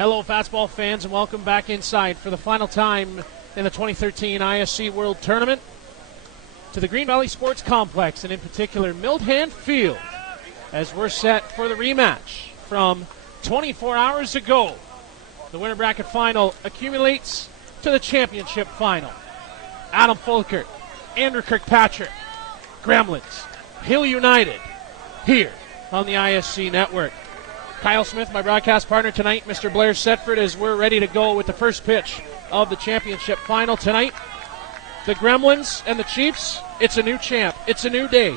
Hello, fastball fans, and welcome back inside for the final time in the 2013 ISC World Tournament to the Green Valley Sports Complex, and in particular, Mildhand Field, as we're set for the rematch from 24 hours ago. The winner bracket final accumulates to the championship final. Adam Folkard, Andrew Kirkpatrick, Gremlins, Hill United, here on the ISC Network. Kyle Smith, my broadcast partner tonight, Mr. Blair Setford, as we're ready to go with the first pitch of the championship final tonight. The Gremlins and the Chiefs, it's a new champ. It's a new day.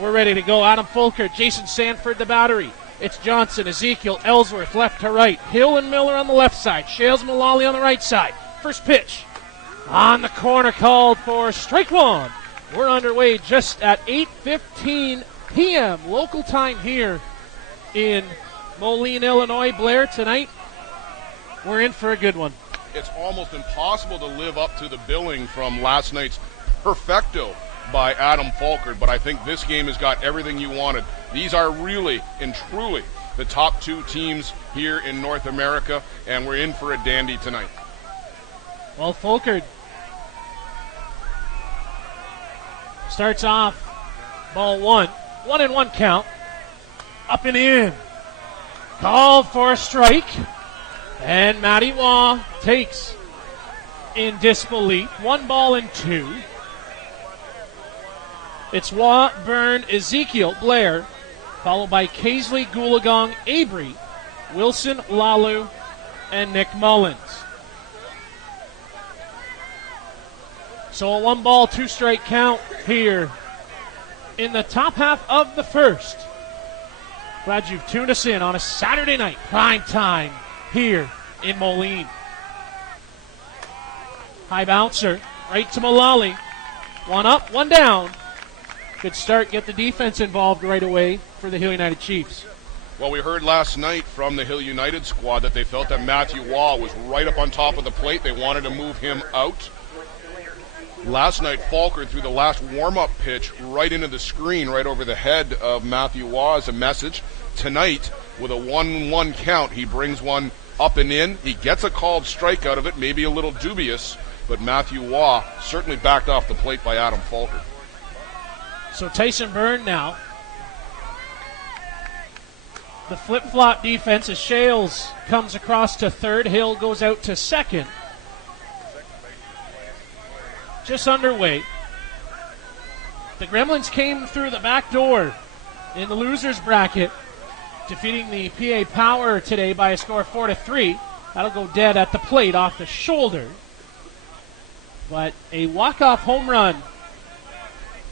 We're ready to go. Adam Folkard, Jason Sanford, the battery. It's Johnson, Ezekiel, Ellsworth, left to right. Hill and Miller on the left side. Shales Mullally on the right side. First pitch on the corner, called for strike one. We're underway just at 8:15 p.m. local time here in Moline, Illinois. Blair, tonight we're in for a good one. It's almost impossible to live up to the billing from last night's perfecto by Adam Folkard, but I think this game has got everything you wanted. These are really and truly the top two teams here in North America, and we're in for a dandy tonight. Well, Folkard starts off ball one. 1-1 count. Up and in. Called for a strike. And Matty Waugh takes in disbelief. 1-2. It's Waugh, Byrne, Ezekiel, Blair, followed by Casely, Goolagong, Abry, Wilson, Lalu, and Nick Mullins. So a 1-2 count here in the top half of the first. Glad you've tuned us in on a Saturday night, prime time, here in Moline. High bouncer, right to Mullally. One up, one down. Good start, get the defense involved right away for the Hill United Chiefs. Well, we heard last night from the Hill United squad that they felt that Matthew Waugh was right up on top of the plate. They wanted to move him out. Last night, Folkard threw the last warm-up pitch right into the screen, right over the head of Matthew Waugh as a message. Tonight, with a 1-1 count, he brings one up and in. He gets a called strike out of it, maybe a little dubious, but Matthew Waugh certainly backed off the plate by Adam Folkard. So Tyson Byrne now. The flip-flop defense as Shales comes across to third. Hill goes out to second. Just underway. The Gremlins came through the back door in the losers bracket, defeating the PA Power today by a score of 4-3. That'll go dead at the plate off the shoulder. But a walk-off home run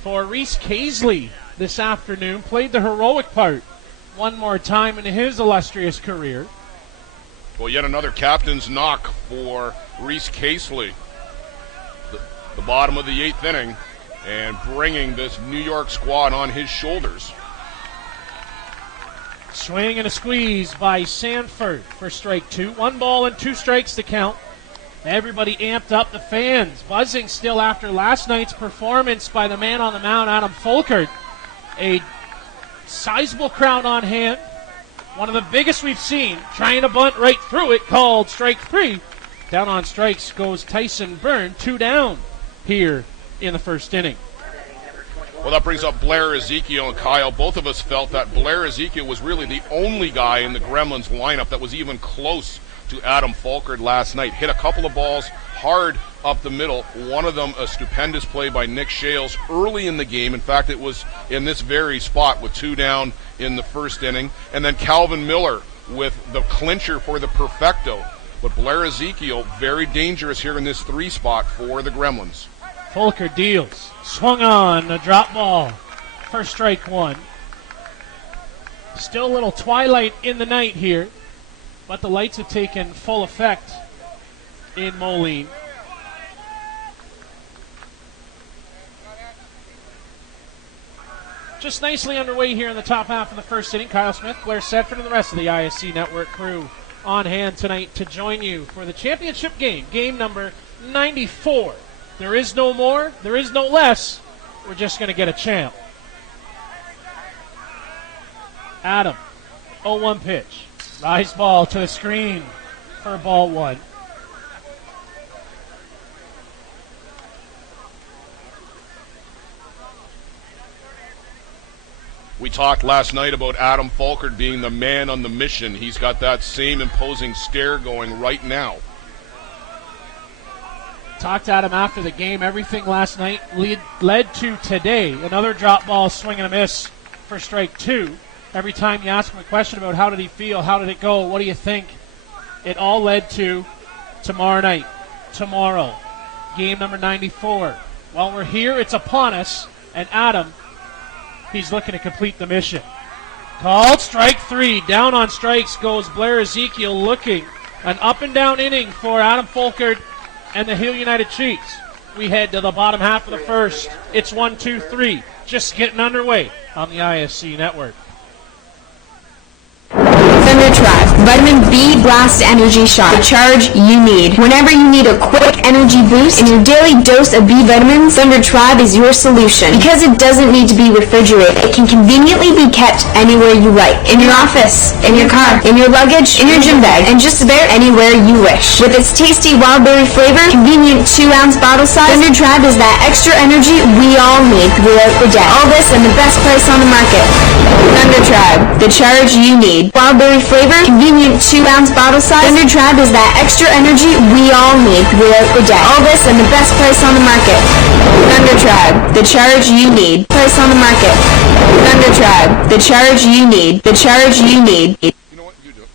for Reese Casely this afternoon. Played the heroic part one more time in his illustrious career. Well, yet another captain's knock for Reese Casely. The bottom of the eighth inning, and bringing this New York squad on his shoulders. Swing and a squeeze by Sanford for strike two. 1-2 strikes to count. Everybody amped up, the fans buzzing still after last night's performance by the man on the mound, Adam Folkard. A sizable crowd on hand, one of the biggest we've seen, trying to bunt right through it, called strike three. Down on strikes goes Tyson Byrne, 2 down here in the first inning. Well, that brings up Blair Ezekiel and Kyle. Both of us felt that Blair Ezekiel was really the only guy in the Gremlins lineup that was even close to Adam Folkard last night. Hit a couple of balls hard up the middle. One of them a stupendous play by Nick Shales early in the game. In fact, it was in this very spot with 2 down in the first inning. And then Calvin Miller with the clincher for the perfecto. But Blair Ezekiel, very dangerous here in this 3 spot for the Gremlins. Folkard deals. Swung on, a drop ball. First strike one. Still a little twilight in the night here, but the lights have taken full effect in Moline. Just nicely underway here in the top half of the first inning. Kyle Smith, Blair Setford, and the rest of the ISC Network crew on hand tonight to join you for the championship game, game number 94. There is no more, there is no less. We're just going to get a champ. Adam, 0-1 pitch. Rise ball to the screen. for ball one. We talked last night about Adam Folkard being the man on the mission. He's got that same imposing stare going right now. Talked to Adam after the game. Everything last night led to today. Another drop ball, swing and a miss for strike two. Every time you ask him a question about how did he feel, how did it go, what do you think, it all led to tomorrow night, tomorrow, game number 94. While we're here, it's upon us, and Adam, he's looking to complete the mission. Called strike three. Down on strikes goes Blair Ezekiel, looking an up and down inning for Adam Folkard and the Hill United Chiefs. We head to the bottom half of the first. It's 1-2-3, just getting underway on the ISC network. Thunder Tribe, Vitamin B Blast Energy Shot, the charge you need. Whenever you need a quick energy boost in your daily dose of B vitamins, Thunder Tribe is your solution. Because it doesn't need to be refrigerated, it can conveniently be kept anywhere you like. In your office, in your car, in your luggage, in your gym bag, and just about anywhere you wish. With its tasty wild berry flavor, convenient 2-ounce bottle size, Thunder Tribe is that extra energy we all need throughout the day. All this and the best price on the market. Thunder Tribe, the charge you need. Wild berry flavor, convenient 2-ounce bottle size. Thunder Tribe is that extra energy we all need throughout the day. All this and the best price on the market. Thunder Tribe, the charge you need. Price on the market. Thunder Tribe, the charge you need. The charge you need. You know what? You do it.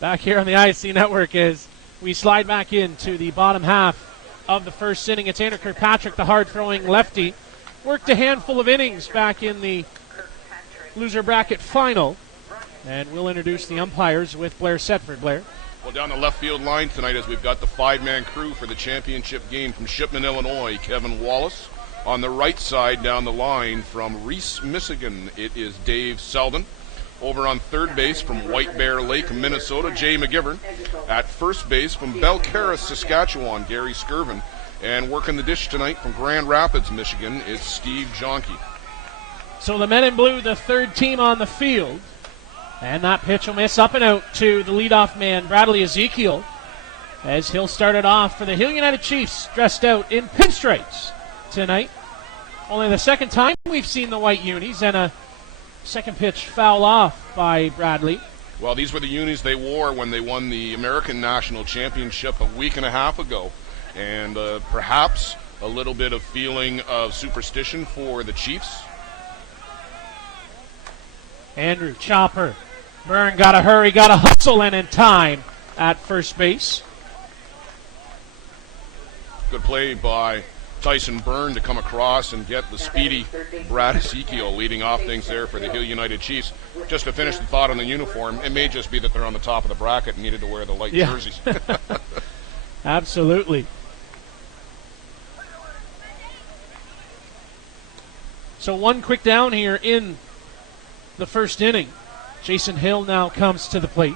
Back here on the ISC network as we slide back into the bottom half of the first inning. It's Andrew Kirkpatrick, the hard-throwing lefty. Worked a handful of innings back in the loser bracket final. And we'll introduce the umpires with Blair Setford. Blair. Well, down the left field line tonight as we've got the five-man crew for the championship game from Shipman, Illinois, Kevin Wallace. On the right side down the line from Reese, Michigan, it is Dave Selden. Over on third base from White Bear Lake, Minnesota, Jay McGivern. At first base from Belcarra, Saskatchewan, Gary Skirvin. And working the dish tonight from Grand Rapids, Michigan, is Steve Jonke. So the men in blue, the third team on the field. And that pitch will miss up and out to the leadoff man, Bradley Ezekiel, as he'll start it off for the Hill United Chiefs, dressed out in pinstripes tonight. Only the second time we've seen the white unis, and a second pitch foul off by Bradley. Well, these were the unis they wore when they won the American National Championship a week and a half ago. And perhaps a little bit of feeling of superstition for the Chiefs. Andrew, chopper. Byrne got to hurry, got to hustle, and in time at first base. Good play by Tyson Byrne to come across and get the speedy Brad Ezekiel leading off things there for the Hill United Chiefs. Just to finish the thought on the uniform, it may just be that they're on the top of the bracket and needed to wear the light jerseys. Absolutely. So one quick down here in the first inning. Jason Hill now comes to the plate.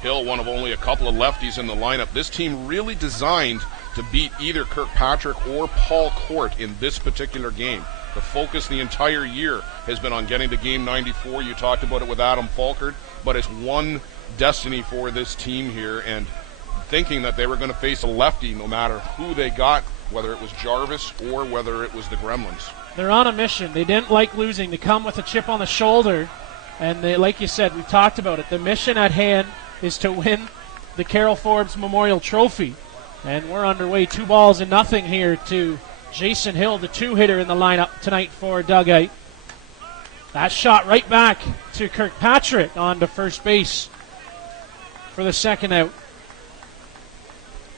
Hill, one of only a couple of lefties in the lineup. This team really designed to beat either Kirkpatrick or Paul Court in this particular game. The focus the entire year has been on getting to game 94. You talked about it with Adam Folkard, but it's one destiny for this team here, and thinking that they were going to face a lefty no matter who they got, whether it was Jarvis or whether it was the Gremlins. They're on a mission. They didn't like losing. They come with a chip on the shoulder. And they, like you said, we talked about it. The mission at hand is to win the Carol Forbes Memorial Trophy. And we're underway 2-0 here to Jason Hill, the two-hitter in the lineup tonight for Dugout. That shot right back to Kirkpatrick on to first base for the second out.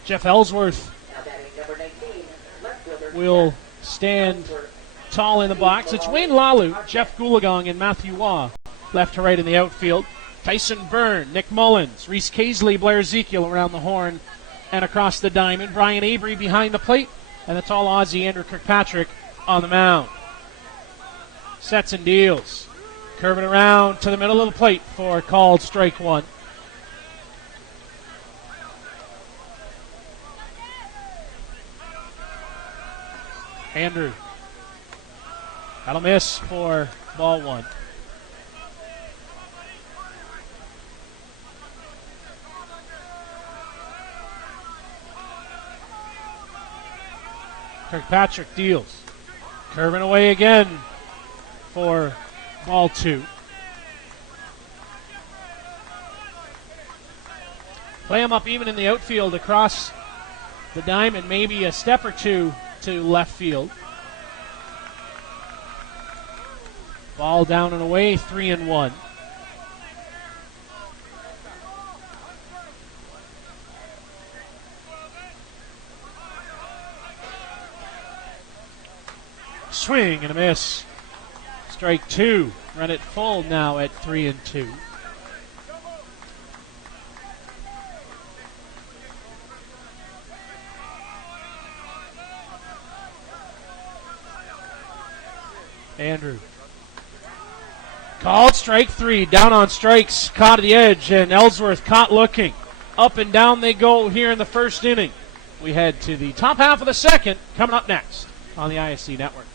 Jeff Ellsworth will stand tall in the box. It's Wayne Lalu, Jeff Goolagong, and Matthew Waugh left to right in the outfield. Tyson Byrne, Nick Mullins, Reese Casely, Blair Ezekiel around the horn and across the diamond. Brian Avery behind the plate, and the tall Aussie Andrew Kirkpatrick on the mound. Sets and deals. Curving around to the middle of the plate for called strike one. Andrew. That'll miss for ball one. Kirkpatrick deals. Curving away again for ball 2. Play him up even in the outfield across the diamond, maybe a step or two to left field. Ball down and away, 3-1. Swing and a miss. Strike 2. Run it full now at 3-2. Andrew. Called strike 3. Down on strikes. Caught at the edge, and Ellsworth caught looking. Up and down they go here in the first inning. We head to the top half of the second, coming up next on the ISC Network.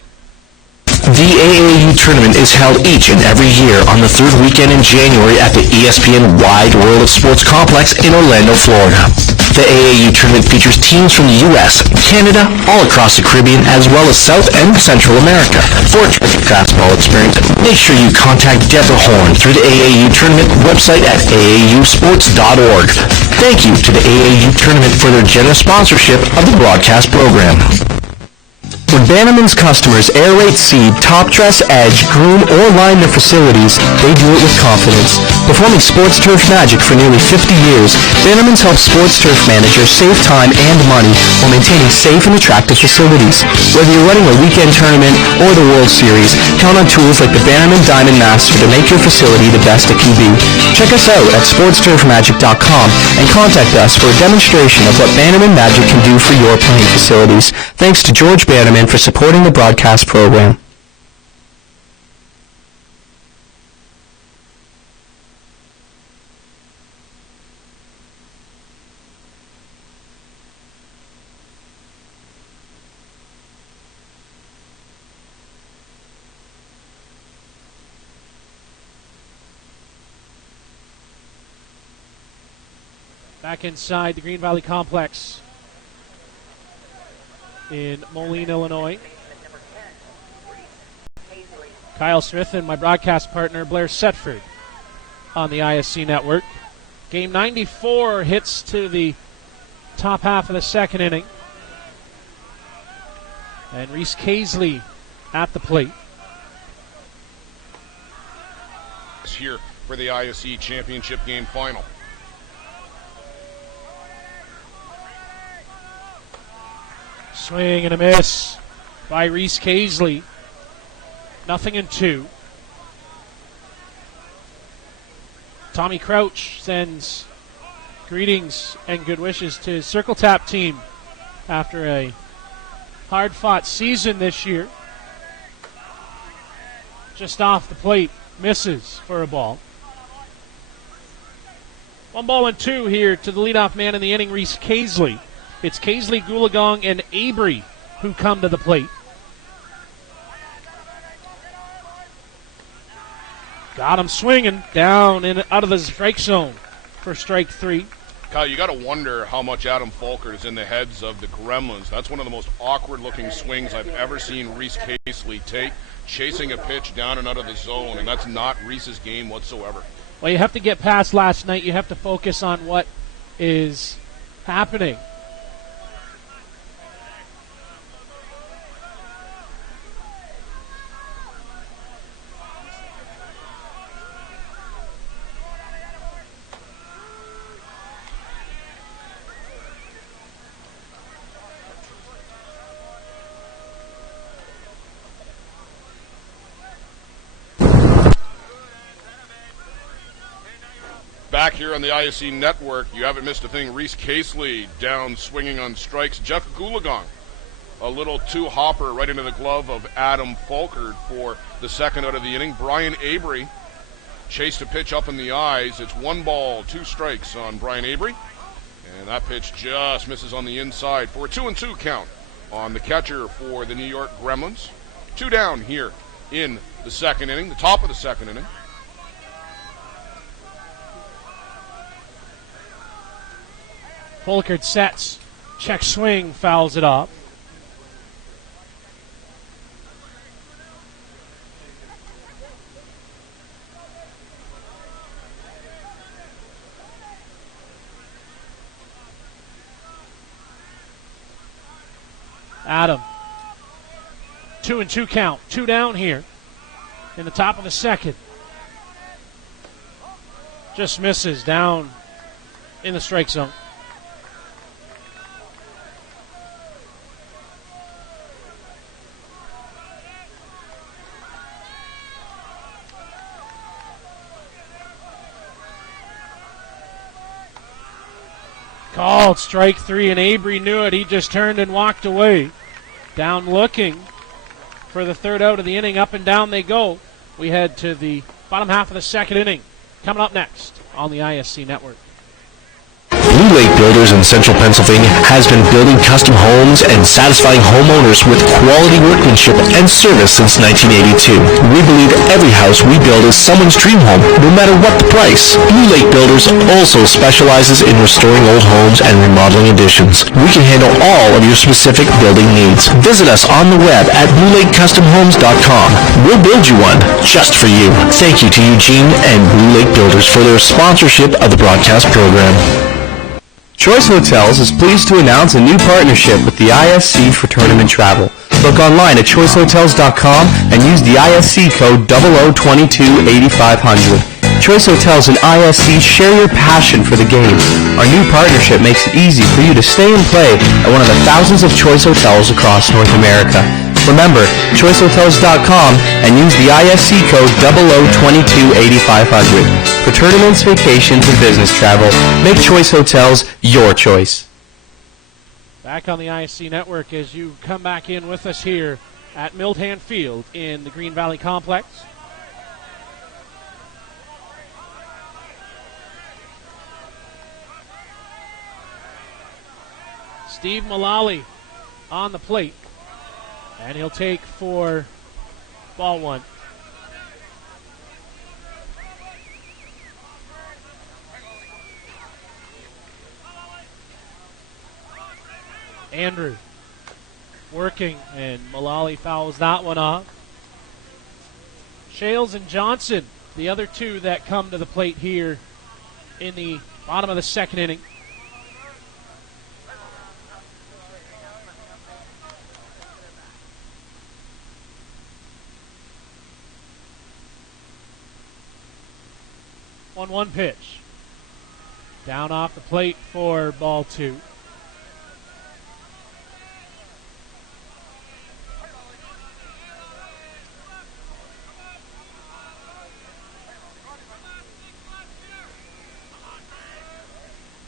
The AAU tournament is held each and every year on the third weekend in January at the ESPN Wide World of Sports Complex in Orlando, Florida. The AAU tournament features teams from the U.S., Canada, all across the Caribbean, as well as South and Central America. For a terrific basketball experience, make sure you contact Deborah Horn through the AAU tournament website at aausports.org. Thank you to the AAU tournament for their generous sponsorship of the broadcast program. When Bannerman's customers aerate, seed, top dress, edge, groom, or line their facilities, they do it with confidence. Performing sports turf magic for nearly 50 years, Bannerman's helps sports turf managers save time and money while maintaining safe and attractive facilities. Whether you're running a weekend tournament or the World Series, count on tools like the Bannerman Diamond Master to make your facility the best it can be. Check us out at sportsturfmagic.com and contact us for a demonstration of what Bannerman Magic can do for your playing facilities. Thanks to George Bannerman for supporting the broadcast program. Back inside the Green Valley Complex in Moline, Illinois. Kyle Smith and my broadcast partner Blair Setford on the ISC Network. Game 94 hits to the top half of the second inning. And Reese Casely at the plate. Here for the ISC Championship Game final. Swing and a miss by Reese Casely. 0-2. Tommy Crouch sends greetings and good wishes to his Circle Tap team after a hard-fought season this year. Just off the plate, misses for a ball. 1-2 here to the leadoff man in the inning, Reese Casely. It's Casely, Goolagong, and Abry who come to the plate. Got him swinging down and out of the strike zone for strike 3. Kyle, you got to wonder how much Adam Folkard is in the heads of the Gremlins. That's one of the most awkward-looking swings I've ever seen Reese Casely take, chasing a pitch down and out of the zone, and that's not Reese's game whatsoever. Well, you have to get past last night. You have to focus on what is happening. Back here on the ISC Network, you haven't missed a thing. Reese Casely down swinging on strikes. Jeff Goolagong, a little two-hopper right into the glove of Adam Folkard for the second out of the inning. Brian Abry chased a pitch up in the eyes. It's 1-2 strikes on Brian Abry. And that pitch just misses on the inside for a 2-2 count on the catcher for the New York Gremlins. 2 down here in the second inning, the top of the second inning. Folkard sets, check swing, fouls it off. Adam. 2-2 count. 2 down here in the top of the second. Just misses down in the strike zone. Called strike 3, and Avery knew it. He just turned and walked away. Down looking for the third out of the inning. Up and down they go. We head to the bottom half of the second inning. Coming up next on the ISC Network. Blue Lake Builders in Central Pennsylvania has been building custom homes and satisfying homeowners with quality workmanship and service since 1982. We believe every house we build is someone's dream home, no matter what the price. Blue Lake Builders also specializes in restoring old homes and remodeling additions. We can handle all of your specific building needs. Visit us on the web at BlueLakeCustomHomes.com. We'll build you one just for you. Thank you to Eugene and Blue Lake Builders for their sponsorship of the broadcast program. Choice Hotels is pleased to announce a new partnership with the ISC for tournament travel. Look online at choicehotels.com and use the ISC code 00228500. Choice Hotels and ISC share your passion for the game. Our new partnership makes it easy for you to stay and play at one of the thousands of Choice Hotels across North America. Remember, choicehotels.com and use the ISC code 00228500. For tournaments, vacations, and business travel, make Choice Hotels your choice. Back on the ISC Network as you come back in with us here at Mildhan Field in the Green Valley Complex. Steve Mullally on the plate. And he'll take for ball one. Andrew working, and Mullally fouls that one off. Shales and Johnson, the other two that come to the plate here in the bottom of the second inning. One pitch. Down off the plate for ball two.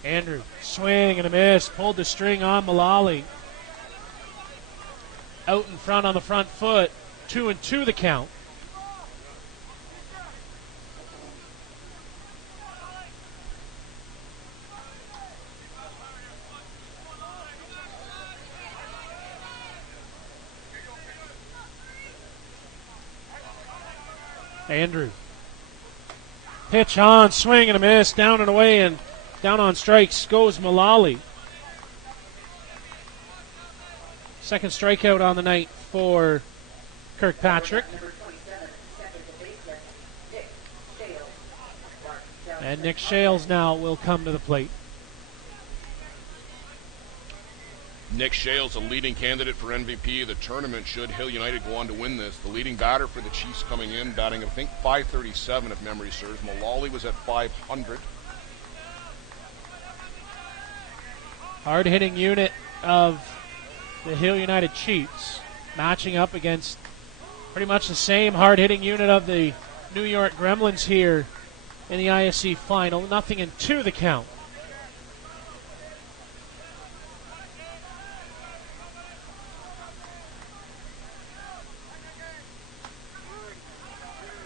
Andrew, swing and a miss. Pulled the string on Mullally. Out in front on the front foot. 2-2 the count. Andrew. Pitch on, swing and a miss, down and away, and down on strikes goes Mullally. Second strikeout on the night for Kirkpatrick. And Nick Shales now will come to the plate. Nick Shales, a leading candidate for MVP of the tournament should Hill United go on to win this. The leading batter for the Chiefs coming in, batting, I think, .537 if memory serves. Mullally was at .500. Hard-hitting unit of the Hill United Chiefs, matching up against pretty much the same hard-hitting unit of the New York Gremlins here in the ISC final. 0-2 the count.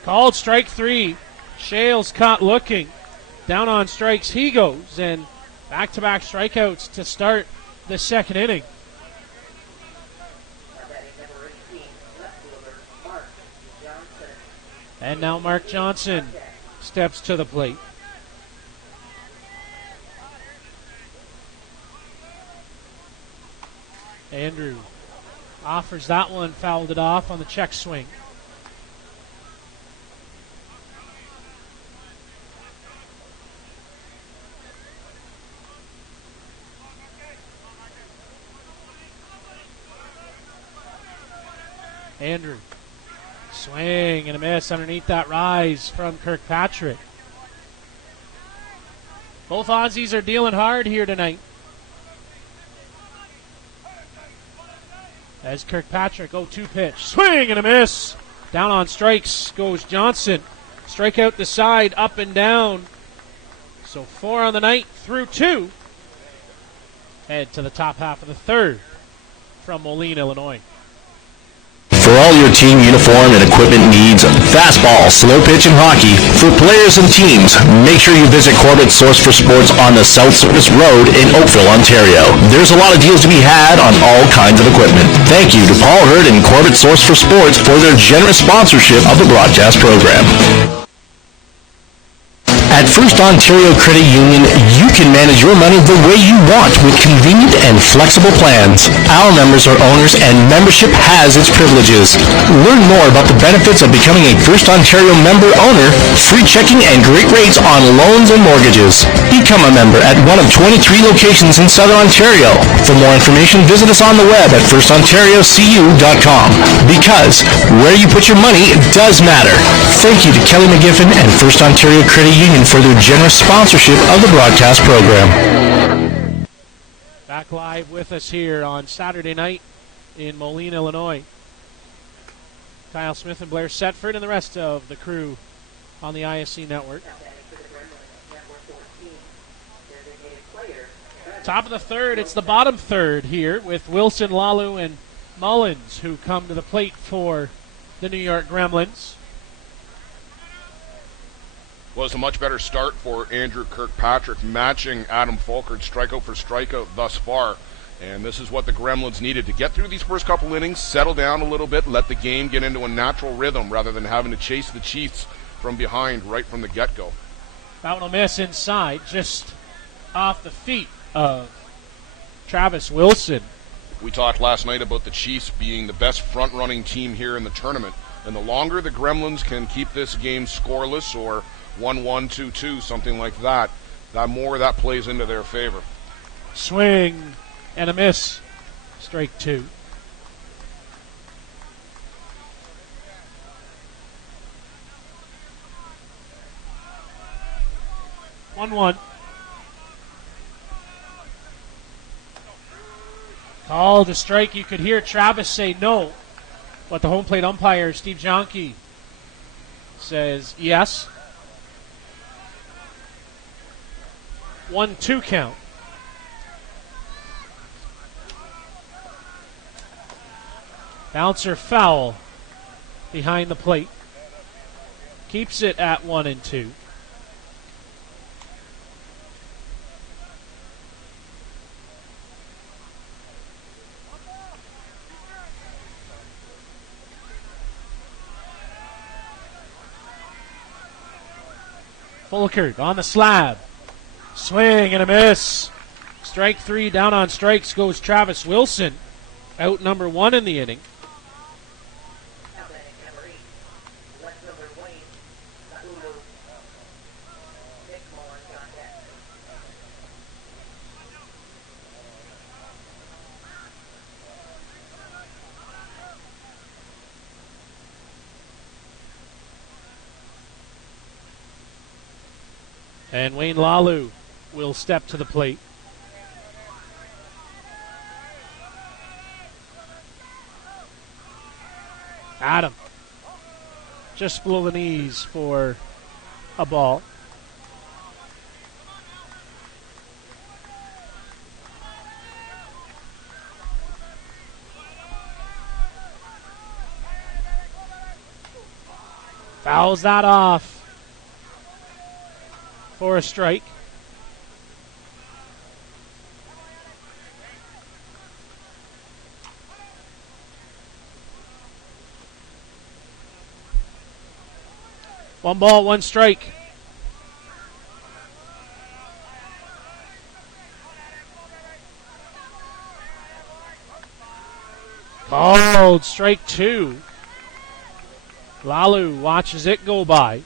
Called strike three. Shales caught looking. Down on strikes he goes, and back-to-back strikeouts to start the second inning. And now Mark Johnson steps to the plate. Andrew offers that one, fouled it off on the check swing. Andrew. Swing and a miss underneath that rise from Kirkpatrick. Both Aussies are dealing hard here tonight. As Kirkpatrick, 0-2 pitch. Swing and a miss. Down on strikes goes Johnson. Strike out the side, up and down. So 4 on the night through 2. Head to the top half of the third from Moline, Illinois. For all your team uniform and equipment needs, fastball, slow pitch, and hockey, for players and teams, make sure you visit Corbett Source for Sports on the South Service Road in Oakville, Ontario. There's a lot of deals to be had on all kinds of equipment. Thank you to Paul Hurd and Corbett Source for Sports for their generous sponsorship of the broadcast program. At First Ontario Credit Union, you can manage your money the way you want with convenient and flexible plans. Our members are owners and membership has its privileges. Learn more about the benefits of becoming a First Ontario member owner, free checking and great rates on loans and mortgages. Become a member at one of 23 locations in Southern Ontario. For more information, visit us on the web at firstontariocu.com. Because where you put your money does matter. Thank you to Kelly McGiffin and First Ontario Credit Union for their generous sponsorship of the broadcast program. Back live with us here on Saturday night in Moline, Illinois. Kyle Smith and Blair Setford and the rest of the crew on the ISC network. Top of the third, it's the bottom third here with Wilson, Lalu, and Mullins who come to the plate for the New York Gremlins. Was a much better start for Andrew Kirkpatrick, matching Adam Folkard strikeout for strikeout thus far. And this is what the Gremlins needed to get through these first couple innings, settle down a little bit, let the game get into a natural rhythm rather than having to chase the Chiefs from behind right from the get-go. That one will miss inside, just off the feet of Travis Wilson. We talked last night about the Chiefs being the best front-running team here in the tournament. And the longer the Gremlins can keep this game scoreless or 1-1, 2-2, something like that, the more that plays into their favor. Swing and a miss. Strike 2. One. Called a strike. You could hear Travis say no, but the home plate umpire, Steve Jonke, says yes. 1-2 count. Bouncer foul behind the plate. Keeps it at 1-2. Folkard on the slab. Swing and a miss. Strike 3. Down on strikes goes Travis Wilson. Out number 1 in the inning. And Wayne Lalu will step to the plate. Adam just below the knees for a ball. Fouls that off for a strike. One ball, one strike. Called strike 2. Lalu watches it go by.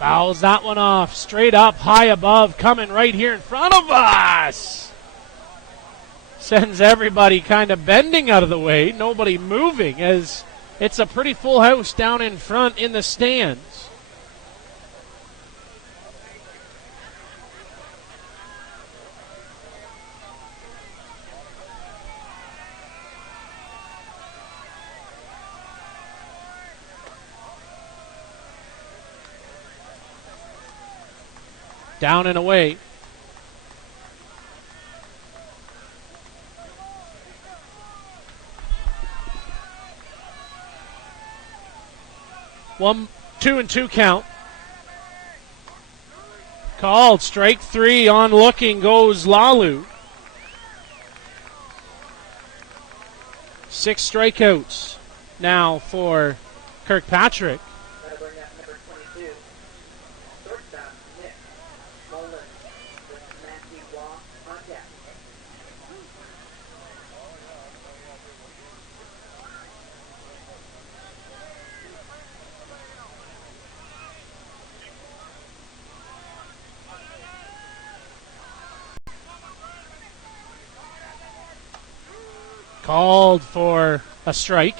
Fouls that one off. Straight up, high above, coming right here in front of us. Sends everybody kind of bending out of the way. Nobody moving, as it's a pretty full house down in front in the stands. Down and away. One, 2-2 count. Called. Strike three. On looking goes Lalu. 6 strikeouts now for Kirkpatrick. Called for a strike.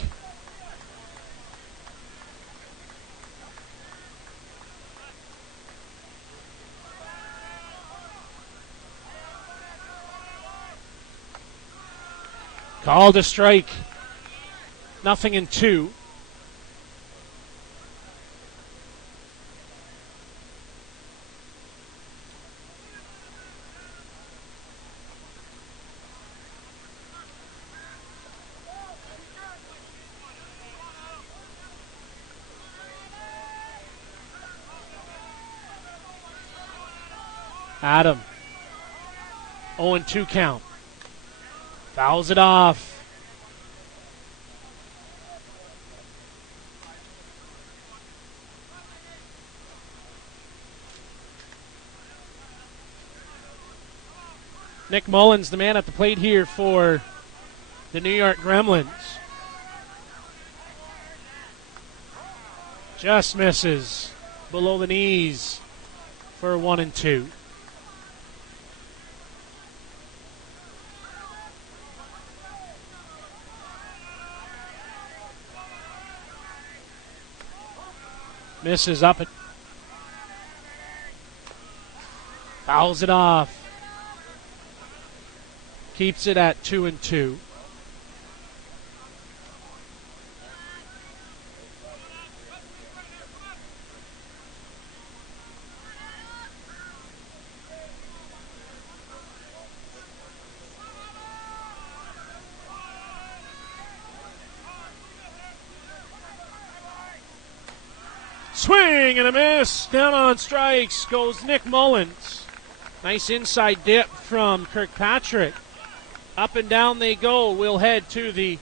Called a strike. 0-2. Adam. 0-2 count. Fouls it off. Nick Mullins, the man at the plate here for the New York Gremlins. Just misses below the knees for 1-2. Misses up it. Fouls it off. Keeps it at 2-2. Swing and a miss. Down on strikes goes Nick Mullins. Nice inside dip from Kirkpatrick. Up and down they go. We'll head to the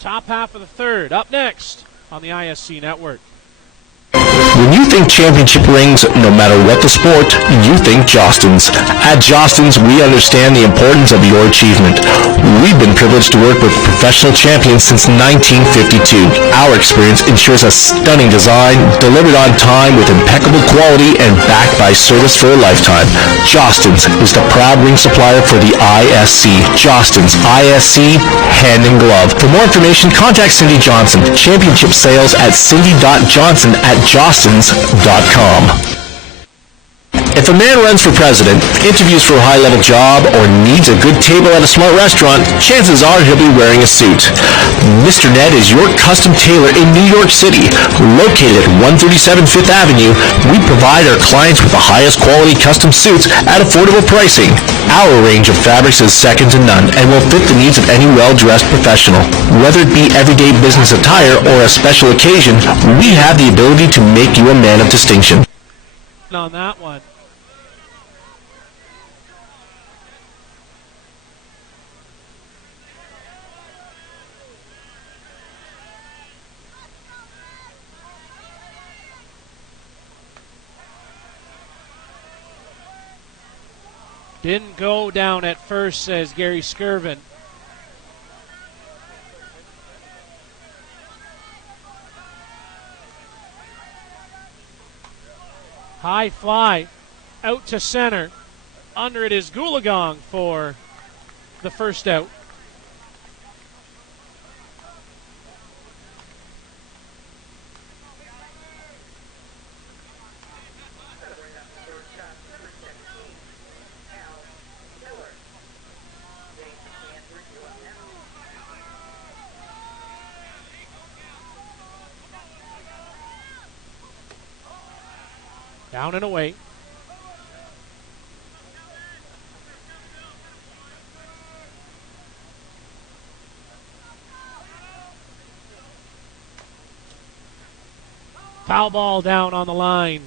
top half of the third. Up next on the ISC Network. When you think championship rings, no matter what the sport, you think Jostens. At Jostens, we understand the importance of your achievement. We've been privileged to work with professional champions since 1952. Our experience ensures a stunning design, delivered on time with impeccable quality and backed by service for a lifetime. Jostens is the proud ring supplier for the ISC. Jostens, ISC, hand in glove. For more information, contact Cindy Johnson. Championship sales at cindy.johnson@jostens.com. If a man runs for president, interviews for a high-level job, or needs a good table at a smart restaurant, chances are he'll be wearing a suit. Mr. Ned is your custom tailor in New York City. Located at 137 Fifth Avenue, we provide our clients with the highest quality custom suits at affordable pricing. Our range of fabrics is second to none and will fit the needs of any well-dressed professional. Whether it be everyday business attire or a special occasion, we have the ability to make you a man of distinction. On that one. Didn't go down at first, says Gary Skirvin. High fly out to center. Under it is Goolagong for the first out. Down and away. Foul ball down on the line.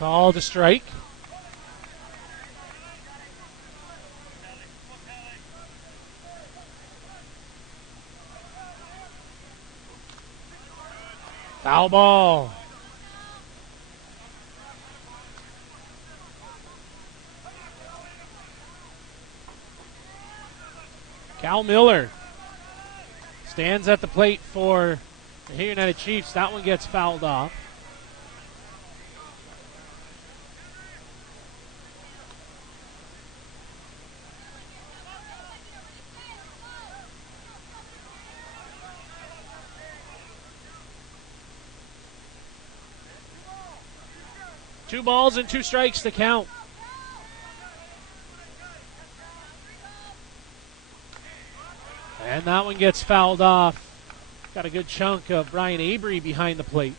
Called a strike. Foul ball. Cal Miller stands at the plate for the Hay United Chiefs. That one gets fouled off. Two balls and 2 strikes to count. And that one gets fouled off. Got a good chunk of Brian Avery behind the plate.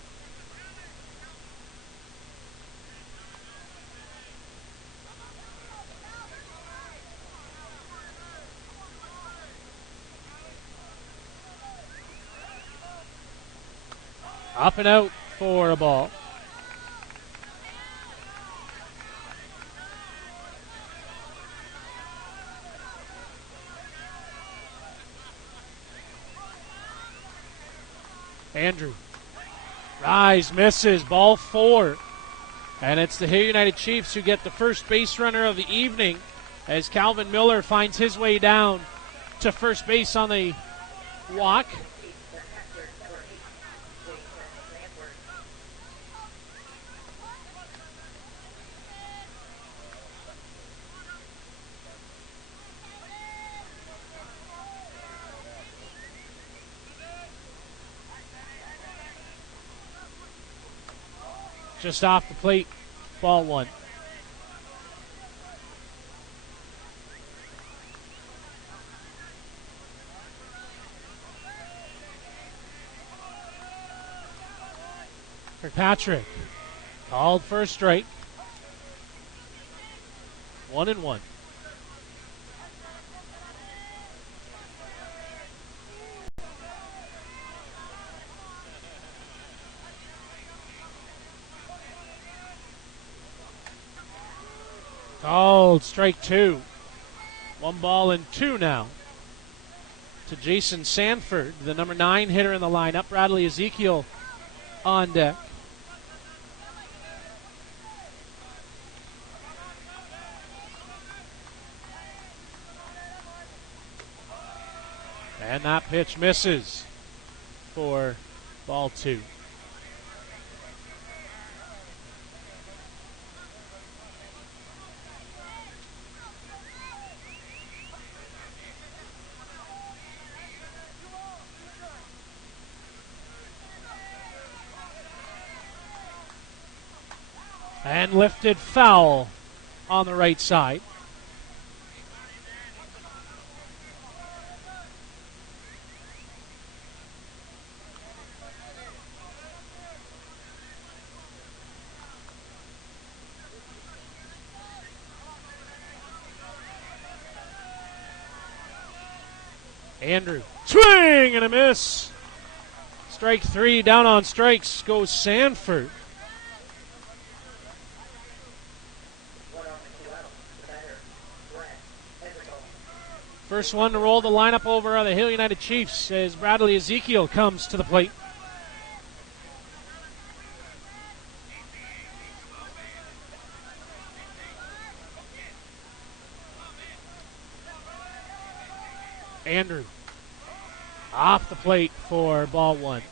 Up and out for a ball. Andrew. Rise, misses, ball 4. And it's the Hay United Chiefs who get the first base runner of the evening as Calvin Miller finds his way down to first base on the walk. Just off the plate, ball 1. Kirkpatrick called for a strike. 1-1. Called strike 2. 1 ball and 2 now to Jason Sanford, the number 9 hitter in the lineup. Bradley Ezekiel on deck. And that pitch misses for ball 2. And lifted foul on the right side. Andrew, swing and a miss. Strike 3, down on strikes goes Sanford. First one to roll the lineup over on the Hill United Chiefs as Bradley Ezekiel comes to the plate. Andrew off the plate for ball one.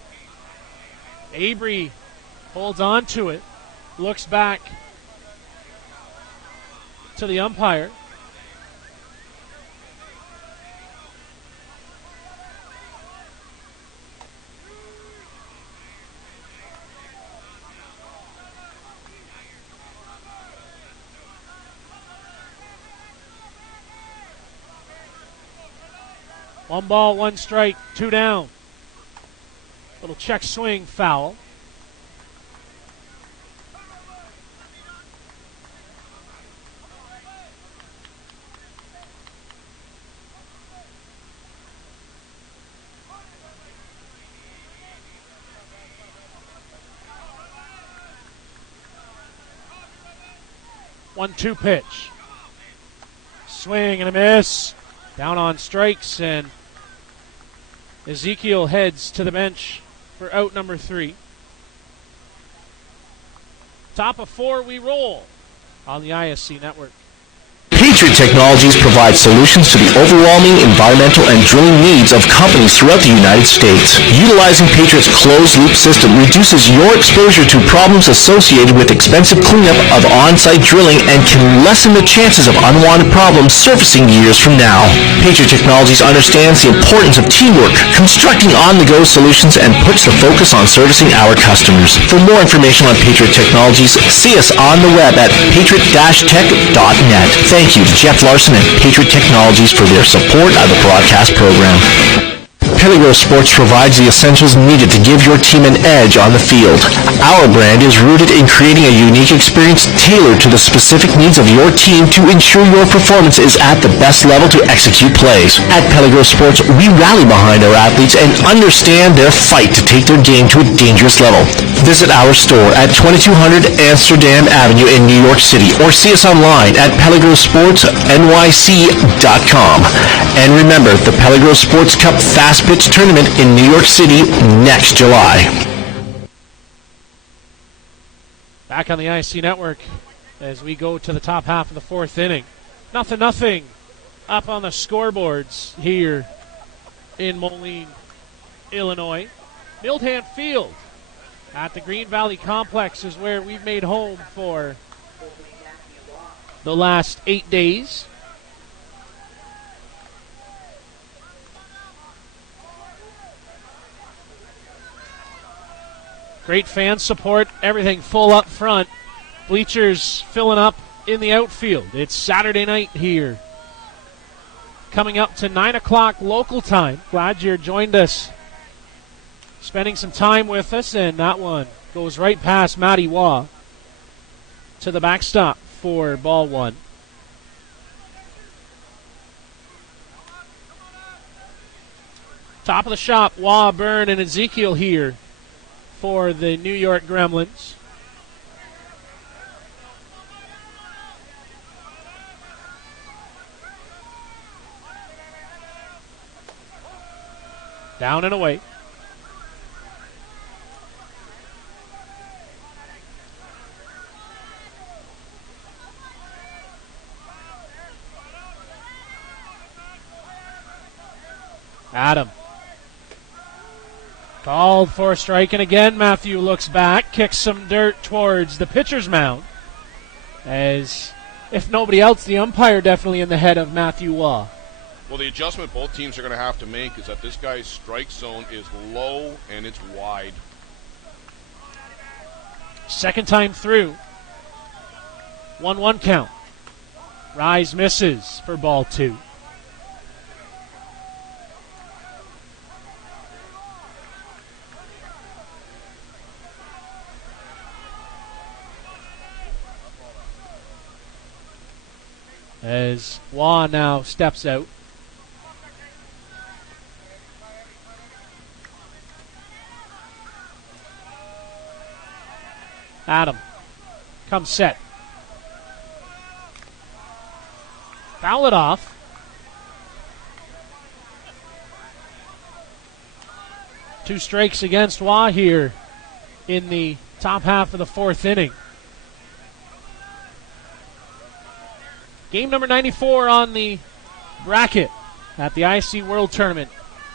Avery holds on to it, looks back to the umpire. One ball, one strike, two down. Little check swing foul. One-two pitch. Swing and a miss. Down on strikes, and Ezekiel heads to the bench for out number 3. Top of 4, we roll on the ISC network. Patriot Technologies provides solutions to the overwhelming environmental and drilling needs of companies throughout the United States. Utilizing Patriot's closed-loop system reduces your exposure to problems associated with expensive cleanup of on-site drilling and can lessen the chances of unwanted problems surfacing years from now. Patriot Technologies understands the importance of teamwork, constructing on-the-go solutions, and puts the focus on servicing our customers. For more information on Patriot Technologies, see us on the web at patriot-tech.net. Thank you to Jeff Larson and Patriot Technologies for their support of the broadcast program. Peligro Sports provides the essentials needed to give your team an edge on the field. Our brand is rooted in creating a unique experience tailored to the specific needs of your team to ensure your performance is at the best level to execute plays. At Peligro Sports, we rally behind our athletes and understand their fight to take their game to a dangerous level. Visit our store at 2200 Amsterdam Avenue in New York City or see us online at peligrosportsnyc.com. And remember, the Peligro Sports Cup Fast Pitch Tournament in New York City next July. Back on the IC Network as we go to the top half of the 4th inning. 0-0 up on the scoreboards here in Moline, Illinois. Mildham Field at the Green Valley Complex is where we've made home for the last 8 days. Great fan support, everything full up front. Bleachers filling up in the outfield. It's Saturday night here. Coming up to 9 o'clock local time. Glad you joined us, spending some time with us, and that one goes right past Matty Waugh to the backstop for ball one. Top of the shop, Waugh, Byrne, and Ezekiel here for the New York Gremlins. Down and away. Adam. Called for a strike, and again Matthew looks back, kicks some dirt towards the pitcher's mound. As, if nobody else, the umpire definitely in the head of Matthew Waugh. Well, the adjustment both teams are going to have to make is that this guy's strike zone is low and it's wide. Second time through. 1-1 count. Rise misses for ball 2. As Waugh now steps out. Adam comes set. Foul it off. 2 strikes against Waugh here in the top half of the 4th inning. Game number 94 on the bracket at the ISC World Tournament.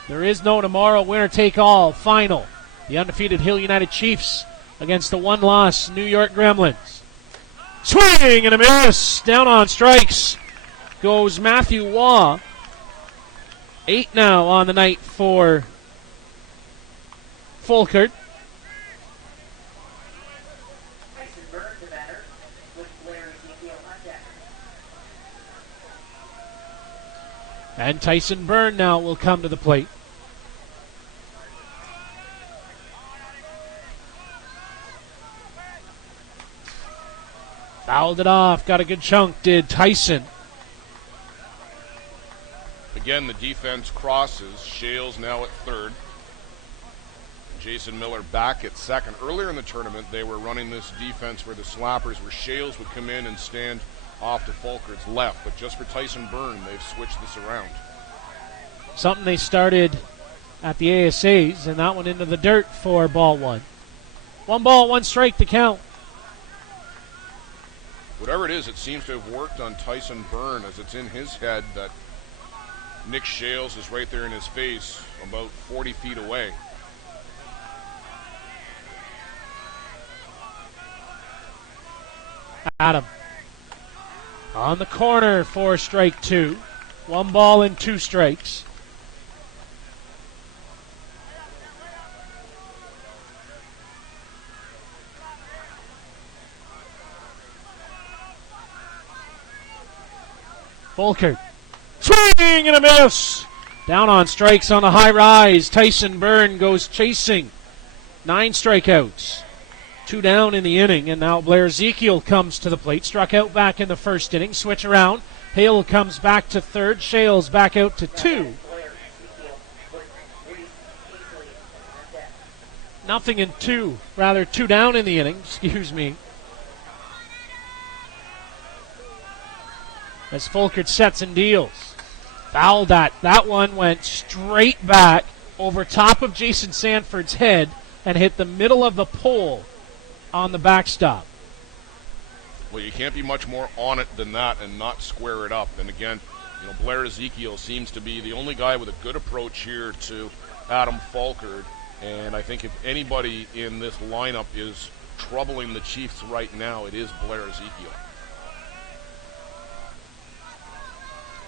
There is no tomorrow winner-take-all final. The undefeated Hill United Chiefs against the 1-loss New York Gremlins. Swing and a miss. Down on strikes goes Matthew Waugh. 8 now on the night for Folkard. And Tyson Byrne now will come to the plate. Fouled it off. Got a good chunk, did Tyson. Again, the defense crosses. Shales now at third. Jason Miller back at second. Earlier in the tournament, they were running this defense where the slappers, where Shales would come in and stand off to Folkard's left, but just for Tyson Byrne, they've switched this around. Something they started at the ASAs, and that one into the dirt for ball 1. 1 ball, 1 strike to count. Whatever it is, it seems to have worked on Tyson Byrne, as it's in his head that Nick Shales is right there in his face, about 40 feet away. Adam on the corner for strike 2. 1 ball and 2 strikes. Folkard. Swing and a miss. Down on strikes on the high rise. Tyson Byrne goes chasing. 9 strikeouts. 2 down in the inning, and now Blair Ezekiel comes to the plate. Struck out back in the first inning. Switch around. Hale comes back to third. Shales back out to 2. Nothing in 2. Rather, 2 down in the inning. Excuse me. As Folkard sets and deals. Fouled that. That one went straight back over top of Jason Sanford's head and hit the middle of the pole on the backstop. Well, you can't be much more on it than that and not square it up. And again, Blair Ezekiel seems to be the only guy with a good approach here to Adam Folkard. And I think if anybody in this lineup is troubling the Chiefs right now, it is Blair Ezekiel.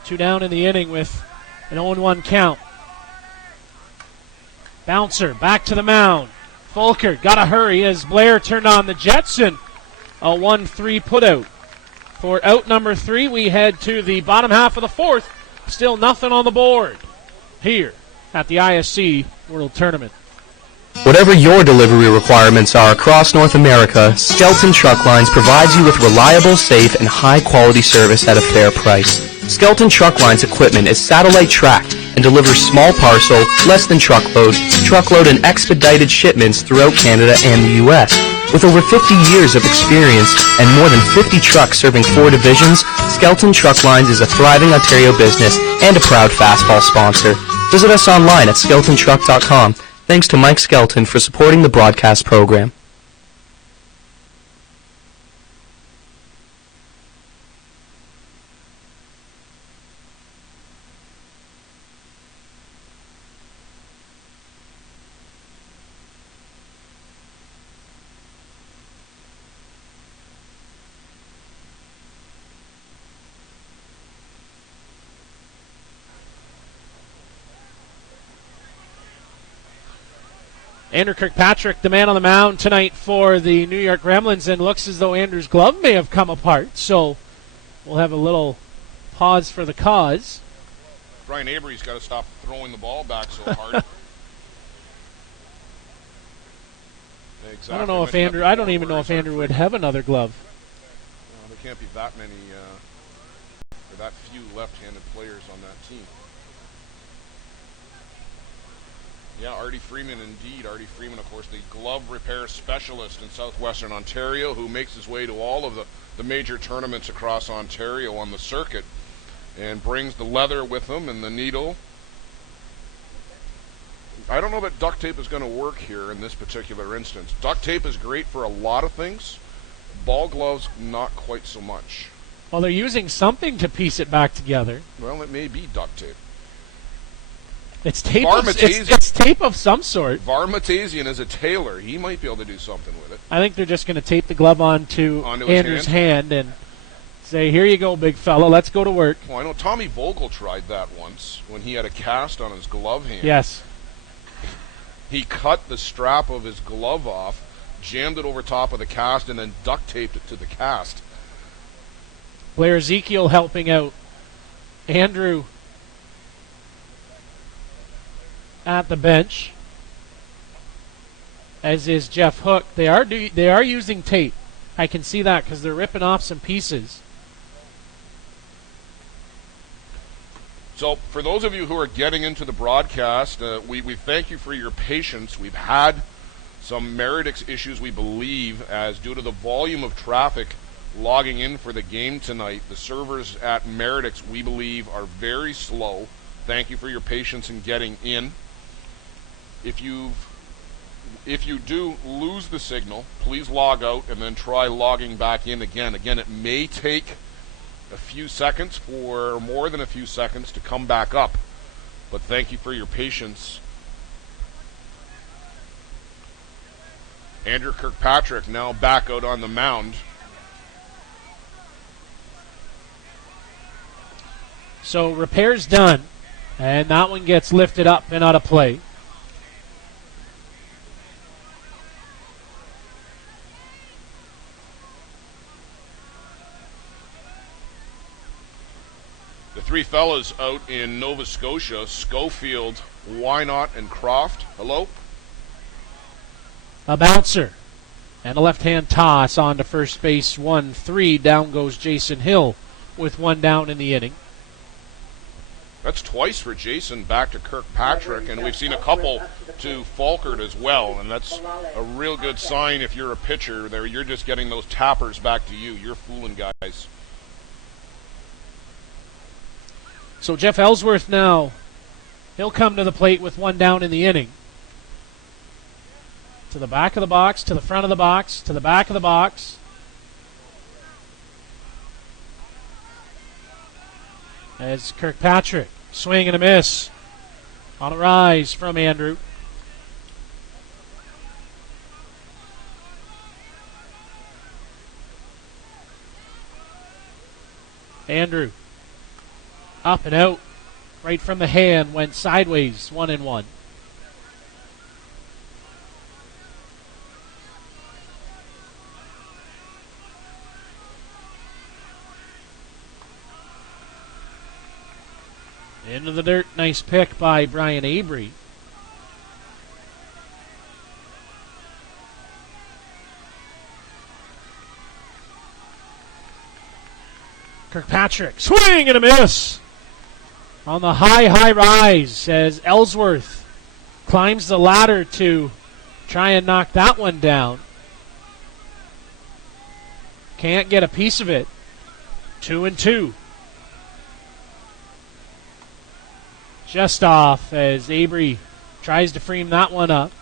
2 down in the inning with an 0-1 count. Bouncer back to the mound. Folkard got to hurry as Blair turned on the jets, and a 1-3 putout. For out number 3, we head to the bottom half of the 4th. Still nothing on the board here at the ISC World Tournament. Whatever your delivery requirements are across North America, Skelton Truck Lines provides you with reliable, safe, and high-quality service at a fair price. Skelton Truck Lines equipment is satellite tracked and delivers small parcel, less than truckload, and expedited shipments throughout Canada and the U.S. With over 50 years of experience and more than 50 trucks serving 4 divisions, Skelton Truck Lines is a thriving Ontario business and a proud fastball sponsor. Visit us online at skeltontruck.com. Thanks to Mike Skelton for supporting the broadcast program. Andrew Kirkpatrick, the man on the mound tonight for the New York Gremlins, and looks as though Andrew's glove may have come apart, so we'll have a little pause for the cause. Brian Avery's got to stop throwing the ball back so hard. Exactly. I don't know if Andrew. I don't even know if Andrew would have another glove. Well, there can't be that many or that few left-handed players on that team. Yeah, Artie Freeman indeed. Artie Freeman, of course, the glove repair specialist in southwestern Ontario, who makes his way to all of the major tournaments across Ontario on the circuit and brings the leather with him and the needle. I don't know that duct tape is going to work here in this particular instance. Duct tape is great for a lot of things. Ball gloves, not quite so much. Well, they're using something to piece it back together. Well, it may be duct tape. It's tape. It's tape of some sort. Varmatazian is a tailor. He might be able to do something with it. I think they're just going to tape the glove onto Andrew's hand and say, "Here you go, big fella. Let's go to work." Well, I know Tommy Vogel tried that once when he had a cast on his glove hand. Yes. He cut the strap of his glove off, jammed it over top of the cast, and then duct taped it to the cast. Blair Ezekiel helping out Andrew at the bench, as is Jeff Hook. They are using tape. I can see that because they're ripping off some pieces. So for those of you who are getting into the broadcast, we thank you for your patience. We've had some Meredix issues, we believe, as due to the volume of traffic logging in for the game tonight. The servers at Meredix, we believe, are very slow. Thank you for your patience in getting in. If you do lose the signal, please log out and then try logging back in again. Again, it may take a few seconds, or more than a few seconds, to come back up. But thank you for your patience. Andrew Kirkpatrick now back out on the mound. So repairs done, and that one gets lifted up and out of play. The three fellas out in Nova Scotia, Schofield, Wynot, and Croft. Hello? A bouncer and a left-hand toss on to first base. 1-3. Down goes Jason Hill with one down in the inning. That's twice for Jason back to Kirkpatrick, and we've seen a couple to Folkard as well, and that's a real good sign if you're a pitcher. There, you're just getting those tappers back to you. You're fooling guys. So Jeff Ellsworth now, he'll come to the plate with one down in the inning. To the back of the box, to the front of the box, to the back of the box. As Kirkpatrick, swing and a miss. On a rise from Andrew. Andrew, up and out, right from the hand, went sideways, 1-1. Into the dirt, nice pick by Brian Avery. Kirkpatrick, swing and a miss. On the high rise as Ellsworth climbs the ladder to try and knock that one down. Can't get a piece of it. 2-2. Just off as Avery tries to frame that one up.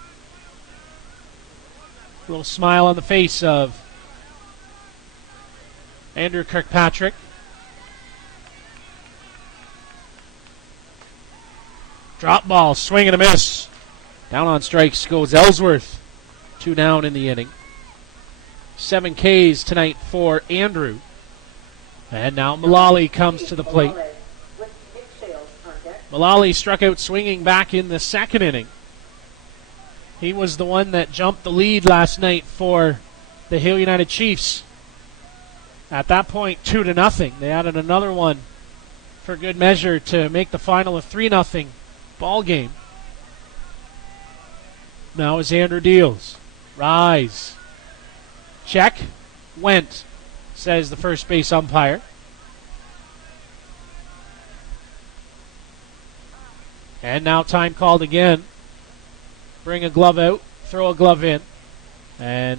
A little smile on the face of Andrew Kirkpatrick. Drop ball, swing and a miss. Down on strikes goes Ellsworth. 2 down in the inning. 7 Ks tonight for Andrew. And now Mullally comes to the plate. Mullally struck out swinging back in the second inning. He was the one that jumped the lead last night for the Hale United Chiefs. At that point, 2-0. They added another one for good measure to make the final a 3-0 ball game. Now as Andrew deals. Rise. Check. Went, says the first base umpire. And now time called again. Bring a glove out, throw a glove in, and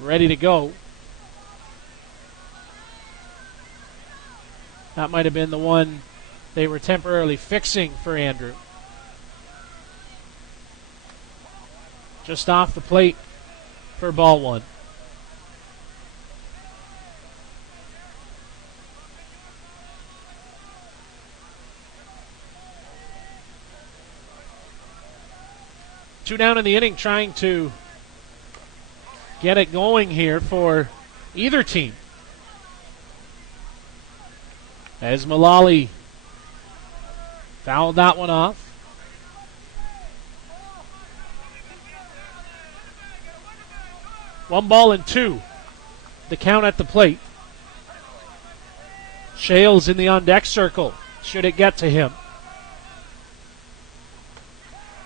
ready to go. That might have been the one they were temporarily fixing for Andrew. Just off the plate for ball one. Two down in the inning, trying to get it going here for either team. As Mullally fouled that one off. One ball and two. The count at the plate. Shales in the on-deck circle. Should it get to him?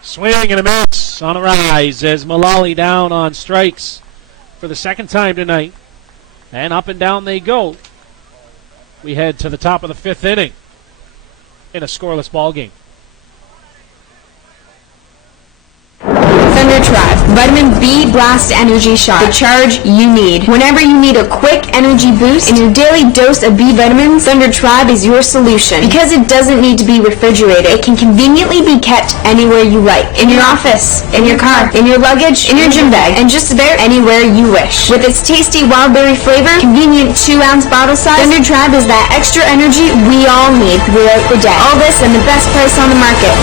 Swing and a miss on a rise as Mullally down on strikes for the second time tonight. And up and down they go. We head to the top of the fifth inning in a scoreless ball game. Thunder Tribe, Vitamin B Blast Energy Shot, the charge you need. Whenever you need a quick energy boost and your daily dose of B vitamins, Thunder Tribe is your solution. Because it doesn't need to be refrigerated, it can conveniently be kept anywhere you like. In your office, in your car, in your luggage, in your gym bag, and just about anywhere you wish. With its tasty wild berry flavor, convenient 2-ounce bottle size, Thunder Tribe is that extra energy we all need throughout the day. All this and the best price on the market.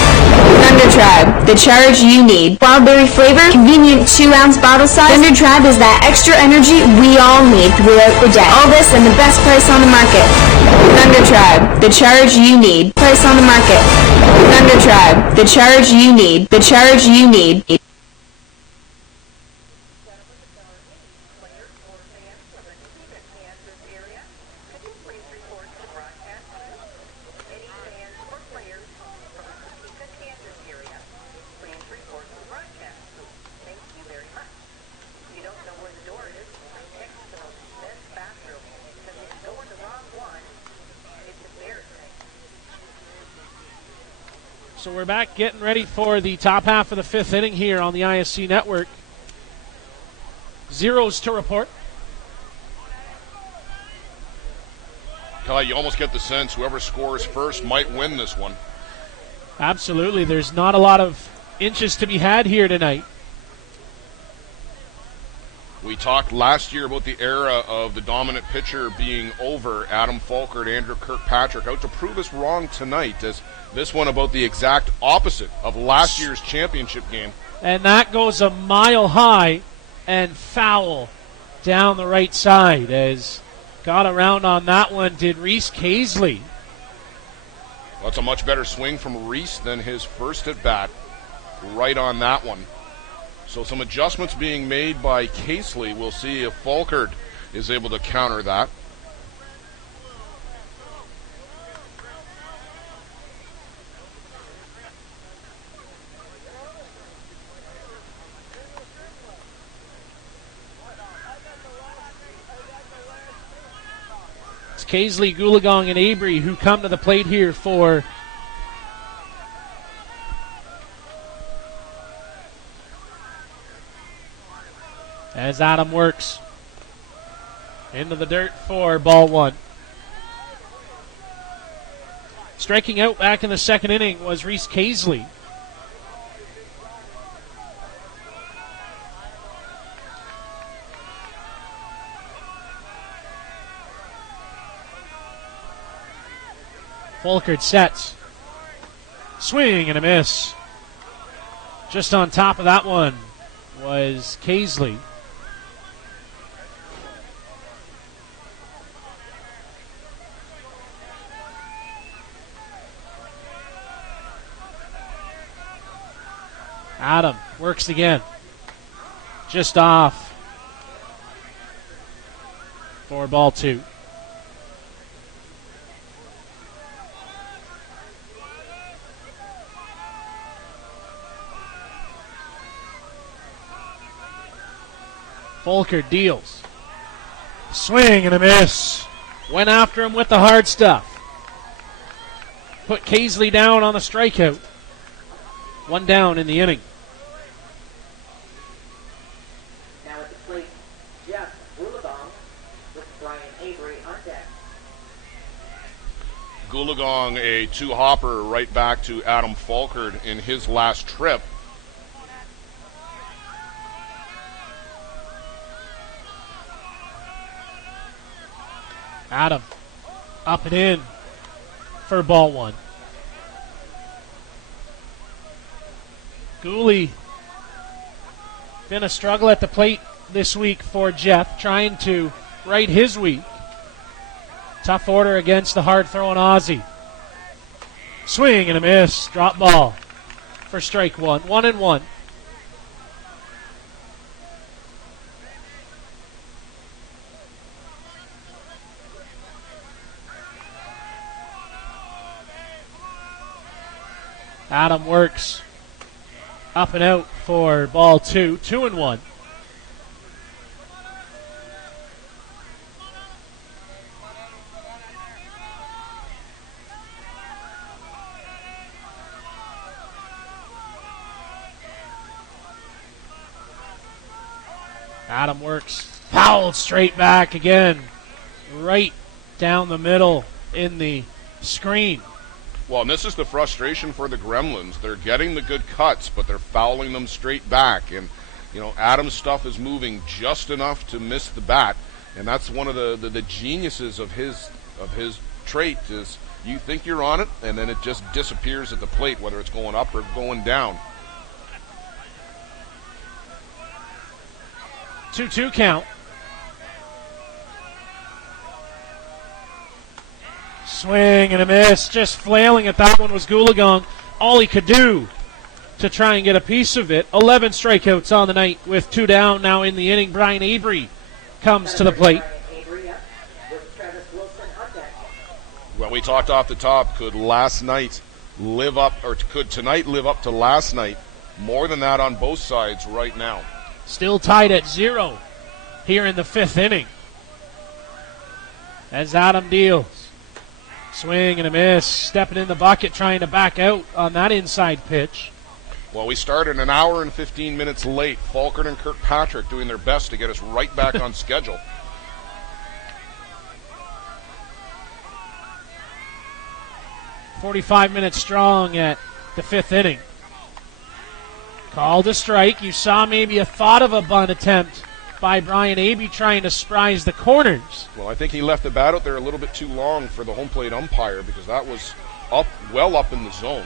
Thunder Tribe, the charge you need. Wild berry flavor, convenient 2-ounce bottle size. Thunder Tribe is that extra energy we all need throughout the day. All this and the best price on the market. Thunder Tribe, the charge you need. Price on the market. Thunder Tribe, the charge you need. The charge you need. So we're back getting ready for the top half of the fifth inning here on the ISC network. Zeros to report. Kelly, you almost get the sense whoever scores first might win this one. Absolutely. There's not a lot of inches to be had here tonight. We talked last year about the era of the dominant pitcher being over. Adam Folkard, Andrew Kirkpatrick out to prove us wrong tonight, as this one about the exact opposite of last year's championship game. And that goes a mile high and foul down the right side, as got around on that one did Reese Casely. That's a much better swing from Reese than his first at bat. Right on that one. So some adjustments being made by Casely. We'll see if Folkard is able to counter that. It's Casely, Goolagong, and Avery who come to the plate here for as Adam works into the dirt for ball one. Striking out back in the second inning was Reese Casely. Folkard sets. Swing and a miss. Just on top of that one was Casely. Adam works again. Just off for ball two. Folkard deals. Swing and a miss. Went after him with the hard stuff. Put Casely down on the strikeout. One down in the inning. Now at the plate, Jeff Goolagong with Brian Avery on deck. Goolagong, a two-hopper right back to Adam Folkard in his last trip. Adam up and in for ball one. Gooley been a struggle at the plate this week for Jeff, trying to right his week. Tough order against the hard-throwing Aussie. Swing and a miss. Drop ball for strike one. 1-1. Adam works up and out for ball two. 2-1. Adam works. Fouled straight back again. Right down the middle in the screen. Well, and this is the frustration for the Gremlins. They're getting the good cuts, but they're fouling them straight back. And, you know, Adam's stuff is moving just enough to miss the bat. And that's one of the geniuses of his trait is you think you're on it, and then it just disappears at the plate, whether it's going up or going down. 2-2 count. Swing and a miss. Just flailing at that one was Goolagong. All he could do to try and get a piece of it. 11 strikeouts on the night with 2 down now in the inning. Brian Avery comes to the plate. Well, we talked off the top. Could tonight live up to last night? More than that on both sides right now. Still tied at 0 here in the 5th inning. As Adam deals. Swing and a miss. Stepping in the bucket, trying to back out on that inside pitch. Well, we started an hour and 15 minutes late. Folkard and Kirkpatrick doing their best to get us right back on schedule. .45 minutes strong at the 5th inning. Called a strike. You saw maybe a thought of a bunt attempt by Brian Abey trying to surprise the corners. Well, I think he left the bat out there a little bit too long for the home plate umpire because that was well up in the zone.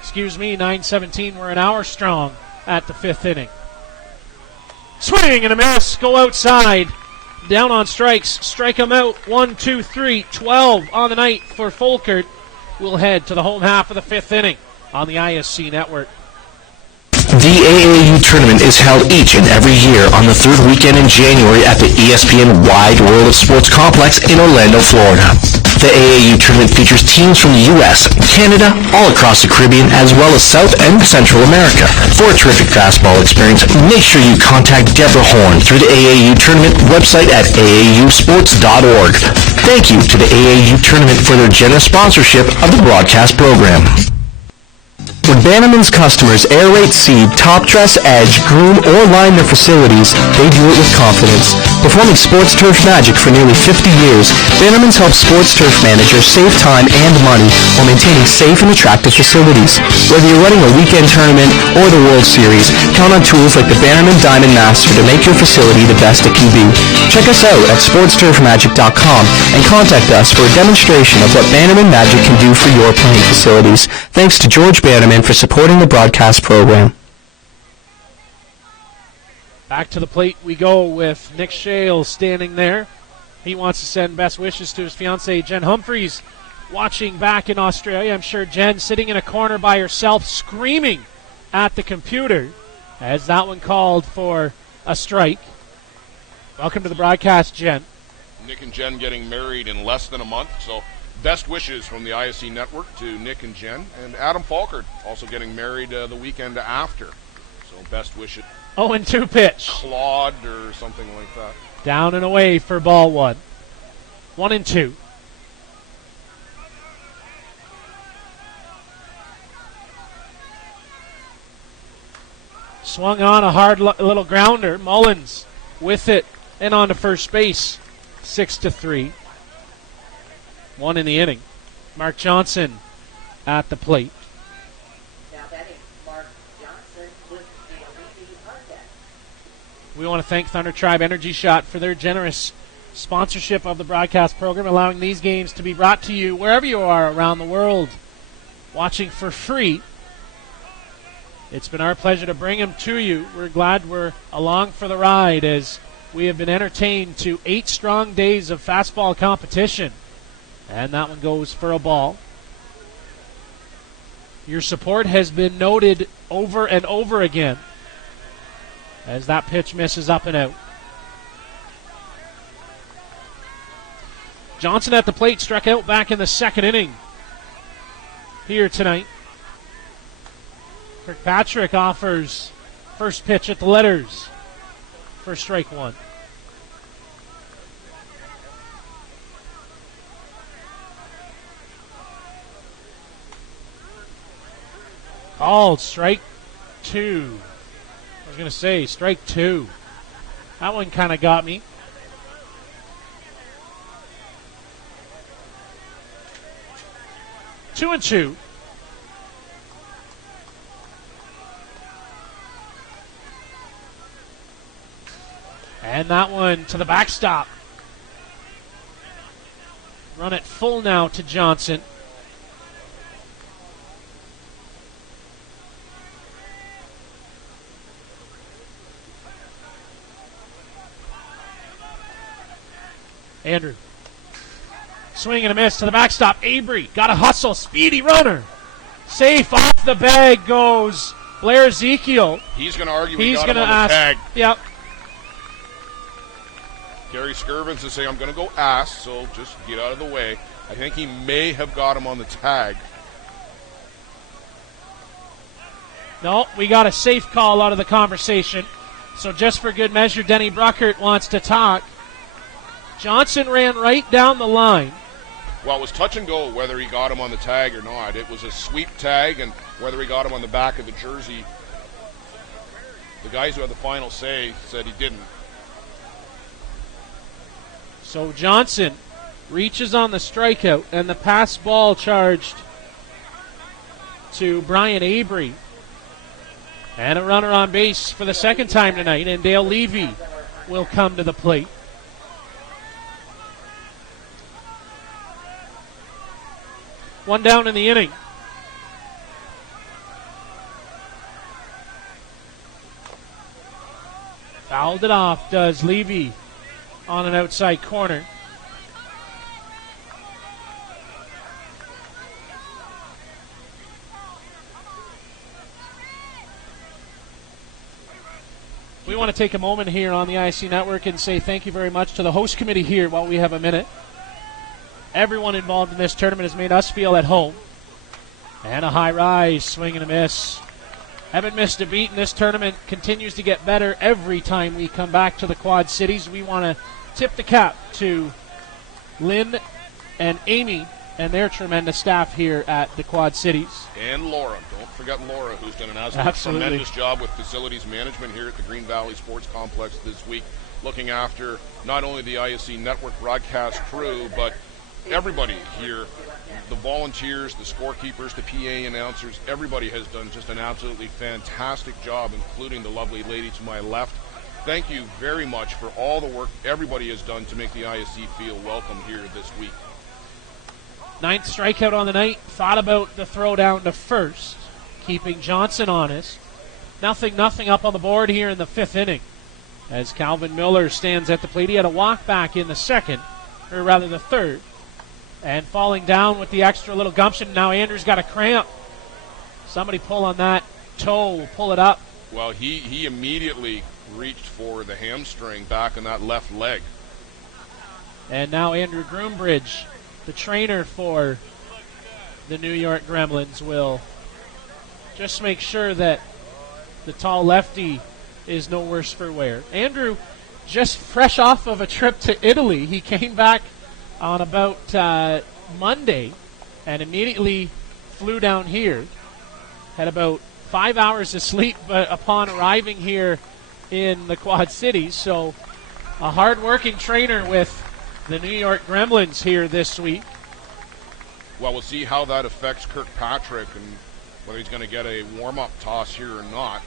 Excuse me, 9:17. We're an hour strong at the 5th inning. Swing and a miss. Go outside. Down on strikes. Strike him out. 1, 2, 3. 12 on the night for Folkard. We'll head to the home half of the 5th inning on the ISC network. The AAU tournament is held each and every year on the 3rd weekend in January at the ESPN Wide World of Sports Complex in Orlando, Florida. The AAU tournament features teams from the U.S., Canada, all across the Caribbean, as well as South and Central America. For a terrific fastball experience, make sure you contact Deborah Horn through the AAU tournament website at aausports.org. Thank you to the AAU tournament for their generous sponsorship of the broadcast program. When Bannerman's customers aerate, seed, top dress, edge, groom, or line their facilities, they do it with confidence. Performing sports turf magic for nearly 50 years, Bannerman's helps sports turf managers save time and money while maintaining safe and attractive facilities. Whether you're running a weekend tournament or the World Series, count on tools like the Bannerman Diamond Master to make your facility the best it can be. Check us out at sportsturfmagic.com and contact us for a demonstration of what Bannerman Magic can do for your playing facilities. Thanks to George Bannerman for supporting the broadcast program. Back to the plate we go with Nick Shales standing there. He wants to send best wishes to his fiancée, Jen Humphreys, watching back in Australia. I'm sure Jen sitting in a corner by herself screaming at the computer as that one called for a strike. Welcome to the broadcast, Jen. Nick and Jen getting married in less than a month, so best wishes from the ISC network to Nick and Jen. And Adam Folkard also getting married the weekend after. So best wishes. 0-2 pitch. Claude or something like that. Down and away for ball one. 1-2. Swung on a hard little grounder. Mullins with it and on to first base. 6-3. 1 in the inning. Mark Johnson at the plate. Now batting, Mark Johnson with the lead on deck. We want to thank Thunder Tribe Energy Shot for their generous sponsorship of the broadcast program, allowing these games to be brought to you wherever you are around the world, watching for free. It's been our pleasure to bring them to you. We're glad we're along for the ride as we have been entertained to 8 strong days of fastball competition. And that one goes for a ball. Your support has been noted over and over again as that pitch misses up and out. Johnson at the plate, struck out back in the second inning here tonight. Kirkpatrick offers first pitch at the letters for strike one. Called strike two. I was going to say strike two. That one kind of got me. 2-2. And that one to the backstop. Run it full now to Johnson. Andrew. Swing and a miss to the backstop. Avery got a hustle. Speedy runner. Safe off the bag goes Blair Ezekiel. He's going to argue He's going to ask. Tag. Yep. Gary Skirvins is saying, I'm going to go ask, so just get out of the way. I think he may have got him on the tag. No, we got a safe call out of the conversation. So just for good measure, Denny Bruckert wants to talk. Johnson ran right down the line. Well, it was touch and go whether he got him on the tag or not. It was a sweep tag, and whether he got him on the back of the jersey, the guys who had the final say said he didn't. So Johnson reaches on the strikeout, and the pass ball charged to Brian Avery. And a runner on base for the second time tonight, and Dale Levy will come to the plate. One down in the inning. Fouled it off, does Levy on an outside corner. We want to take a moment here on the ISC Network and say thank you very much to the host committee here while we have a minute. Everyone involved in this tournament has made us feel at home. And a high rise, swing and a miss. Haven't missed a beat, and this tournament continues to get better every time we come back to the Quad Cities. We want to tip the cap to Lynn and Amy and their tremendous staff here at the Quad Cities. And Laura. Don't forget Laura, who's done an absolutely tremendous job with facilities management here at the Green Valley Sports Complex this week, looking after not only the ISC Network broadcast crew, but everybody here, the volunteers, the scorekeepers, the PA announcers, everybody has done just an absolutely fantastic job, including the lovely lady to my left. Thank you very much for all the work everybody has done to make the ISC feel welcome here this week. 9th strikeout on the night. Thought about the throw down to first, keeping Johnson honest. 0-0 up on the board here in the 5th inning as Calvin Miller stands at the plate. He had a walk back in the the third. And falling down with the extra little gumption. Now Andrew's got a cramp. Somebody pull on that toe, pull it up. Well, he immediately reached for the hamstring back in that left leg. And now Andrew Groombridge, the trainer for the New York Gremlins, will just make sure that the tall lefty is no worse for wear. Andrew, just fresh off of a trip to Italy, he came back on about Monday and immediately flew down here. Had about 5 hours of sleep but upon arriving here in the Quad Cities. So a hard-working trainer with the New York Gremlins here this week. Well, we'll see how that affects Kirkpatrick and whether he's going to get a warm-up toss here or not.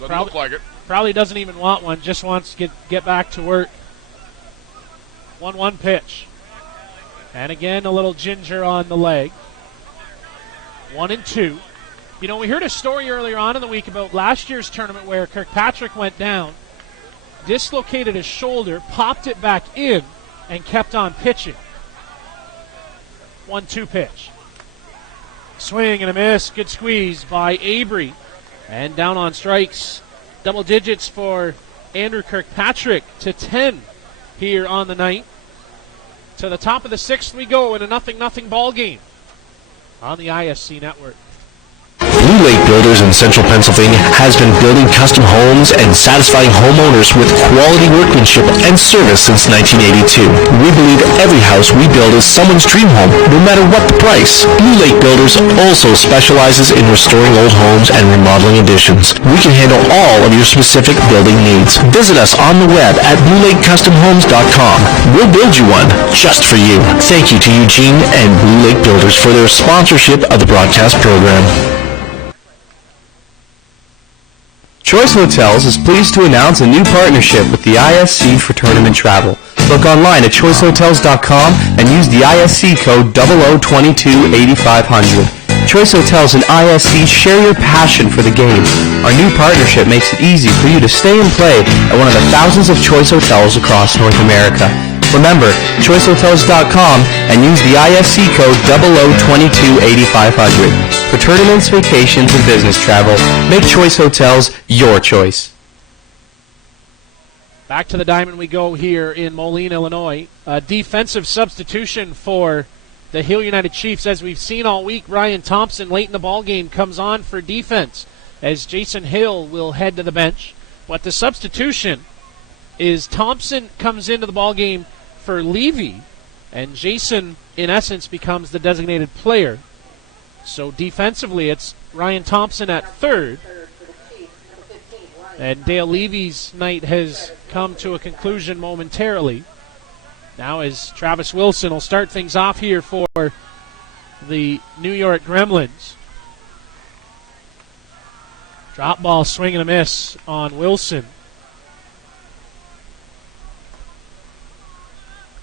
Doesn't look like it. Probably doesn't even want one, just wants to get back to work. 1-1 pitch. And again, a little ginger on the leg. 1-2. You know, we heard a story earlier on in the week about last year's tournament where Kirkpatrick went down, dislocated his shoulder, popped it back in, and kept on pitching. 1-2 pitch. Swing and a miss. Good squeeze by Avery. And down on strikes. Double digits for Andrew Kirkpatrick to 10 here on the night. To the top of the sixth we go in a 0-0 ball game on the ISC network. Blue Lake Builders in Central Pennsylvania has been building custom homes and satisfying homeowners with quality workmanship and service since 1982. We believe every house we build is someone's dream home, no matter what the price. Blue Lake Builders also specializes in restoring old homes and remodeling additions. We can handle all of your specific building needs. Visit us on the web at BlueLakeCustomHomes.com. We'll build you one just for you. Thank you to Eugene and Blue Lake Builders for their sponsorship of the broadcast program. Choice Hotels is pleased to announce a new partnership with the ISC for tournament travel. Book online at choicehotels.com and use the ISC code 00228500. Choice Hotels and ISC share your passion for the game. Our new partnership makes it easy for you to stay and play at one of the thousands of Choice Hotels across North America. Remember, choicehotels.com and use the ISC code 00228500. For tournaments, vacations, and business travel, make Choice Hotels your choice. Back to the diamond we go here in Moline, Illinois. A defensive substitution for the Hill United Chiefs. As we've seen all week, Ryan Thompson late in the ball game comes on for defense as Jason Hill will head to the bench. But the substitution is Thompson comes into the ball game for Levy, and Jason, in essence, becomes the designated player. So defensively, it's Ryan Thompson at third. And Dale Levy's night has come to a conclusion momentarily. Now as Travis Wilson will start things off here for the New York Gremlins. Drop ball, swing and a miss on Wilson.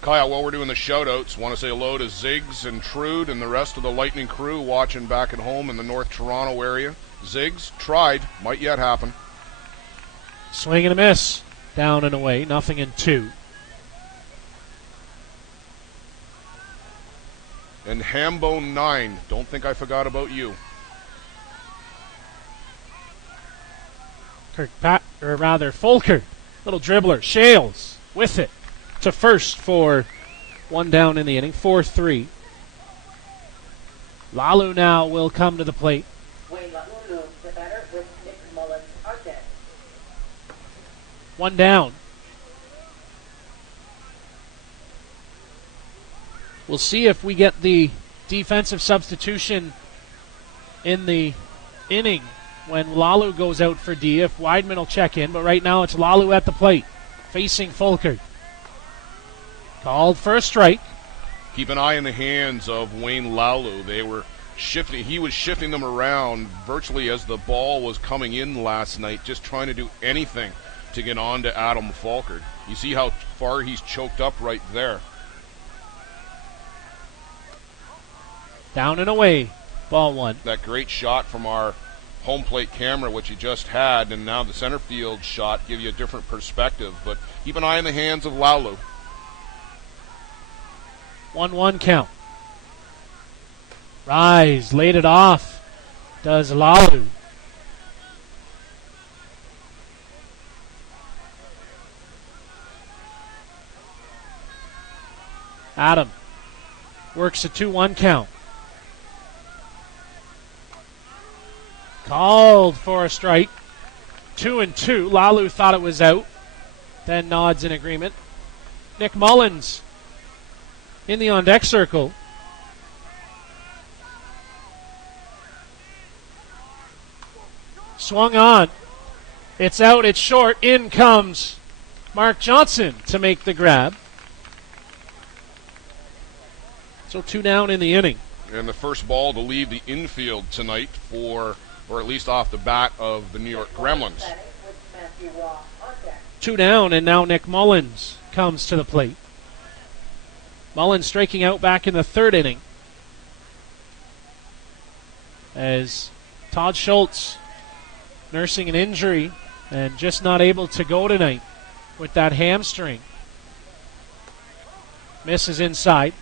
Kyle, while we're doing the shout-outs, want to say hello to Ziggs and Trude and the rest of the Lightning crew watching back at home in the North Toronto area. Ziggs tried, might yet happen. Swing and a miss, down and away, 0-2. And Hambone 9, don't think I forgot about you. Folkard, little dribbler, Shales with it to first for one down in the inning, 4-3. Lalu now will come to the plate. One down. We'll see if we get the defensive substitution in the inning when Lalu goes out for D, if Weidman will check in. But right now it's Lalu at the plate, facing Folkard. Called for a strike. Keep an eye in the hands of Wayne Lalu. They were shifting. He was shifting them around virtually as the ball was coming in last night, just trying to do anything to get on to Adam Folkard. You see how far he's choked up right there. Down and away, ball one. That great shot from our home plate camera, which you just had, and now the center field shot give you a different perspective. But keep an eye in the hands of Laulu. 1-1 count. Rise, laid it off, does Laulu. Adam works a 2-1 count. Called for a strike. 2-2. Lalu thought it was out. Then nods in agreement. Nick Mullins in the on-deck circle. Swung on. It's out. It's short. In comes Mark Johnson to make the grab. So 2 down in the inning. And the first ball to leave the infield tonight for, or at least off the bat of the New York Gremlins. Matthew on deck. 2 down, and now Nick Mullins comes to the plate. Mullins striking out back in the 3rd inning, as Todd Schultz nursing an injury and just not able to go tonight with that hamstring. Misses inside.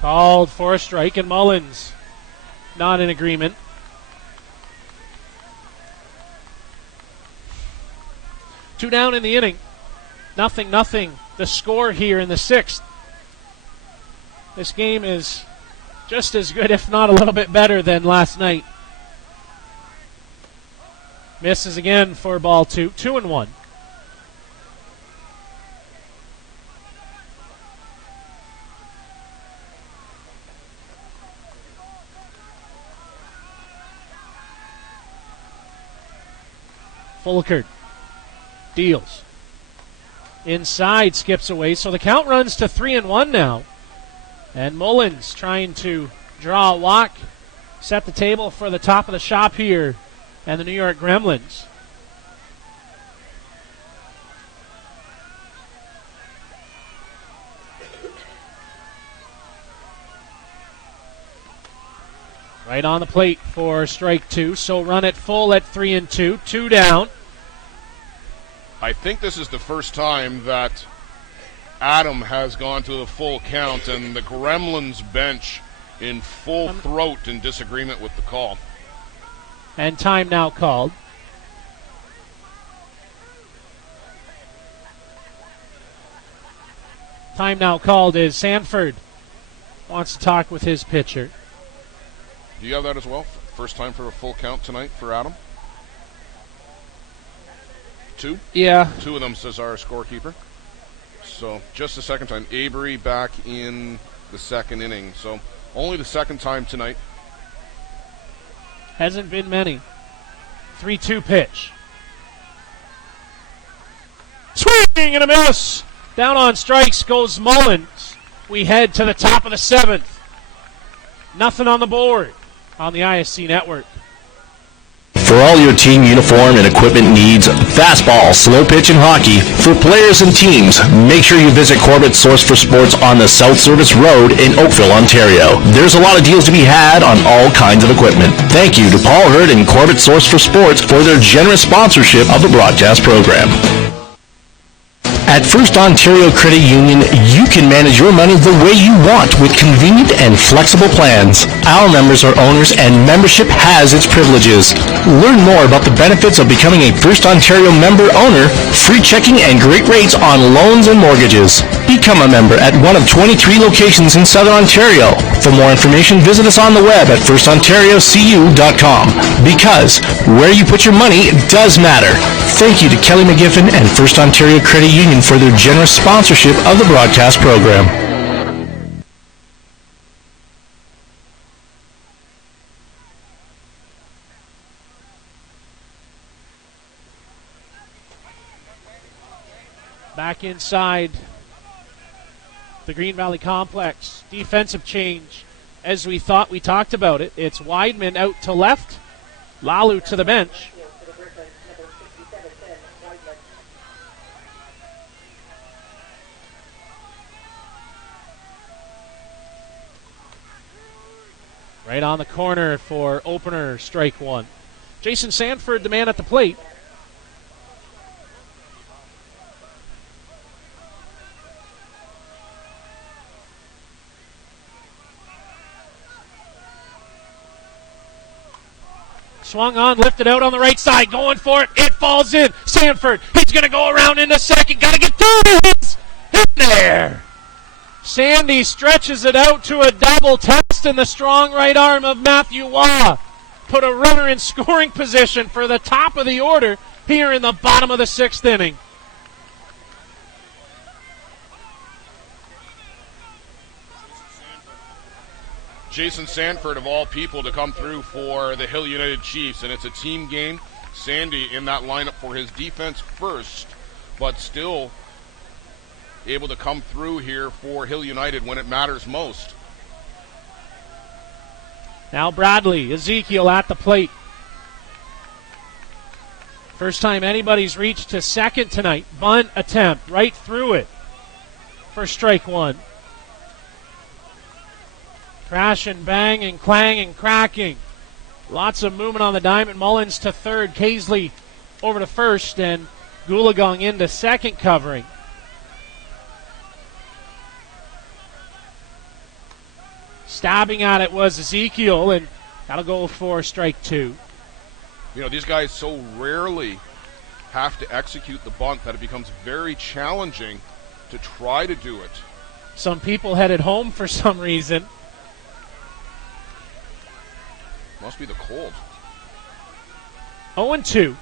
Called for a strike, and Mullins not in agreement. Two down in the inning. 0-0. The score here in the 6th. This game is just as good, if not a little bit better, than last night. Misses again for ball 2. 2-1. Folkard deals. Inside, skips away, so the count runs to 3-1 now. And Mullins trying to draw a walk, set the table for the top of the shop here, and the New York Gremlins. Right on the plate for strike 2, so run it full at 3-2, 2 down. I think this is the first time that Adam has gone to the full count, and the Gremlins bench in full throat in disagreement with the call. And time now called. Time now called is Sanford wants to talk with his pitcher. Do you have that as well? First time for a full count tonight for Adam? 2? Yeah. 2 of them, says our scorekeeper. So just the second time. Avery back in the 2nd inning. So only the 2nd time tonight. Hasn't been many. 3-2 pitch. Swing and a miss. Down on strikes goes Mullins. We head to the top of the 7th. Nothing on the board on the ISC network. For all your team uniform and equipment needs, fastball, slow pitch, and hockey, for players and teams, make sure you visit Corbett's Source for Sports on the South Service Road in Oakville, Ontario. There's a lot of deals to be had on all kinds of equipment. Thank you to Paul Hurd and Corbett's Source for Sports for their generous sponsorship of the broadcast program. At First Ontario Credit Union, you can manage your money the way you want with convenient and flexible plans. Our members are owners and membership has its privileges. Learn more about the benefits of becoming a First Ontario member owner, free checking and great rates on loans and mortgages. Become a member at one of 23 locations in Southern Ontario. For more information, visit us on the web at firstontariocu.com. Because where you put your money does matter. Thank you to Kelly McGiffin and First Ontario Credit Union for their generous sponsorship of the broadcast program. Back inside the Green Valley Complex. Defensive change as we thought. We talked about it. It's Weidman out to left. Lalu to the bench. Right on the corner for opener, strike 1. Jason Sanford, the man at the plate. Swung on, lifted out on the right side, going for it. It falls in. Sanford, he's going to go around into second. Got to get through. It's in there. Sandy stretches it out to a double, test in the strong right arm of Matthew Waugh. Put a runner in scoring position for the top of the order here in the bottom of the 6th inning. Jason Sanford, of all people, to come through for the Hill United Chiefs, and it's a team game. Sandy in that lineup for his defense first but still able to come through here for Hill United when it matters most. Now Bradley, Ezekiel at the plate. First time anybody's reached to second tonight. Bunt attempt right through it for strike one. Crash and bang and clang and cracking. Lots of movement on the diamond. Mullins to third. Kaisley over to first, and Goolagong into second covering. Stabbing at it was Ezekiel, and that'll go for strike two. You know, these guys so rarely have to execute the bunt that it becomes very challenging to try to do it. Some people headed home for some reason. Must be the cold. 0-2.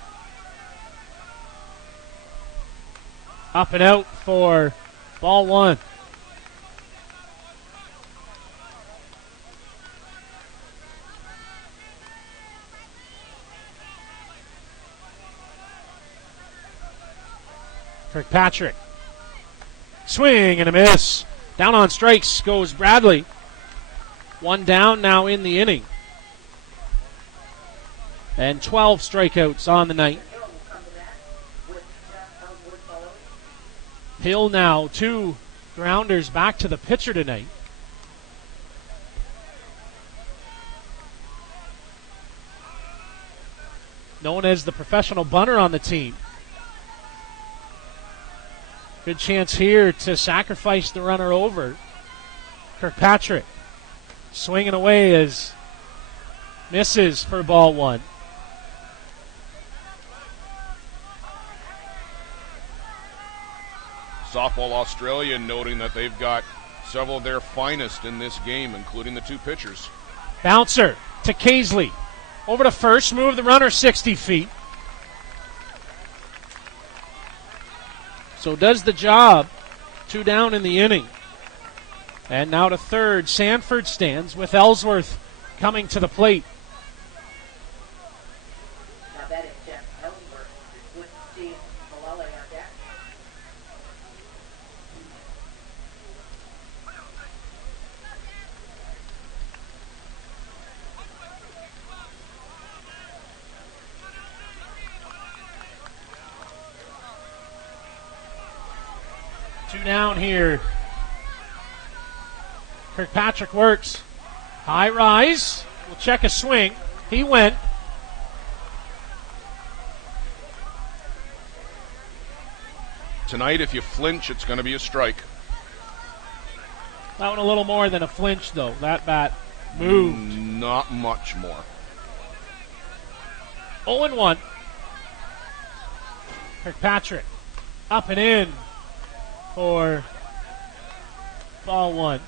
Up and out for ball one. Kirkpatrick. Swing and a miss. Down on strikes goes Bradley. One down now in the inning. And 12 strikeouts on the night. Hill now 2 grounders back to the pitcher tonight. Known as the professional bunter on the team. Good chance here to sacrifice the runner over. Kirkpatrick swinging away as misses for ball one. Softball Australia noting that they've got several of their finest in this game, including the two pitchers. Bouncer to Kaisley. Over to first, move the runner 60 feet. So does the job. 2 down in the inning. And now to third. Sanford stands with Ellsworth coming to the plate. Now that is Jeff Ellsworth with Steve Malale on deck. Two down here. Kirkpatrick works. High rise. We'll check a swing. He went. Tonight, if you flinch, it's going to be a strike. That one a little more than a flinch, though. That bat moved. Not much more. 0-1. Kirkpatrick up and in for ball one.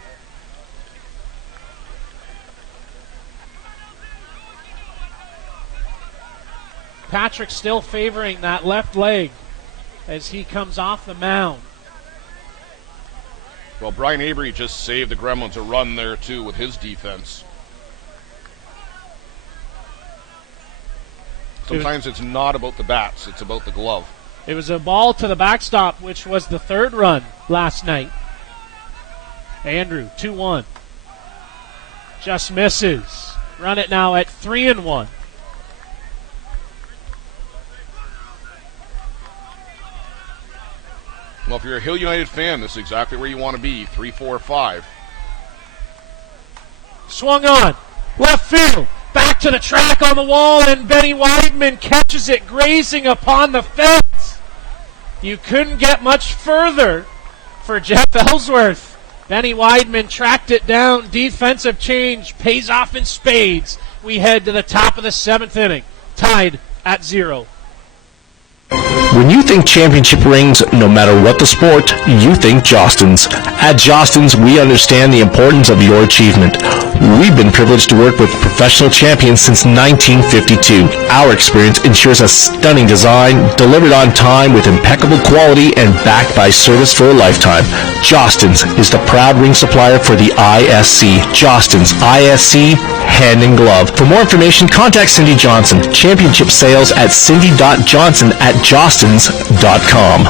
Patrick still favoring that left leg as he comes off the mound. Well, Brian Avery just saved the Gremlins a run there, too, with his defense. Sometimes it's not about the bats, it's about the glove. It was a ball to the backstop, which was the third run last night. Andrew, 2-1. Just misses. Run it now at 3-1. Well, if you're a Hill United fan, this is exactly where you want to be. 3, 4, 5. Swung on. Left field. Back to the track on the wall, and Benny Weidman catches it grazing upon the fence. You couldn't get much further for Jeff Ellsworth. Benny Weidman tracked it down. Defensive change pays off in spades. We head to the top of the 7th inning, tied at 0. When you think championship rings, no matter what the sport, you think Jostens. At Jostens, we understand the importance of your achievement. We've been privileged to work with professional champions since 1952. Our experience ensures a stunning design, delivered on time with impeccable quality and backed by service for a lifetime. Jostens is the proud ring supplier for the ISC. Jostens, ISC, hand in glove. For more information, contact Cindy Johnson. Championship sales at cindy.johnson@jostens.com.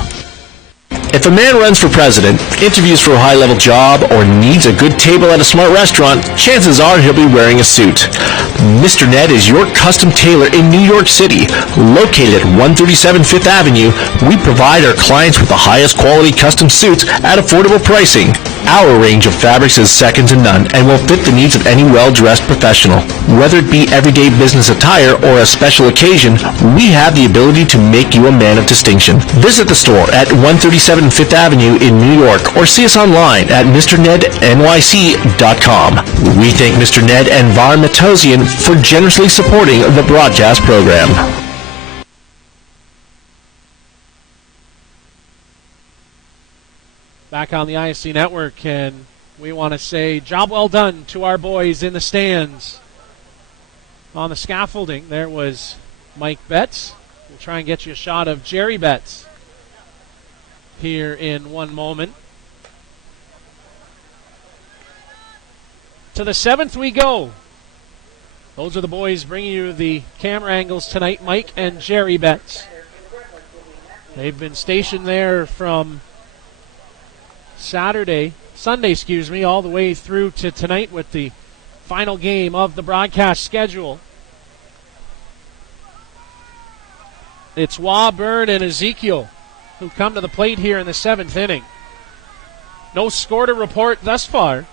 If a man runs for president, interviews for a high-level job, or needs a good table at a smart restaurant, chances are he'll be wearing a suit. Mr. Ned is your custom tailor in New York City. Located at 137 Fifth Avenue, we provide our clients with the highest quality custom suits at affordable pricing. Our range of fabrics is second to none and will fit the needs of any well-dressed professional. Whether it be everyday business attire or a special occasion, we have the ability to make you a man of distinction. Visit the store at 137 Fifth Avenue in New York or see us online at mrnednyc.com. We thank Mr. Ned and Var Matosian for generously supporting the broadcast program. Back on the ISC network, and we want to say job well done to our boys in the stands. On the scaffolding, there was Mike Betts. We'll try and get you a shot of Jerry Betts here in one moment. To the 7th we go. Those are the boys bringing you the camera angles tonight, Mike and Jerry Betts. They've been stationed there from Sunday, all the way through to tonight with the final game of the broadcast schedule. It's Waugh, Byrne, and Ezekiel who come to the plate here in the 7th inning. No score to report thus far.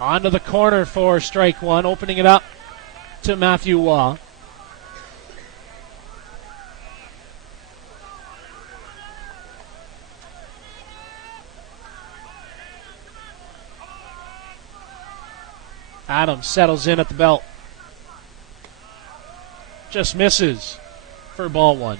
On to the corner for strike one, opening it up to Matthew Waugh. Adams settles in at the belt. Just misses for ball one.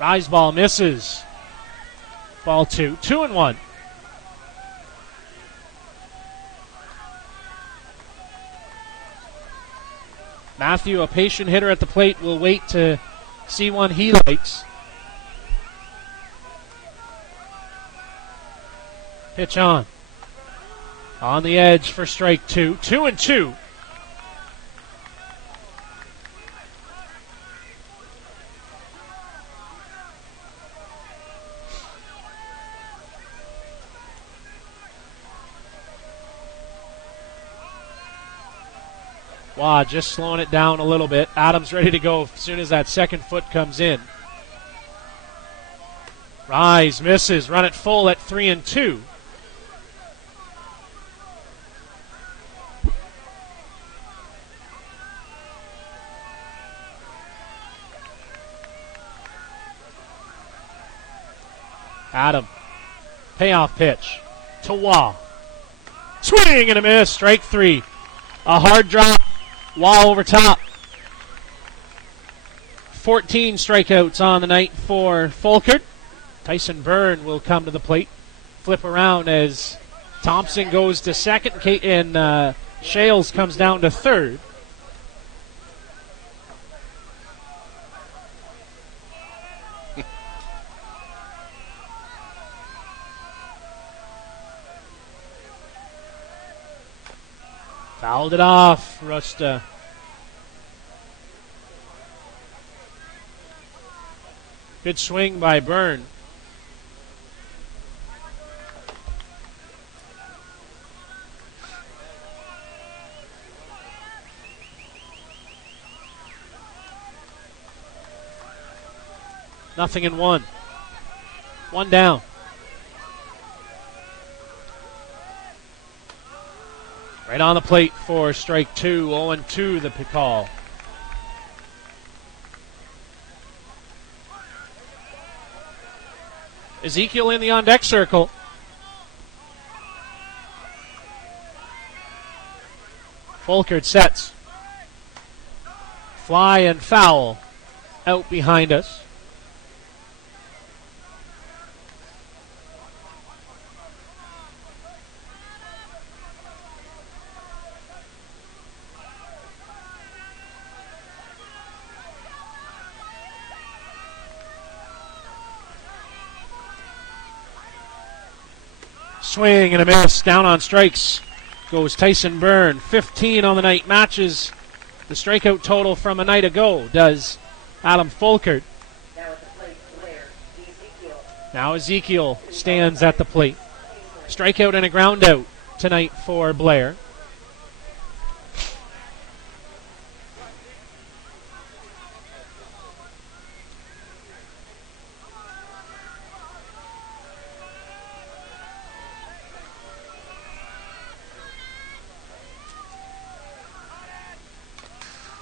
Rise ball misses. Ball two. 2-1. Matthew, a patient hitter at the plate, will wait to see one he likes. Pitch on. On the edge for strike two. 2-2. Wow, just slowing it down a little bit. Adams ready to go as soon as that second foot comes in. Rise, misses, run it full at 3-2. Adam, payoff pitch to Waugh. Swing and a miss, strike three. A hard drop. Waugh over top. 14 strikeouts on the night for Folkard. Tyson Byrne will come to the plate. Flip around as Thompson goes to second and Shales comes down to third. Fouled it off, Rusta. Good swing by Byrne. Nothing in one. One down. Right on the plate for strike two. 0-2 the call. Ezekiel in the on-deck circle. Folkard sets. Fly and foul out behind us. Swing and a miss. Down on strikes goes Tyson Byrne. 15 on the night. Matches the strikeout total from a night ago, does Adam Folkard. Now at the plate, Blair, Ezekiel. Now Ezekiel stands at the plate. Strikeout and a ground out tonight for Blair.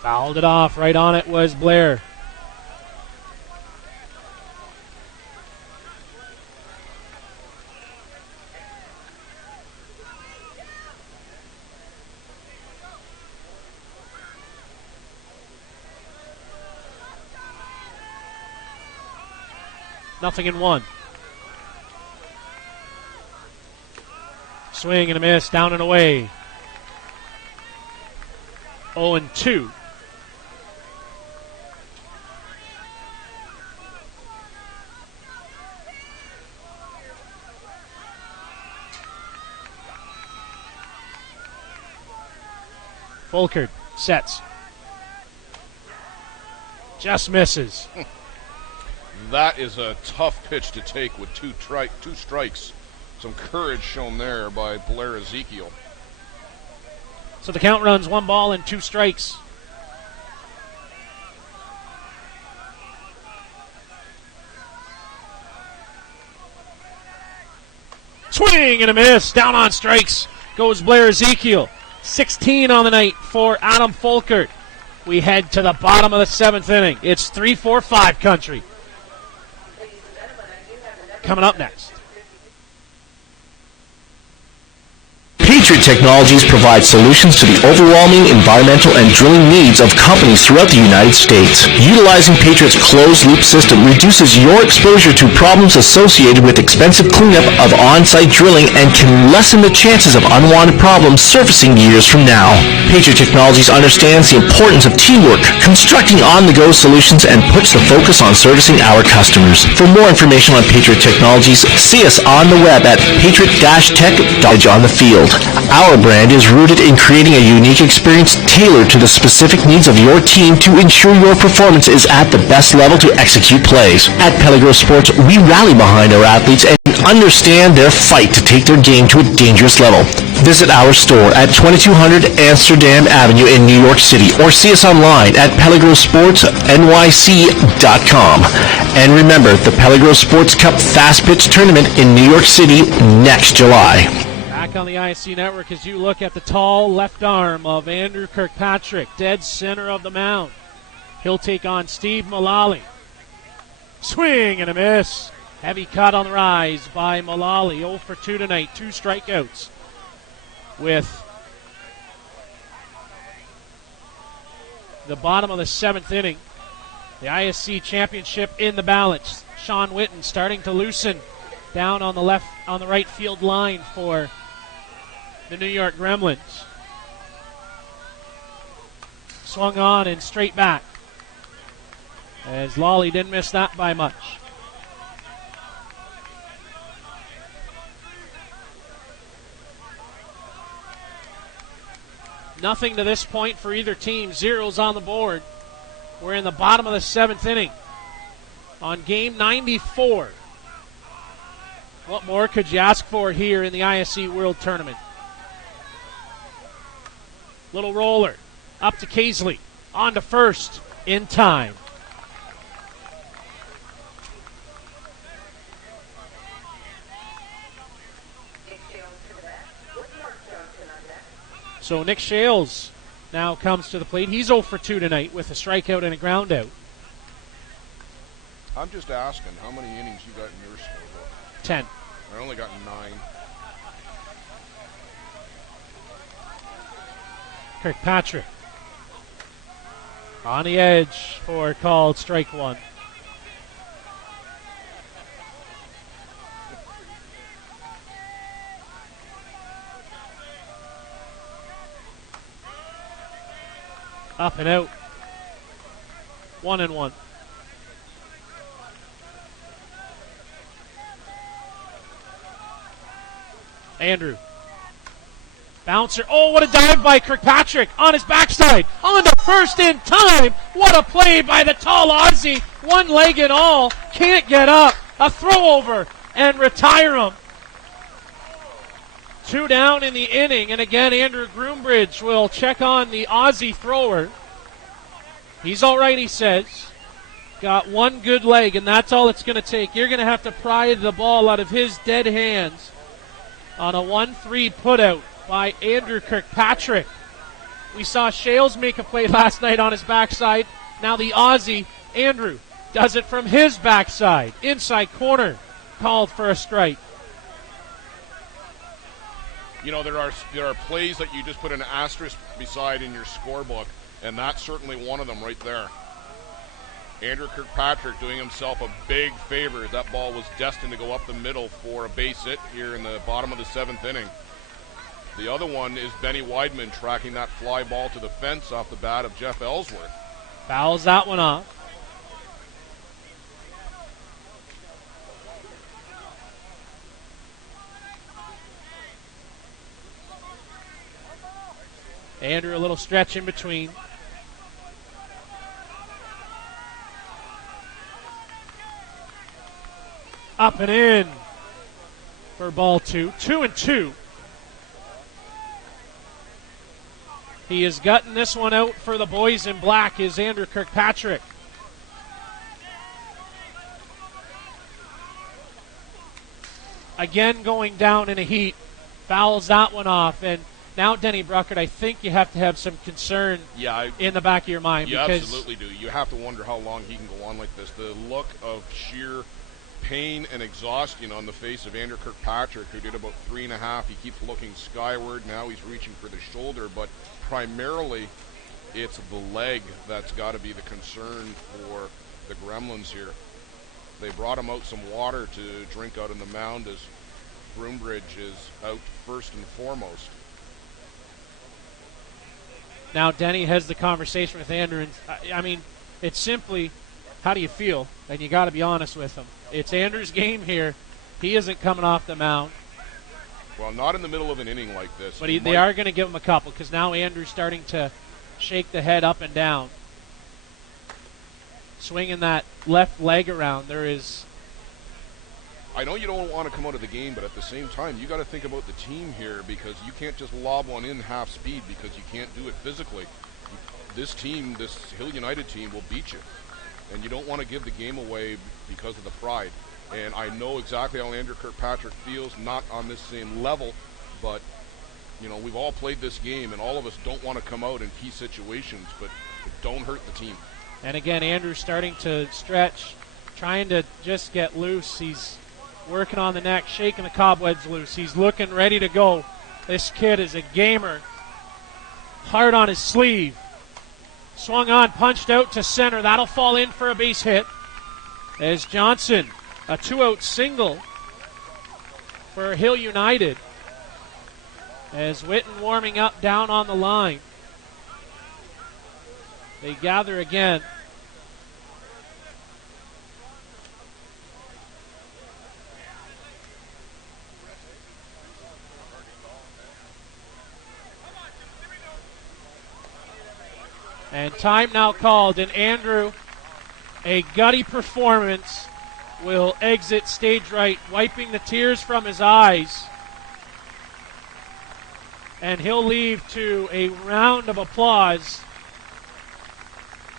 Fouled it off. Right on it was Blair. Nothing in one. Swing and a miss. Down and away. 0-2. Folkard sets. Just misses. That is a tough pitch to take with two strikes. Some courage shown there by Blair Ezekiel. So the count runs 1 ball and 2 strikes. Swing and a miss. Down on strikes goes Blair Ezekiel. 16 on the night for Adam Folkard. We head to the bottom of the 7th inning. It's 3-4-5 country. Coming up next. Patriot Technologies provides solutions to the overwhelming environmental and drilling needs of companies throughout the United States. Utilizing Patriot's closed-loop system reduces your exposure to problems associated with expensive cleanup of on-site drilling and can lessen the chances of unwanted problems surfacing years from now. Patriot Technologies understands the importance of teamwork, constructing on-the-go solutions, and puts the focus on servicing our customers. For more information on Patriot Technologies, see us on the web at patriot-tech.com on the field. Our brand is rooted in creating a unique experience tailored to the specific needs of your team to ensure your performance is at the best level to execute plays. At Pellegro Sports, we rally behind our athletes and understand their fight to take their game to a dangerous level. Visit our store at 2200 Amsterdam Avenue in New York City or see us online at PellegroSportsNYC.com. And remember, the Pellegro Sports Cup Fast Pitch Tournament in New York City next July. Back on the ISC network as you look at the tall left arm of Andrew Kirkpatrick, dead center of the mound. He'll take on Steve Mullally. Swing and a miss. Heavy cut on the rise by Mullally. 0 for 2 tonight. 2 strikeouts with the bottom of the 7th inning. The ISC championship in the balance. Sean Witten starting to loosen down on the right field line for the New York Gremlins. Swung on and straight back, as Lawley didn't miss that by much. Nothing to this point for either team. Zeros on the board. We're in the bottom of the 7th inning on game 94. What more could you ask for here in the ISC World Tournament? Little roller up to Casely, on to first in time. So Nick Shales now comes to the plate. He's 0 for 2 tonight with a strikeout and a ground out. I'm just asking, how many innings you got in your scorebook? 10. I only got 9. Kirkpatrick on the edge for called strike 1. Up and out. 1-1. Andrew. Bouncer. Oh, what a dive by Kirkpatrick on his backside. On to first in time. What a play by the tall Aussie. One leg and all. Can't get up. A throw over and retire him. 2 down in the inning. And again, Andrew Groombridge will check on the Aussie thrower. He's all right, he says. Got one good leg, and that's all it's going to take. You're going to have to pry the ball out of his dead hands on a 1-3 putout by Andrew Kirkpatrick. We saw Shales make a play last night on his backside. Now the Aussie, Andrew, does it from his backside. Inside corner, called for a strike. You know, there are plays that you just put an asterisk beside in your scorebook, and that's certainly one of them right there. Andrew Kirkpatrick doing himself a big favor. That ball was destined to go up the middle for a base hit here in the bottom of the 7th inning. The other one is Benny Weidman tracking that fly ball to the fence off the bat of Jeff Ellsworth. Fouls that one off. Andrew a little stretch in between. Up and in for ball 2. 2-2. He is gutting this one out for the boys in black is Andrew Kirkpatrick. Again going down in a heat. Fouls that one off. And now, Denny Bruckert, I think you have to have some concern in the back of your mind. You because absolutely do. You have to wonder how long he can go on like this. The look of sheer pain and exhaustion on the face of Andrew Kirkpatrick, who did about 3.5. He keeps looking skyward. Now he's reaching for the shoulder, but primarily it's the leg that's got to be the concern for the Gremlins here. They brought him out some water to drink out on the mound as Groombridge is out first and foremost. Now Denny has the conversation with Andrew, and I mean, it's simply, how do you feel? And you got to be honest with him. It's Andrew's game here. He isn't coming off the mound. Well, not in the middle of an inning like this. But they are going to give him a couple, because now Andrew's starting to shake the head up and down. Swinging that left leg around. There is... I know you don't want to come out of the game, but at the same time, you got to think about the team here, because you can't just lob one in half speed because you can't do it physically. This team, this Hill United team, will beat you. And you don't want to give the game away because of the pride. And I know exactly how Andrew Kirkpatrick feels, not on this same level, but, you know, we've all played this game, and all of us don't want to come out in key situations, but don't hurt the team. And again, Andrew's starting to stretch, trying to just get loose. He's working on the neck, shaking the cobwebs loose. He's looking ready to go. This kid is a gamer. Hard on his sleeve. Swung on, punched out to center. That'll fall in for a base hit. As Johnson, a 2-out single for Hill United. As Witten warming up down on the line. They gather again. And time now called, and Andrew, a gutty performance, will exit stage right, wiping the tears from his eyes. And he'll leave to a round of applause.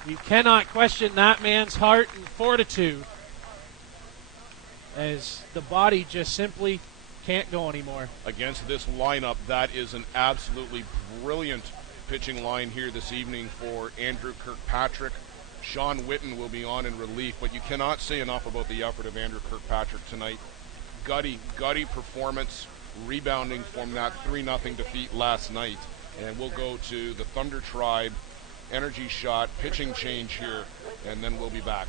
You cannot question that man's heart and fortitude, as the body just simply can't go anymore. Against this lineup, that is an absolutely brilliant pitching line here this evening for Andrew Kirkpatrick. Sean Witten will be on in relief, but you cannot say enough about the effort of Andrew Kirkpatrick tonight. Gutty performance, rebounding from that 3-0 defeat last night. And we'll go to the Thunder Tribe, energy shot, pitching change here, and then we'll be back.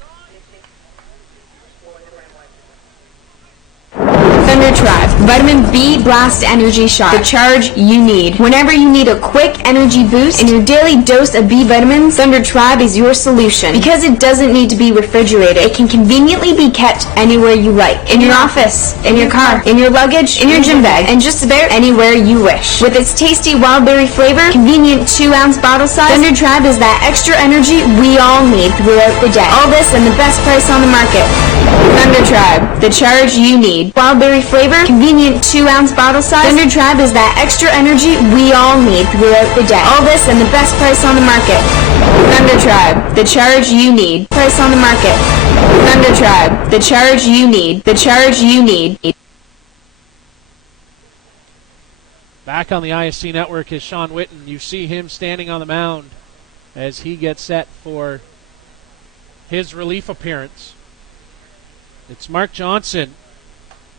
Thunder Tribe, Vitamin B Blast Energy Shot. The charge you need. Whenever you need a quick energy boost and your daily dose of B vitamins, Thunder Tribe is your solution. Because it doesn't need to be refrigerated, it can conveniently be kept anywhere you like. In your office, in your car, in your luggage, in your gym bag, and just about anywhere you wish. With its tasty wild berry flavor, convenient 2-ounce bottle size, Thunder Tribe is that extra energy we all need throughout the day. All this and the best price on the market. Thunder Tribe, the charge you need. Wild berry flavor, convenient 2-ounce bottle size. Thunder Tribe is that extra energy we all need throughout the day. All this and the best price on the market. Thunder Tribe, the charge you need. Price on the market. Thunder Tribe, the charge you need. The charge you need. Back on the ISC network is Sean Witten. You see him standing on the mound as he gets set for his relief appearance. It's Mark Johnson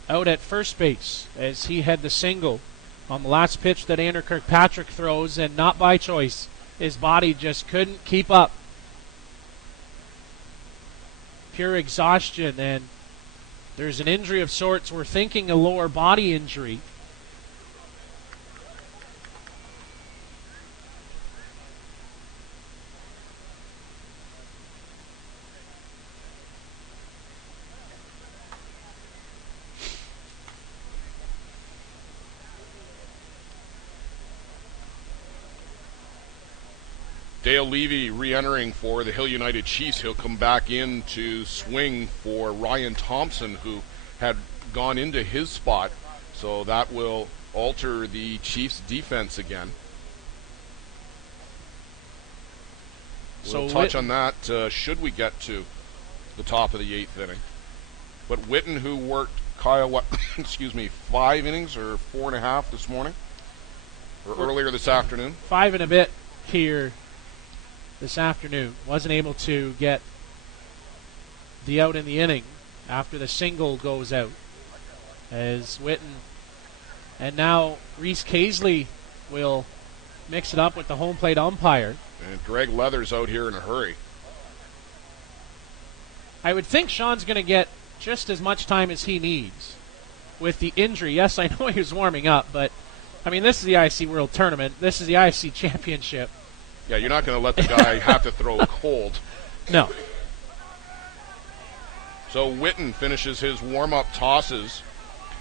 out at first base as he had the single on the last pitch that Andrew Kirkpatrick throws, and not by choice. His body just couldn't keep up. Pure exhaustion, and there's an injury of sorts. We're thinking a lower body injury. Dale Levy re-entering for the Hill United Chiefs. He'll come back in to swing for Ryan Thompson, who had gone into his spot. So that will alter the Chiefs' defense again. We'll touch on that should we get to the top of the 8th inning. But Witten, who worked Kyle, 5 innings or 4.5 this morning? Or earlier this afternoon? 5 and a bit here this afternoon. Wasn't able to get the out in the inning after the single goes out. As Witten and now Reese Casely will mix it up with the home plate umpire. And Greg Leather's out here in a hurry. I would think Sean's going to get just as much time as he needs with the injury. Yes, I know he was warming up, but I mean, this is the ISC World Tournament. This is the ISC Championship. Yeah, you're not going to let the guy have to throw cold. No. So Witten finishes his warm-up tosses.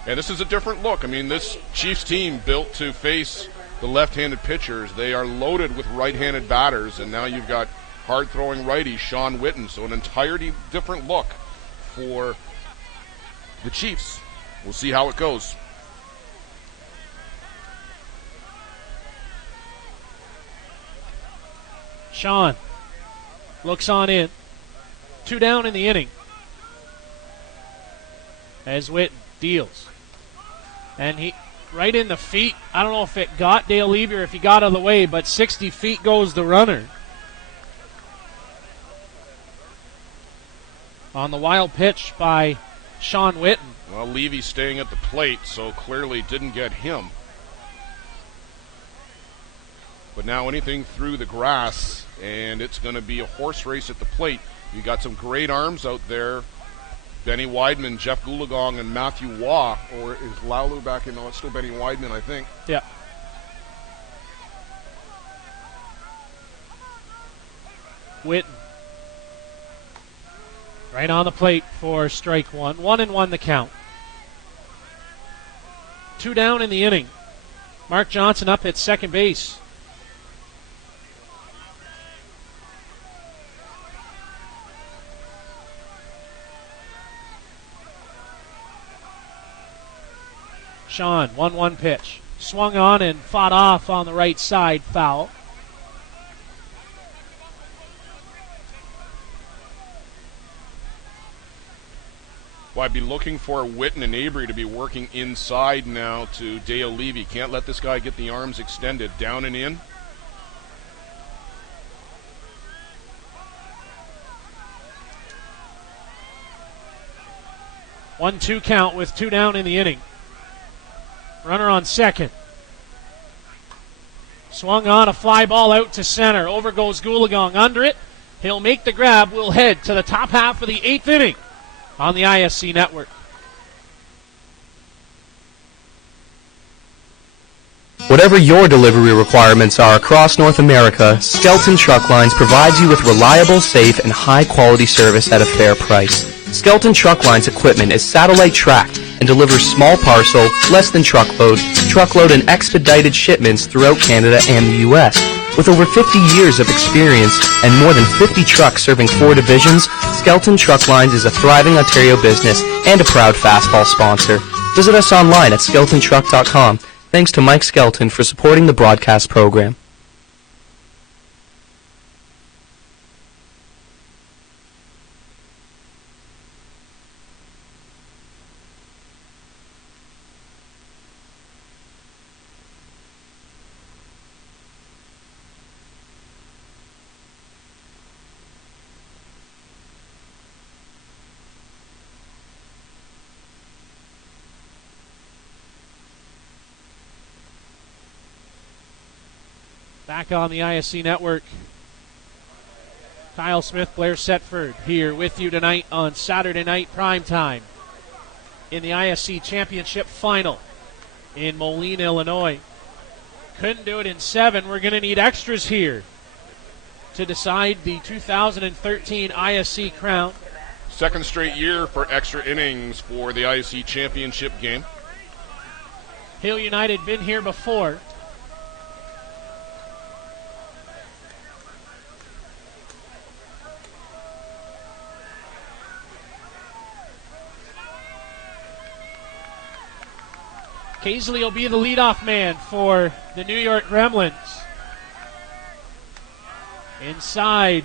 And this is a different look. I mean, this Chiefs team built to face the left-handed pitchers. They are loaded with right-handed batters, and now you've got hard-throwing righty Sean Witten. So an entirely different look for the Chiefs. We'll see how it goes. Sean looks on in. 2 down in the inning. As Witten deals. And he right in the feet. I don't know if it got Dale Levy or if he got out of the way, but 60 feet goes the runner. On the wild pitch by Sean Witten. Well, Levy staying at the plate, so clearly didn't get him. But now anything through the grass, and it's going to be a horse race at the plate. You got some great arms out there. Benny Weidman, Jeff Goolagong, and Matthew Waugh. Or is Laulu back in? No, it's still Benny Weidman, I think. Yeah. Witten. Right on the plate for strike one. 1-1 the count. 2 down in the inning. Mark Johnson up at second base. Sean, 1-1 pitch. Swung on and fought off on the right side, foul. Well, I'd be looking for Witten and Avery to be working inside now to Dale Levy. Can't let this guy get the arms extended. Down and in. One-two count with 2 down in the inning. Runner on second. Swung on, a fly ball out to center. Over goes Goolagong under it. He'll make the grab. We'll head to the top half of the 8th inning on the ISC network. Whatever your delivery requirements are across North America, Skelton Truck Lines provides you with reliable, safe, and high-quality service at a fair price. Skelton Truck Lines equipment is satellite tracked and delivers small parcel, less than truckload, and expedited shipments throughout Canada and the U.S. With over 50 years of experience and more than 50 trucks serving 4 divisions, Skelton Truck Lines is a thriving Ontario business and a proud Fastball sponsor. Visit us online at skeltontruck.com. Thanks to Mike Skelton for supporting the broadcast program. Back on the ISC network. Kyle Smith, Blair Setford here with you tonight on Saturday night primetime in the ISC Championship Final in Moline, Illinois. Couldn't do it in 7. We're going to need extras here to decide the 2013 ISC crown. Second straight year for extra innings for the ISC Championship game. Hill United been here before. Casely will be the leadoff man for the New York Gremlins. Inside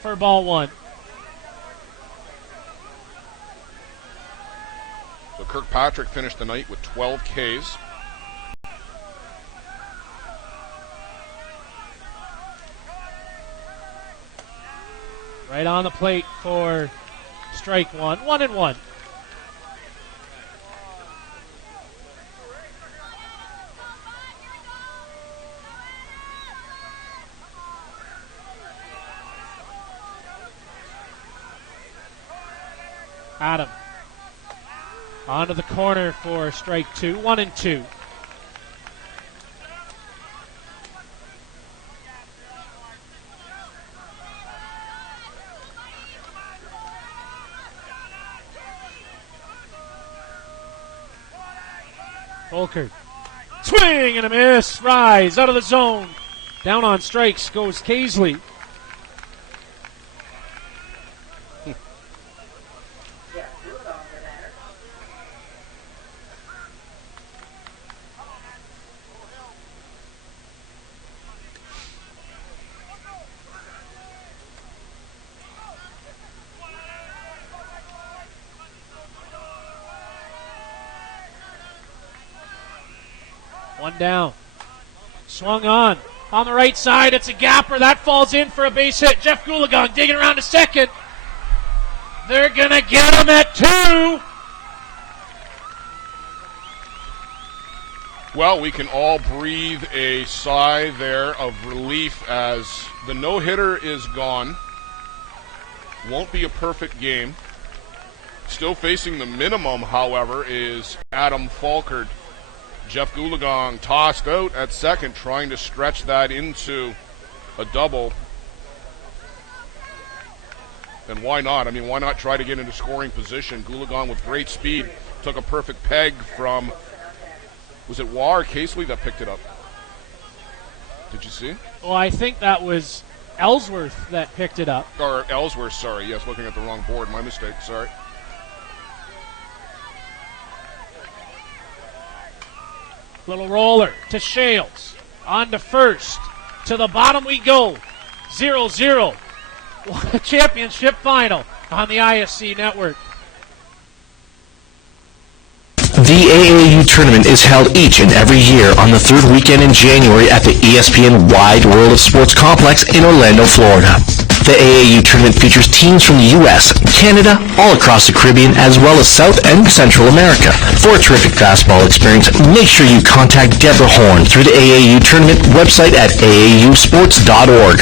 for ball 1. So Kirkpatrick finished the night with 12 Ks. Right on the plate for strike 1. 1-1. Adam onto the corner for strike 2. 1-2. Folkard. Swing and a miss. Rise out of the zone. Down on strikes goes Casely. One down. Swung on the right side. It's a gapper. That falls in for a base hit. Jeff Goolagong digging around to second. They're going to get him at 2. Well, we can all breathe a sigh there of relief as the no-hitter is gone. Won't be a perfect game. Still facing the minimum, however, is Adam Folkard. Jeff Goolagong tossed out at second, trying to stretch that into a double. And why not? I mean, why not try to get into scoring position? Goolagong with great speed took a perfect peg from, was it Waugh or Casely that picked it up? Did you see? Well, I think that was Ellsworth that picked it up. Or Ellsworth, sorry. Yes, looking at the wrong board. My mistake, sorry. Little roller to Shales. On to first. To the bottom we go. 0-0. Championship final on the ISC network. The AAU tournament is held each and every year on the third weekend in January at the ESPN Wide World of Sports Complex in Orlando, Florida. The AAU tournament features teams from the U.S., Canada, all across the Caribbean, as well as South and Central America. For a terrific fastball experience, make sure you contact Deborah Horn through the AAU tournament website at aausports.org.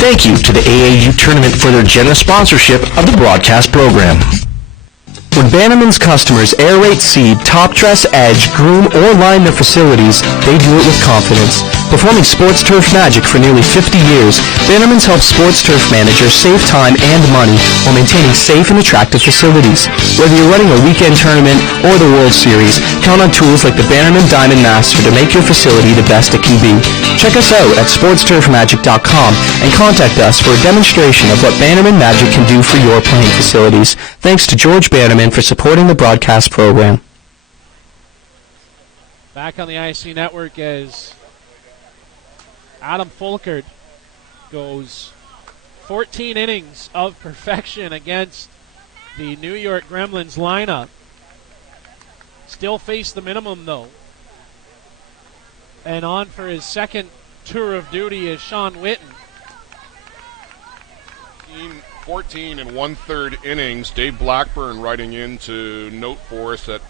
Thank you to the AAU tournament for their generous sponsorship of the broadcast program. When Bannerman's customers aerate, seed, top dress, edge, groom, or line their facilities, they do it with confidence. Performing sports turf magic for nearly 50 years, Bannerman's helps sports turf managers save time and money while maintaining safe and attractive facilities. Whether you're running a weekend tournament or the World Series, count on tools like the Bannerman Diamond Master to make your facility the best it can be. Check us out at sportsturfmagic.com and contact us for a demonstration of what Bannerman Magic can do for your playing facilities. Thanks to George Bannerman for supporting the broadcast program. Back on the ISC network as Adam Folkard goes 14 innings of perfection against the New York Gremlins lineup. Still faced the minimum, though. And on for his second tour of duty is Sean Witten. 14 and 1/3 innings. Dave Blackburn writing in to note for us that,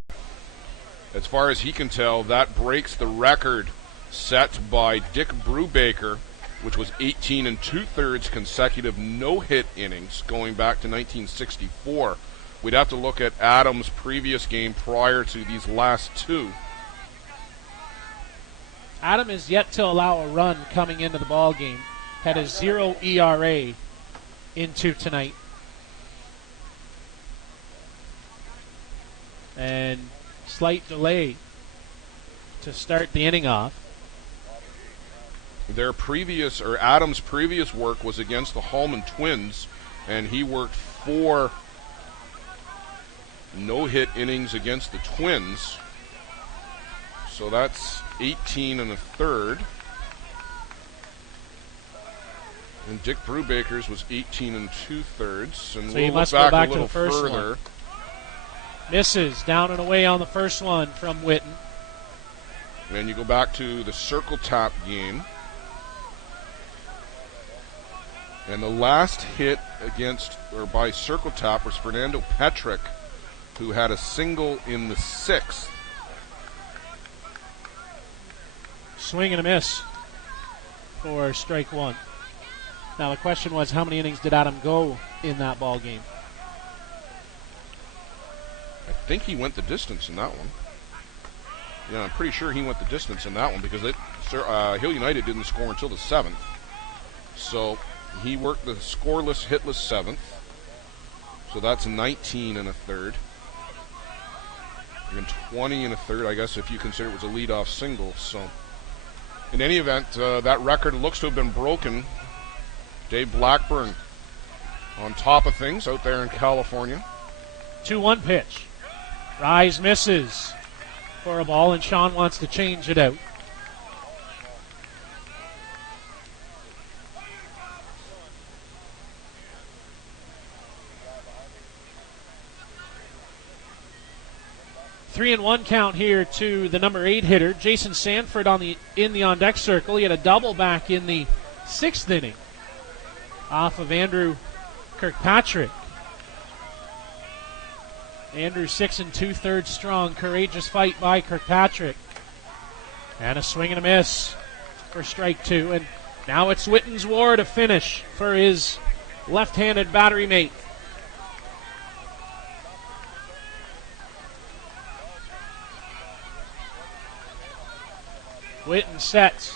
as far as he can tell, that breaks the record set by Dick Brubaker, which was 18 and 2/3 consecutive no-hit innings going back to 1964. We'd have to look at Adam's previous game prior to these last two. Adam is yet to allow a run coming into the ball game. Had a 0 ERA into tonight. And slight delay to start the inning off. Adam's previous work was against the Hallman Twins, and he worked 4 no-hit innings against the Twins. So that's 18 and 1/3. And Dick Brubaker's was 18 and 2/3. And so you we'll must look go back a to little the first further. one. Misses down and away on the first one from Witten. And you go back to the Circle Tap game. And the last hit by Circle Tap was Fernando Petrick, who had a single in the 6th. Swing and a miss for strike one. Now the question was, how many innings did Adam go in that ball game? I think he went the distance in that one. Yeah, I'm pretty sure he went the distance in that one because Hill United didn't score until the 7th. So he worked the scoreless, hitless 7th. So that's 19 and 1/3. And 20 and 1/3, I guess, if you consider it was a leadoff single. So in any event, that record looks to have been broken. Dave Blackburn on top of things out there in California. 2-1 pitch. Rise misses for a ball, and Sean wants to change it out. Three and one count here to the number 8 hitter, Jason Sanford in the on deck circle. He had a double back in the 6th inning off of Andrew Kirkpatrick. Andrew 6 2/3 strong. Courageous fight by Kirkpatrick. And a swing and a miss for strike 2. And now it's Witten's war to finish for his left-handed battery mate. Witten sets,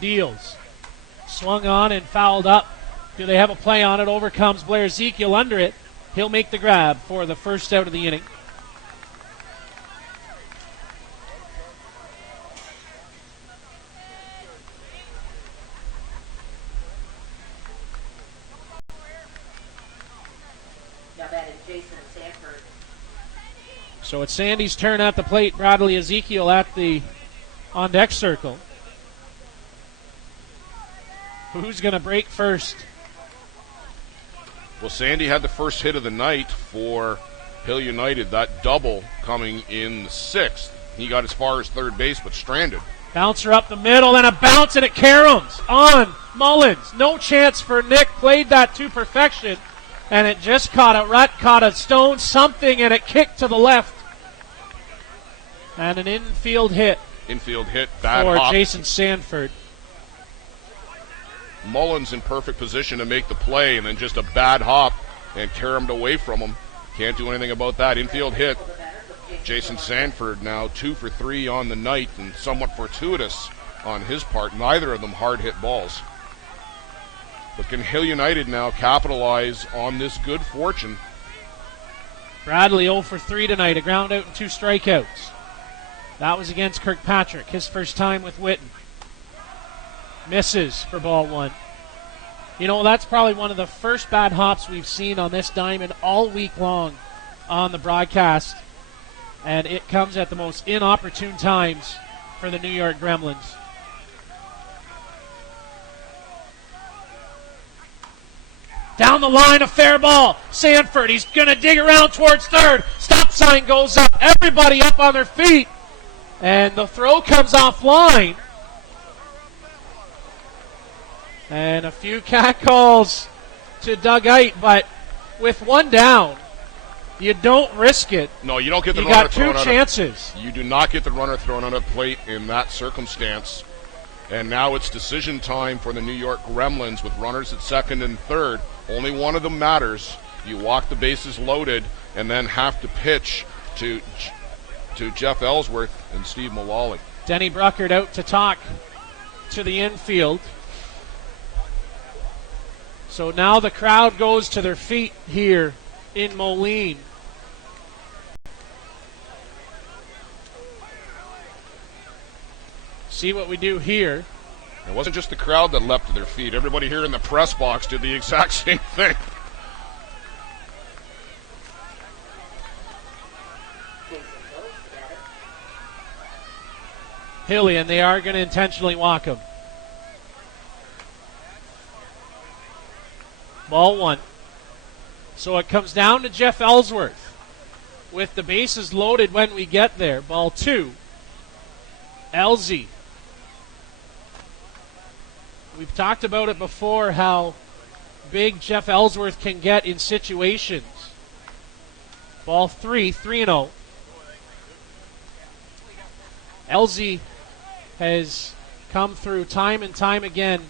deals, swung on and fouled up. Do they have a play on it? Overcomes Blair Ezekiel under it. He'll make the grab for the first out of the inning. Now that is Jason Sanford. So it's Sandy's turn at the plate. Bradley Ezekiel at the on-deck circle. Who's going to break first? Well, Sandy had the first hit of the night for Hill United, that double coming in the 6th. He got as far as third base, but stranded. Bouncer up the middle, and a bounce, and it caroms on Mullins. No chance for Nick. Played that to perfection, and it just caught a rut, caught a stone, something, and it kicked to the left. And an infield hit. Infield hit, bad for hop. Jason Sanford. Mullins in perfect position to make the play, and then just a bad hop and caromed away from him. Can't do anything about that. Infield hit. Jason Sanford now 2 for 3 on the night, and somewhat fortuitous on his part. Neither of them hard hit balls. But can Hill United now capitalize on this good fortune? Bradley 0 for 3 tonight, a ground out and 2 strikeouts. That was against Kirkpatrick, his first time with Whitten. Misses for ball 1. You know, that's probably one of the first bad hops we've seen on this diamond all week long on the broadcast. And it comes at the most inopportune times for the New York Gremlins. Down the line, a fair ball. Sanford, he's going to dig around towards third. Stop sign goes up. Everybody up on their feet. And the throw comes offline. And a few catcalls to Doug Eit, but with one down, you don't risk it. No, you don't get the runner thrown out. You got 2 chances. You do not get the runner thrown on a plate in that circumstance. And now it's decision time for the New York Gremlins with runners at second and third. Only one of them matters. You walk the bases loaded and then have to pitch to Jeff Ellsworth and Steve Mullally. Denny Bruckert out to talk to the infield. So now the crowd goes to their feet here in Moline. See what we do here. It wasn't just the crowd that leapt to their feet. Everybody here in the press box did the exact same thing. Hilly, and they are going to intentionally walk him. Ball 1. So it comes down to Jeff Ellsworth with the bases loaded when we get there. Ball 2. Elzy. We've talked about it before, how big Jeff Ellsworth can get in situations. Ball 3, 3-0. Elzy has come through time and time again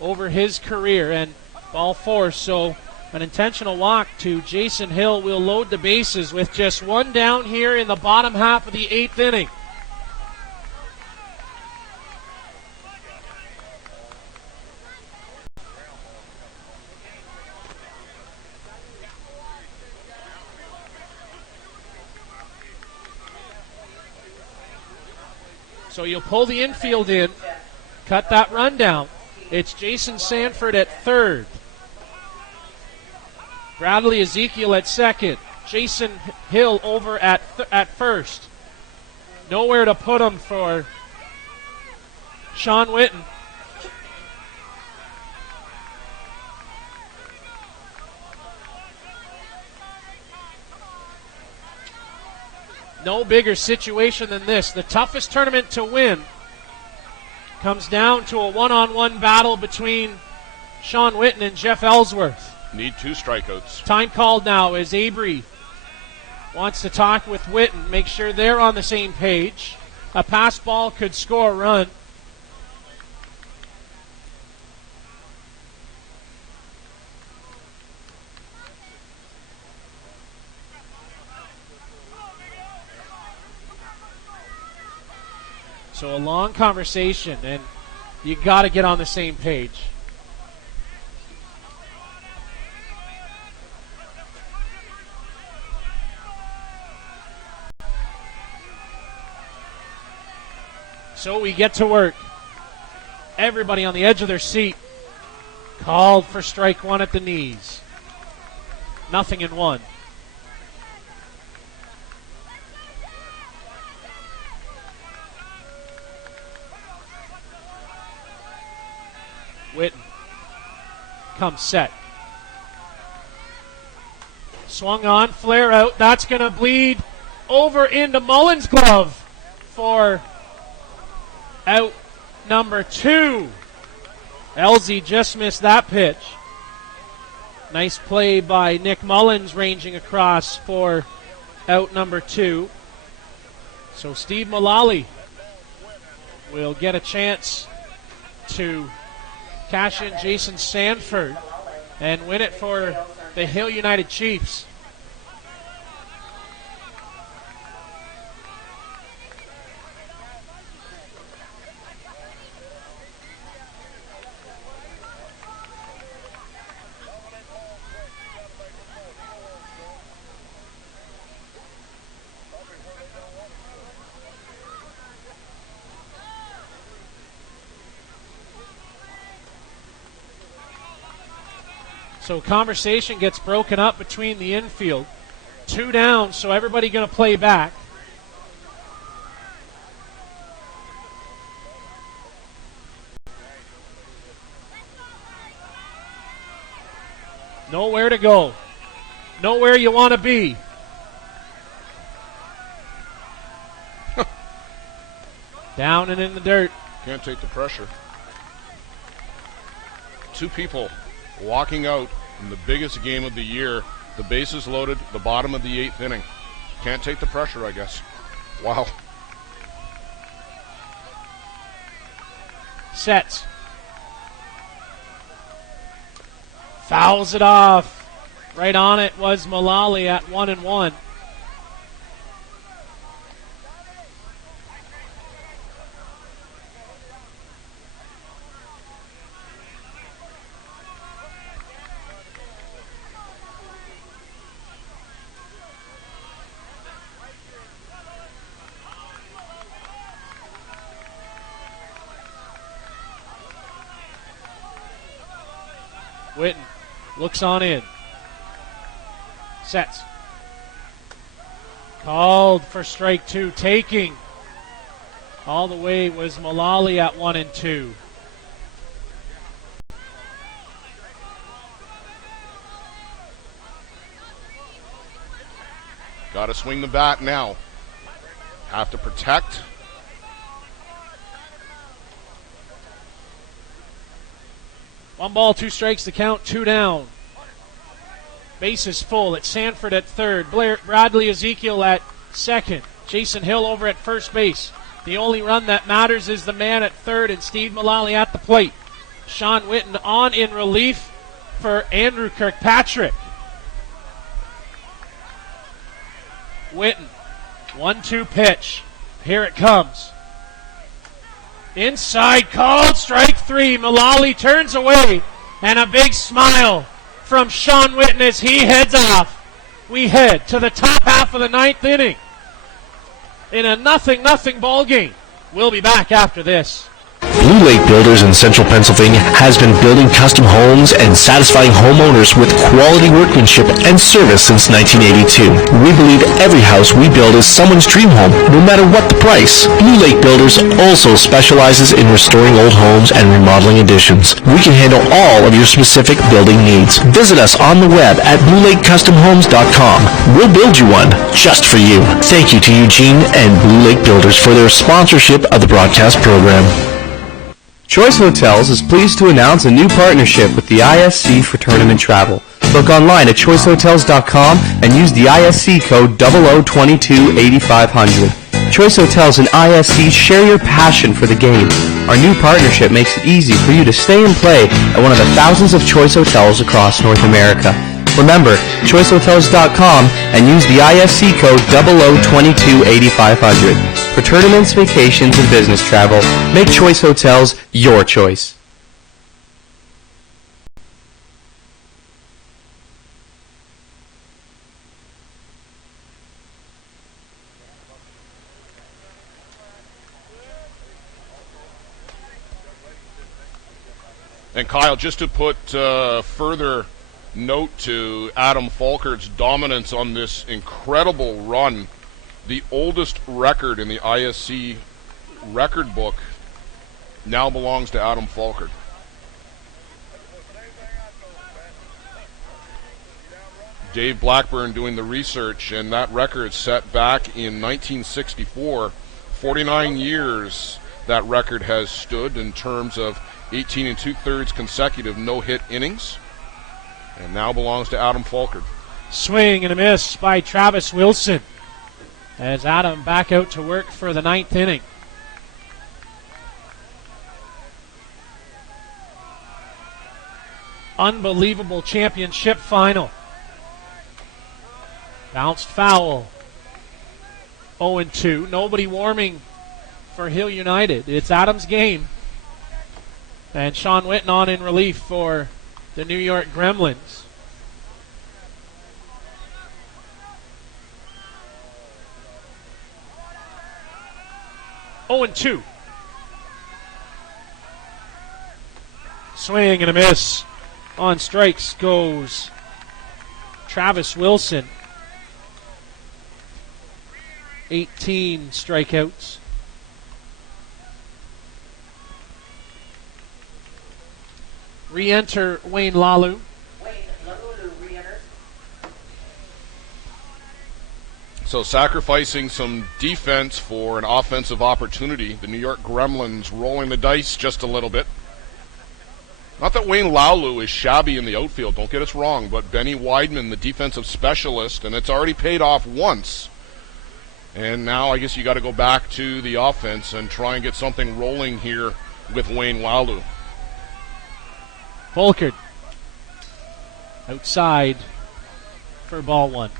over his career, and ball 4, so an intentional walk to Jason Hill will load the bases with just one down here in the bottom half of the 8th inning. So you'll pull the infield in, cut that run down. It's Jason Sanford at third. Bradley Ezekiel at second. Jason Hill over at first. Nowhere to put him for Sean Whitten. No bigger situation than this. The toughest tournament to win comes down to a one-on-one battle between Sean Whitten and Jeff Ellsworth. Need 2 strikeouts. Time called now as Avery wants to talk with Whitten, make sure they're on the same page. A pass ball could score a run. So a long conversation, and you got to get on the same page. So we get to work. Everybody on the edge of their seat. Called for strike 1 at the knees. 0-1. Whitten comes set. Swung on, flare out. That's going to bleed over into Mullen's glove for out number 2. Elzy just missed that pitch. Nice play by Nick Mullins ranging across for out number 2. So Steve Mullally will get a chance to cash in Jason Sanford and win it for the Hill United Chiefs. So conversation gets broken up between the infield. 2 down, so everybody going to play back. Nowhere to go. Nowhere you want to be. Down and in the dirt. Can't take the pressure. 2 people walking out in the biggest game of the year. The bases loaded, the bottom of the 8th inning. Can't take the pressure, I guess. Wow. Sets. Fouls it off. Right on it was Mullally at 1-1. Witten looks on in. Sets. Called for strike 2. Taking all the way was Mullally at 1-2. Got to swing the bat now. Have to protect. One ball, 2 strikes to count, 2 down. Base is full. It's Sanford at third. Bradley Ezekiel at second. Jason Hill over at first base. The only run that matters is the man at third and Steve Mullally at the plate. Sean Witten on in relief for Andrew Kirkpatrick. Witten, 1-2 pitch. Here it comes. Inside, called, strike 3. Mullally turns away, and a big smile from Sean Witten as he heads off. We head to the top half of the 9th inning in a 0-0 ball game. We'll be back after this. Blue Lake Builders in Central Pennsylvania has been building custom homes and satisfying homeowners with quality workmanship and service since 1982. We believe every house we build is someone's dream home, no matter what the price. Blue Lake Builders also specializes in restoring old homes and remodeling additions. We can handle all of your specific building needs. Visit us on the web at BlueLakeCustomHomes.com. We'll build you one just for you. Thank you to Eugene and Blue Lake Builders for their sponsorship of the broadcast program. Choice Hotels is pleased to announce a new partnership with the ISC for tournament travel. Book online at choicehotels.com and use the ISC code 00228500. Choice Hotels and ISC share your passion for the game. Our new partnership makes it easy for you to stay and play at one of the thousands of Choice Hotels across North America. Remember, choicehotels.com and use the ISC code 00228500. For tournaments, vacations, and business travel, make Choice Hotels your choice. And Kyle, just to put further note to Adam Folkard's dominance on this incredible run, the oldest record in the ISC record book now belongs to Adam Folkard. Dave Blackburn doing the research, and that record set back in 1964. 49 years that record has stood in terms of 18 2/3 consecutive no-hit innings, and now belongs to Adam Folkard. Swing and a miss by Travis Wilson as Adam back out to work for the 9th inning. Unbelievable championship final. Bounced foul. 0-2. Nobody warming for Hill United. It's Adam's game. And Sean Witten on in relief for the New York Gremlins. Oh, and 2. Swing and a miss On strikes goes Travis Wilson. 18 strikeouts. Re-enter Wayne Lalu. Wayne Laulu re-enters. So sacrificing some defense for an offensive opportunity. The New York Gremlins rolling the dice just a little bit. Not that Wayne Laulu is shabby in the outfield, don't get us wrong, but Benny Weidman, the defensive specialist, and it's already paid off once. And now I guess you got to go back to the offense and try and get something rolling here with Wayne Laulu. Folkard outside for ball one.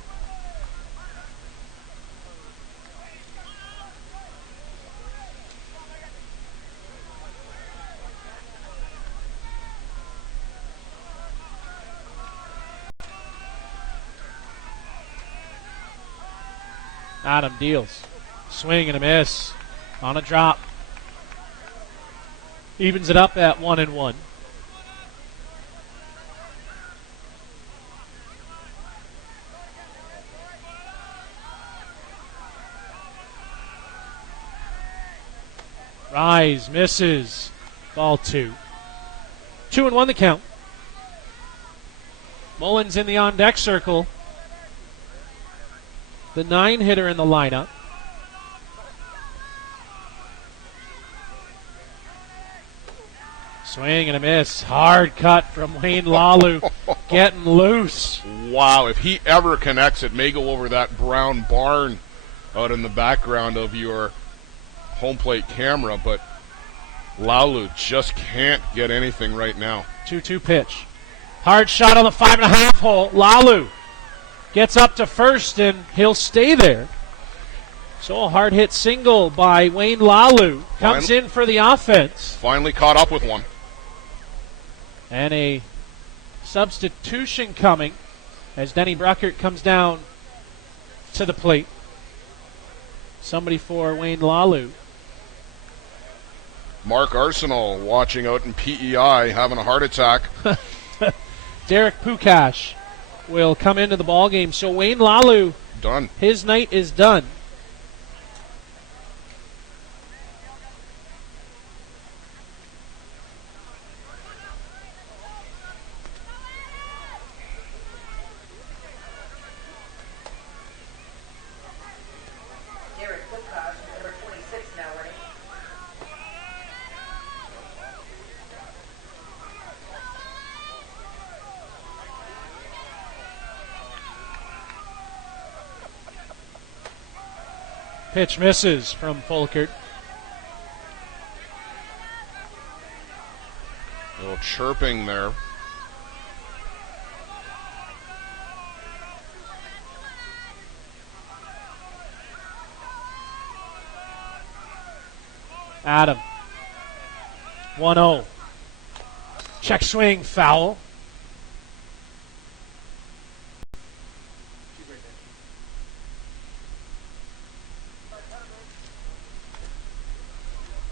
Adam deals. Swing and a miss on a drop. Evens it up at 1-1. Rise, misses. Ball two. 2-1 the count. Mullins in the on-deck circle. The 9-hitter in the lineup. Swing and a miss. Hard cut from Wayne Lalu. Getting loose. Wow, if he ever connects, it may go over that brown barn out in the background of your home plate camera, but Laulu just can't get anything right now. 2-2 pitch. Hard shot on the 5.5 hole. Lalu gets up to first, and he'll stay there. So a hard hit single by Wayne Lalu comes in for the offense. Finally caught up with one. And a substitution coming as Denny Bruckert comes down to the plate. Somebody for Wayne Lalu. Mark Arsenal watching out in PEI, having a heart attack. Derek Pukash will come into the ballgame. So Wayne Lalu, Done. his night is done. Derek Woodcock, number 26 now running. Pitch misses from Folkard. A little chirping there. Adam. 1-0. Check swing, foul.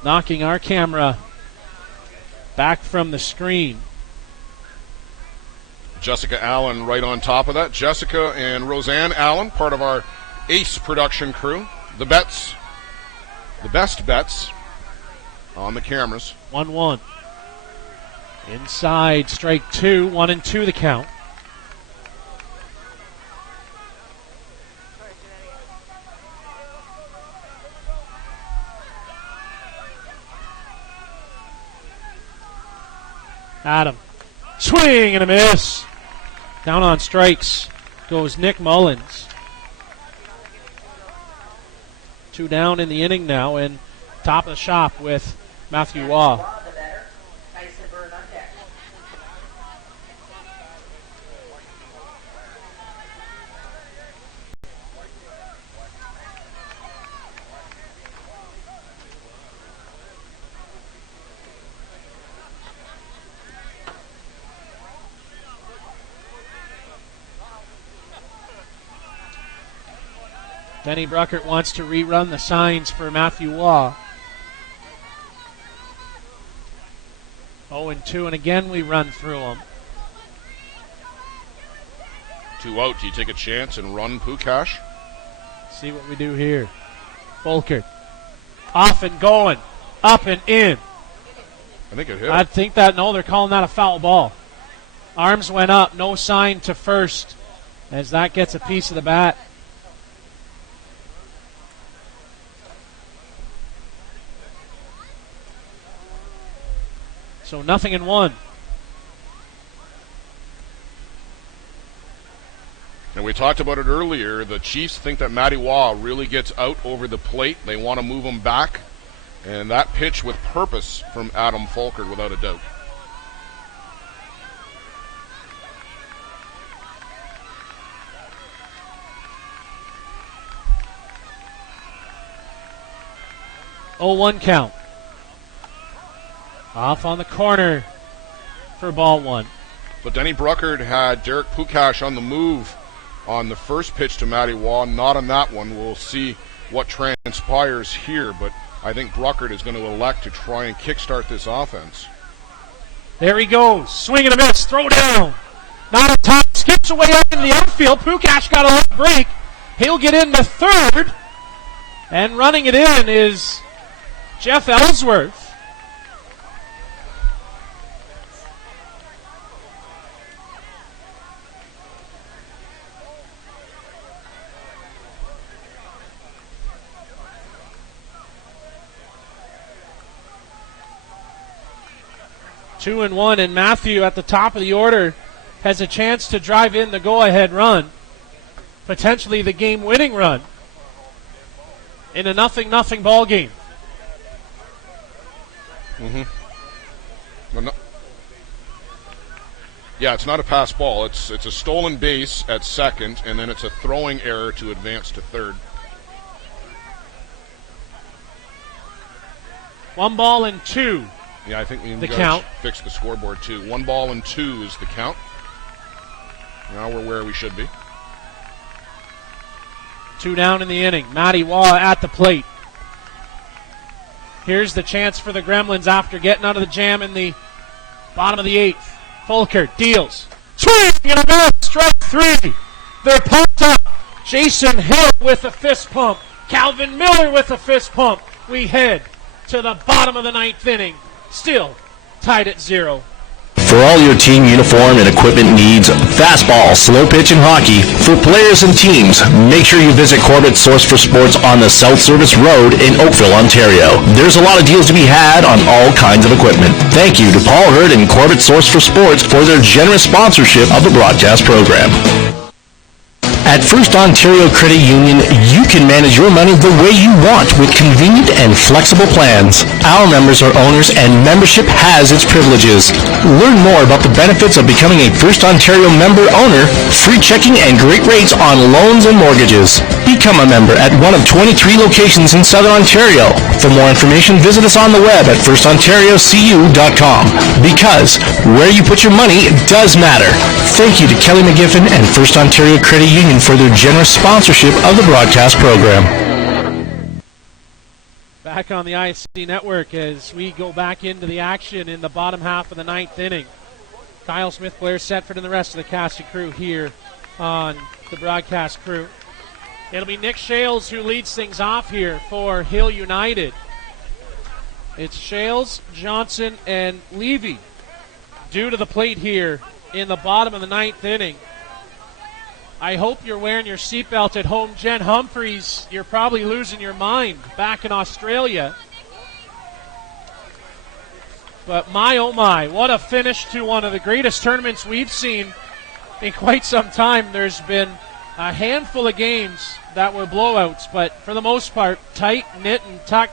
Knocking our camera back from the screen. Jessica Allen right on top of that. Jessica and Roseanne Allen, part of our ACE production crew. The bets, the best bets on the cameras. 1-1. Inside, strike two, 1-2 the count. Adam. Swing and a miss. Down on strikes goes Nick Mullins. 2 down in the inning now, and top of the shop with Matthew Waugh. The batter, Tyson Byrne on deck. Denny Bruckert wants to rerun the signs for Matthew Waugh. 0-2, and again we run through them. 2 out. Do you take a chance and run Pukash? See what we do here. Folkard. Off and going. Up and in. I think it hit. I think that, no, they're calling that a foul ball. Arms went up. No sign to first as that gets a piece of the bat. So 0-1. And we talked about it earlier. The Chiefs think that Matty Waugh really gets out over the plate. They want to move him back. And that pitch with purpose from Adam Folkard, without a doubt. Oh, 1 count. Off on the corner for ball 1. But Denny Bruckard had Derek Pukash on the move on the first pitch to Matty Waugh, not on that one. We'll see what transpires here, but I think Bruckard is going to elect to try and kickstart this offense. There he goes. Swing and a miss. Throw down. Not a top. Skips away up into the outfield. Pukash got a late break. He'll get into third. And running it in is Jeff Ellsworth. Two and one, and Matthew at the top of the order has a chance to drive in the go-ahead run, potentially the game-winning run in a 0-0 ball game. Well, no. Yeah, it's not a pass ball. It's a stolen base at second, and then it's a throwing error to advance to third. 1-2. Yeah, I think we The count. Fix the scoreboard too. 1-2 is the count. Now we're where we should be. 2 down in the inning. Matty Waugh at the plate. Here's the chance for the Gremlins after getting out of the jam in the bottom of the 8th. Folkard deals. Swing and a miss. Strike 3. They're pumped up. Jason Hill with a fist pump. Calvin Miller with a fist pump. We head to the bottom of the 9th inning. Still tied at 0. For all your team uniform and equipment needs, fastball, slow pitch, and hockey, for players and teams, make sure you visit Corbett Source for Sports on the South Service Road in Oakville, Ontario. There's a lot of deals to be had on all kinds of equipment. Thank you to Paul Hurd and Corbett Source for Sports for their generous sponsorship of the broadcast program. At First Ontario Credit Union, you can manage your money the way you want with convenient and flexible plans. Our members are owners and membership has its privileges. Learn more about the benefits of becoming a First Ontario member owner, free checking and great rates on loans and mortgages. Become a member at one of 23 locations in Southern Ontario. For more information, visit us on the web at firstontariocu.com. Because where you put your money does matter. Thank you to Kelly McGiffin and First Ontario Credit Union for their generous sponsorship of the broadcast program. Back on the ISC network as we go back into the action in the bottom half of the 9th inning. Kyle Smith, Blair Setford, and the rest of the cast and crew here on the broadcast crew. It'll be Nick Shales who leads things off here for Hill United. It's Shales, Johnson, and Levy due to the plate here in the bottom of the 9th inning. I hope you're wearing your seatbelt at home. Jen Humphreys, you're probably losing your mind back in Australia. But my, oh my, what a finish to one of the greatest tournaments we've seen in quite some time. There's been a handful of games that were blowouts, but for the most part, tight, knit, and tuck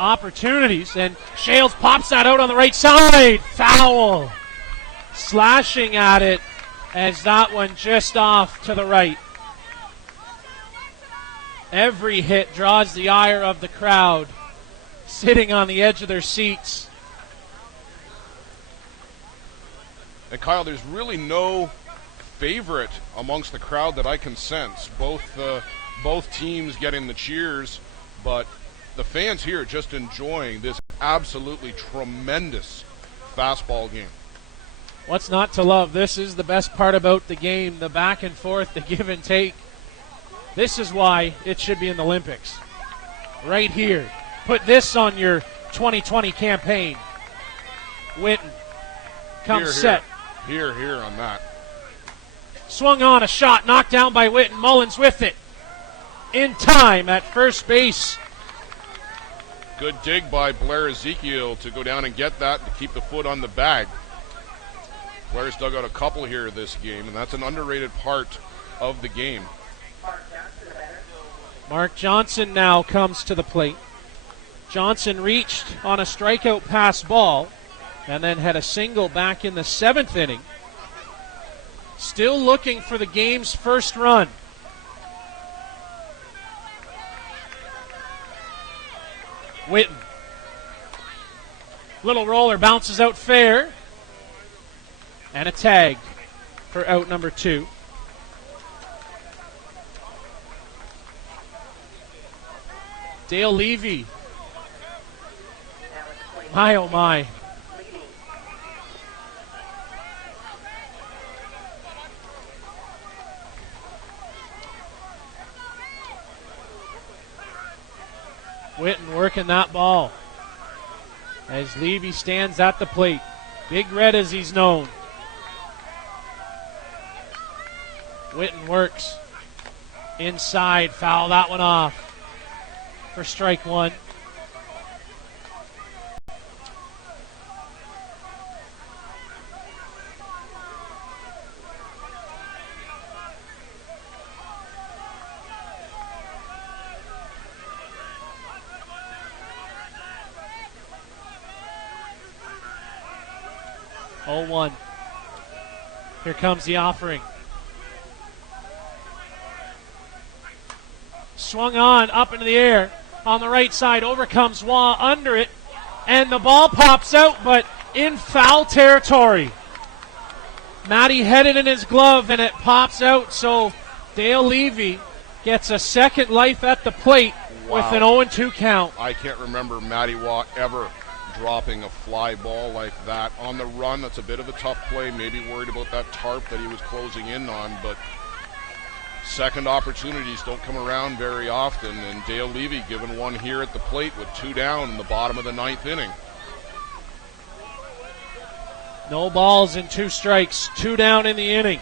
opportunities. And Shales pops that out on the right side. Foul. Slashing at it. As that one just off to the right. Every hit draws the ire of the crowd, sitting on the edge of their seats. And Kyle, there's really no favorite amongst the crowd that I can sense. Both teams getting the cheers, but the fans here just enjoying this absolutely tremendous fastball game. What's not to love? This is the best part about the game, the back and forth, the give and take. This is why it should be in the Olympics. Right here. Put this on your 2020 campaign. Witten comes set. Here on that. Swung on, a shot, knocked down by Witten. Mullins with it. In time at first base. Good dig by Blair Ezekiel to go down and get that, to keep the foot on the bag. Blair's dug out a couple here this game, and that's an underrated part of the game. Mark Johnson now comes to the plate. Johnson reached on a strikeout pass ball and then had a single back in the 7th inning. Still looking for the game's first run. Witten. Little roller bounces out fair. And a tag for out number 2. Dale Levy. My, oh my. Witten working that ball as Levy stands at the plate. Big Red as he's known. Witten works inside, foul that one off for strike 1. Oh, 1. Here comes the offering. Swung on, up into the air. On the right side, overcomes Waugh under it. And the ball pops out, but in foul territory. Matty had it in his glove, and it pops out. So Dale Levy gets a second life at the plate with an 0-2 count. I can't remember Matty Waugh ever dropping a fly ball like that. On the run, that's a bit of a tough play. Maybe worried about that tarp that he was closing in on, but second opportunities don't come around very often, and Dale Levy given one here at the plate with 2 down in the bottom of the 9th inning. No balls and 2 strikes, 2 down in the inning.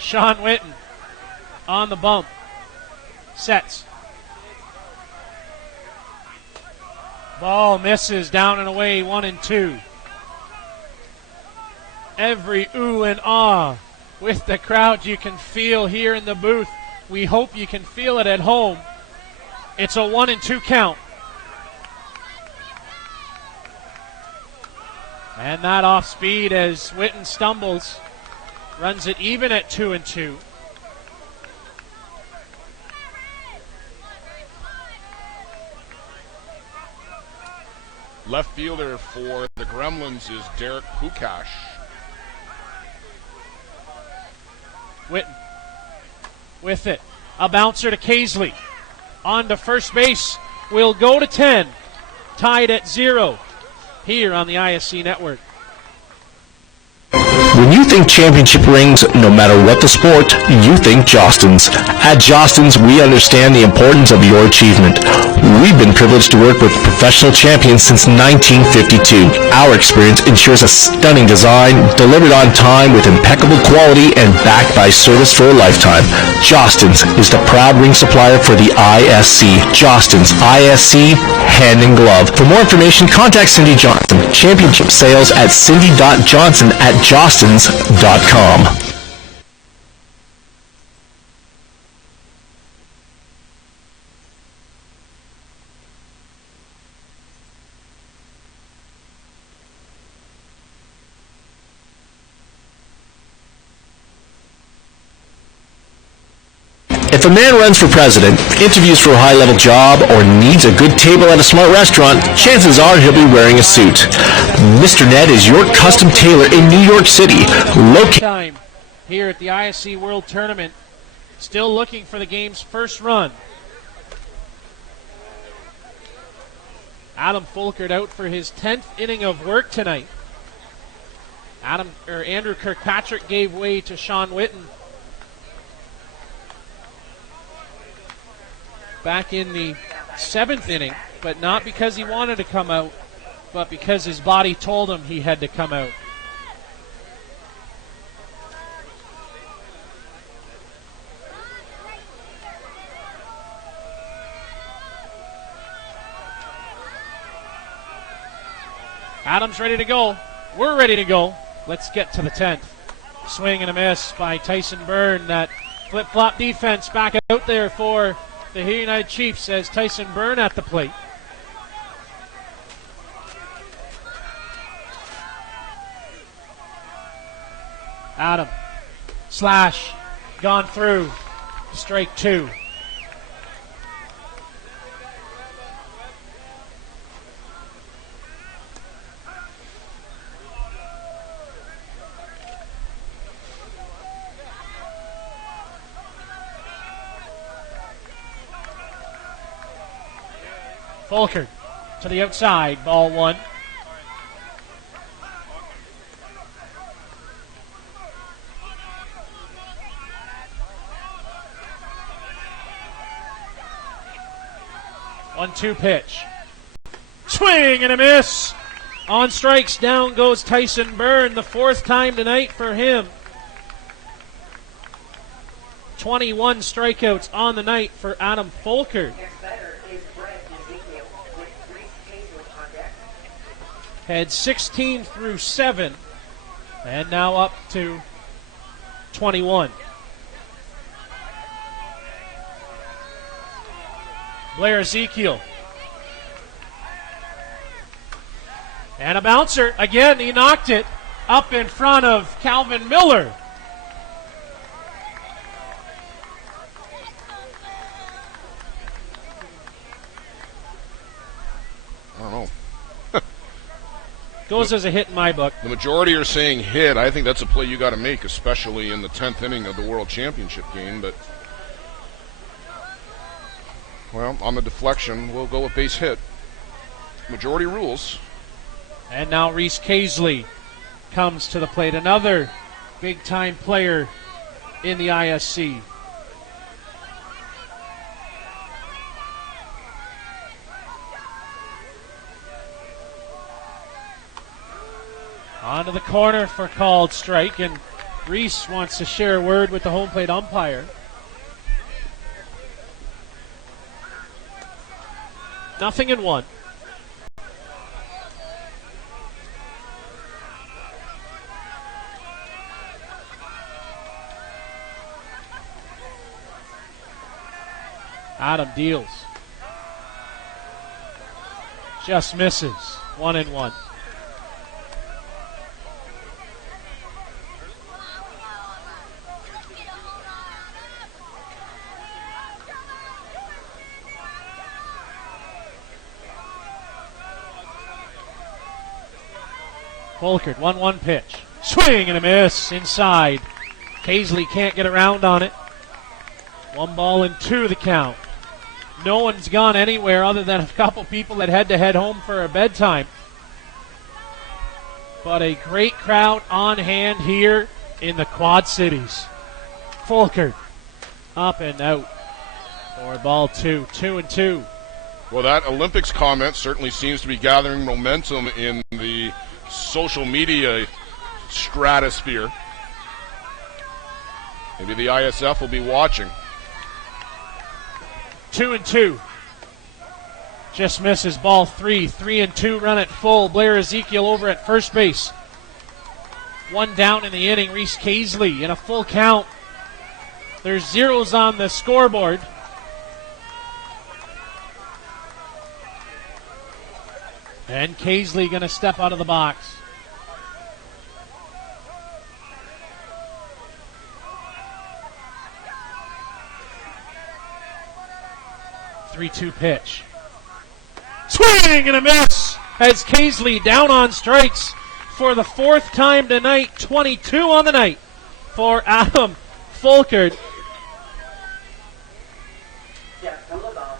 Sean Witten on the bump. Sets. Ball misses, down and away, 1-2. Every ooh and ah with the crowd you can feel here in the booth. We hope you can feel it at home. It's a 1-2 count. And that off speed as Witten stumbles. Runs it even at 2-2. Left fielder for the Gremlins is Derek Pukash. Witten with it. A bouncer to Casely. On to first base. Will go to 10. Tied at 0 here on the ISC network. When you think championship rings, no matter what the sport, you think Jostens. At Jostens, we understand the importance of your achievement. We've been privileged to work with professional champions since 1952. Our experience ensures a stunning design, delivered on time with impeccable quality and backed by service for a lifetime. Jostens is the proud ring supplier for the ISC. Jostens, ISC, hand in glove. For more information, contact Cindy Johnson. Championship sales at cindy.johnson@jostens.com. If a man runs for president, interviews for a high-level job, or needs a good table at a smart restaurant, chances are he'll be wearing a suit. Mr. Ned is your custom tailor in New York City. Time here at the ISC World Tournament. Still looking for the game's first run. Adam Folkard out for his 10th inning of work tonight. Andrew Kirkpatrick gave way to Sean Whitten back in the 7th inning, but not because he wanted to come out, but because his body told him he had to come out. Adam's ready to go. We're ready to go. Let's get to the 10th. Swing and a miss by Tyson Byrne. That flip-flop defense back out there for the Here United Chiefs as Tyson Byrne at the plate. Adam. Slash. Gone through. Strike 2. Folkard to the outside, ball 1. One-two pitch. Swing and a miss. On strikes, down goes Tyson Byrne, the 4th time tonight for him. 21 strikeouts on the night for Adam Folkard. Had 16 through 7, and now up to 21. Blair Ezekiel. And a bouncer. Again, he knocked it up in front of Calvin Miller. I don't know. Goes as a hit in my book. The majority are saying hit. I think that's a play you got to make, especially in the 10th inning of the World Championship game. But, well, on the deflection, we'll go with base hit. Majority rules. And now Reese Casely comes to the plate. Another big-time player in the ISC. Onto the corner for called strike, and Reese wants to share a word with the home plate umpire. Nothing in 1. Adam deals. Just misses. 1-1. Folkard, 1-1 pitch. Swing and a miss inside. Casely can't get around on it. 1-2 the count. No one's gone anywhere other than a couple people that had to head home for a bedtime. But a great crowd on hand here in the Quad Cities. Folkard up and out for ball 2. 2-2. Well, that Olympics comment certainly seems to be gathering momentum in the social media stratosphere. Maybe the ISF will be watching. 2-2. Just misses ball 3. 3-2 run at full. Blair Ezekiel over at first base. 1 down in the inning. Reese Casely in a full count. There's zeros on the scoreboard. And Casely going to step out of the box. Three-two pitch. Swing and a miss as Casely down on strikes for the 4th time tonight. 22 on the night for Adam Folkard.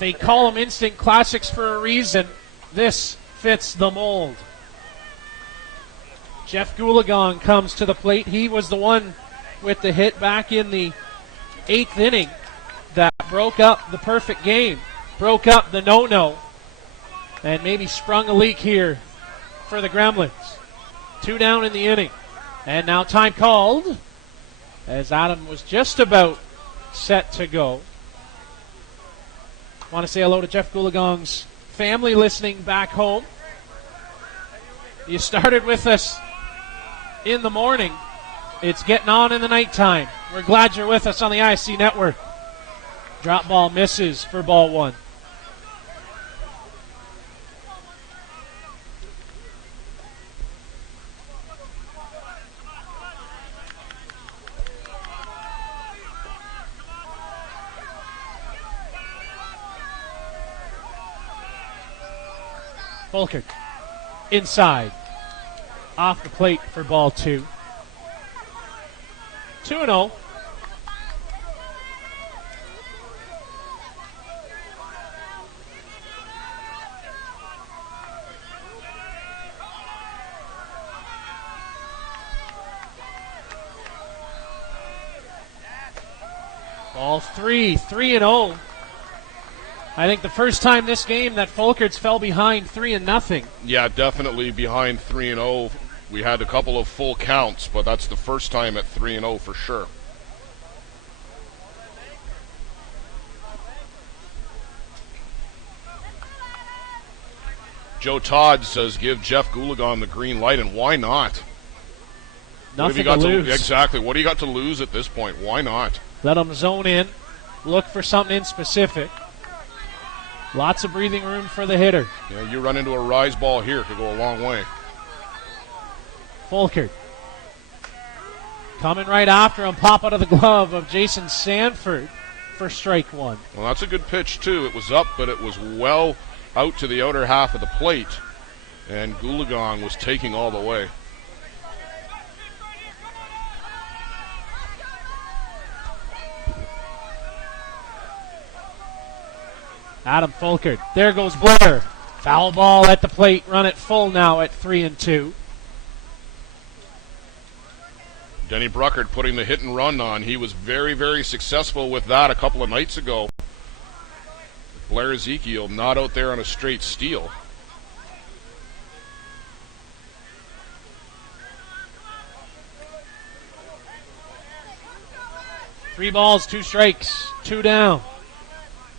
They call them instant classics for a reason. This fits the mold. Jeff Goolagong comes to the plate. He was the one with the hit back in the 8th inning that broke up the perfect game, broke up the no-no, and maybe sprung a leak here for the Gremlins. 2 down in the inning. And now time called as Adam was just about set to go. Want to say hello to Jeff Goolagong's family listening back home. You started with us in the morning. It's getting on in the nighttime. We're glad you're with us on the ISC network. Drop ball misses for ball 1. Folkard inside. Off the plate for ball 2. 2-0. Ball 3, 3-0. I think the first time this game that Folkard's fell behind 3-0. Yeah, definitely behind 3-0. We had a couple of full counts, but that's the first time at 3-0 for sure. Joe Todd says give Jeff Goolagong the green light, and why not? Nothing to lose. Exactly. What do you got to lose at this point? Why not? Let him zone in. Look for something in specific. Lots of breathing room for the hitter. Yeah, you run into a rise ball here, could go a long way. Folkard coming right after him. Pop out of the glove of Jason Sanford for strike 1. Well, that's a good pitch, too. It was up, but it was well out to the outer half of the plate, and Goolagong was taking all the way. Adam Folkard. There goes Blair. Foul ball at the plate. Run it full now at 3-2. Denny Bruckert putting the hit and run on. He was very, very successful with that a couple of nights ago. Blair Ezekiel not out there on a straight steal. Three balls, 2 strikes, 2 down.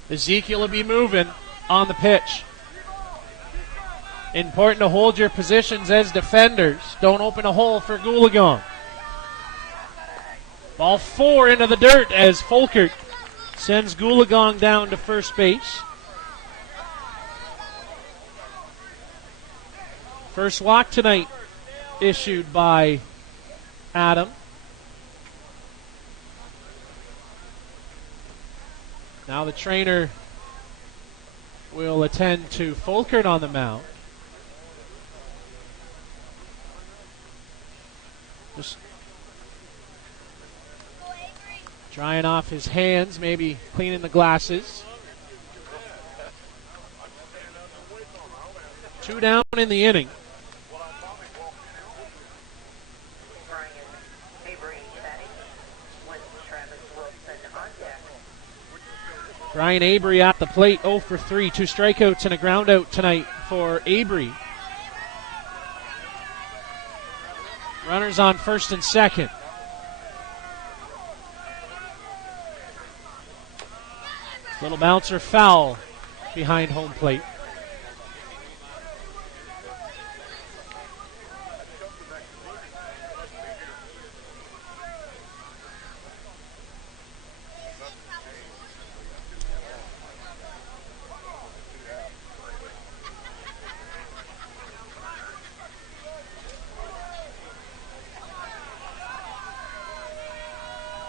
Ezekiel will be moving on the pitch. Important to hold your positions as defenders. Don't open a hole for Goolagong. Ball 4 into the dirt as Folkard sends Goolagong down to first base. First walk tonight issued by Adam. Now the trainer will attend to Folkard on the mound. Just drying off his hands, maybe cleaning the glasses. 2 down in the inning. Brian Avery at the plate, 0 for 3. 2 strikeouts and a ground out tonight for Avery. Runners on first and second. Little bouncer foul behind home plate.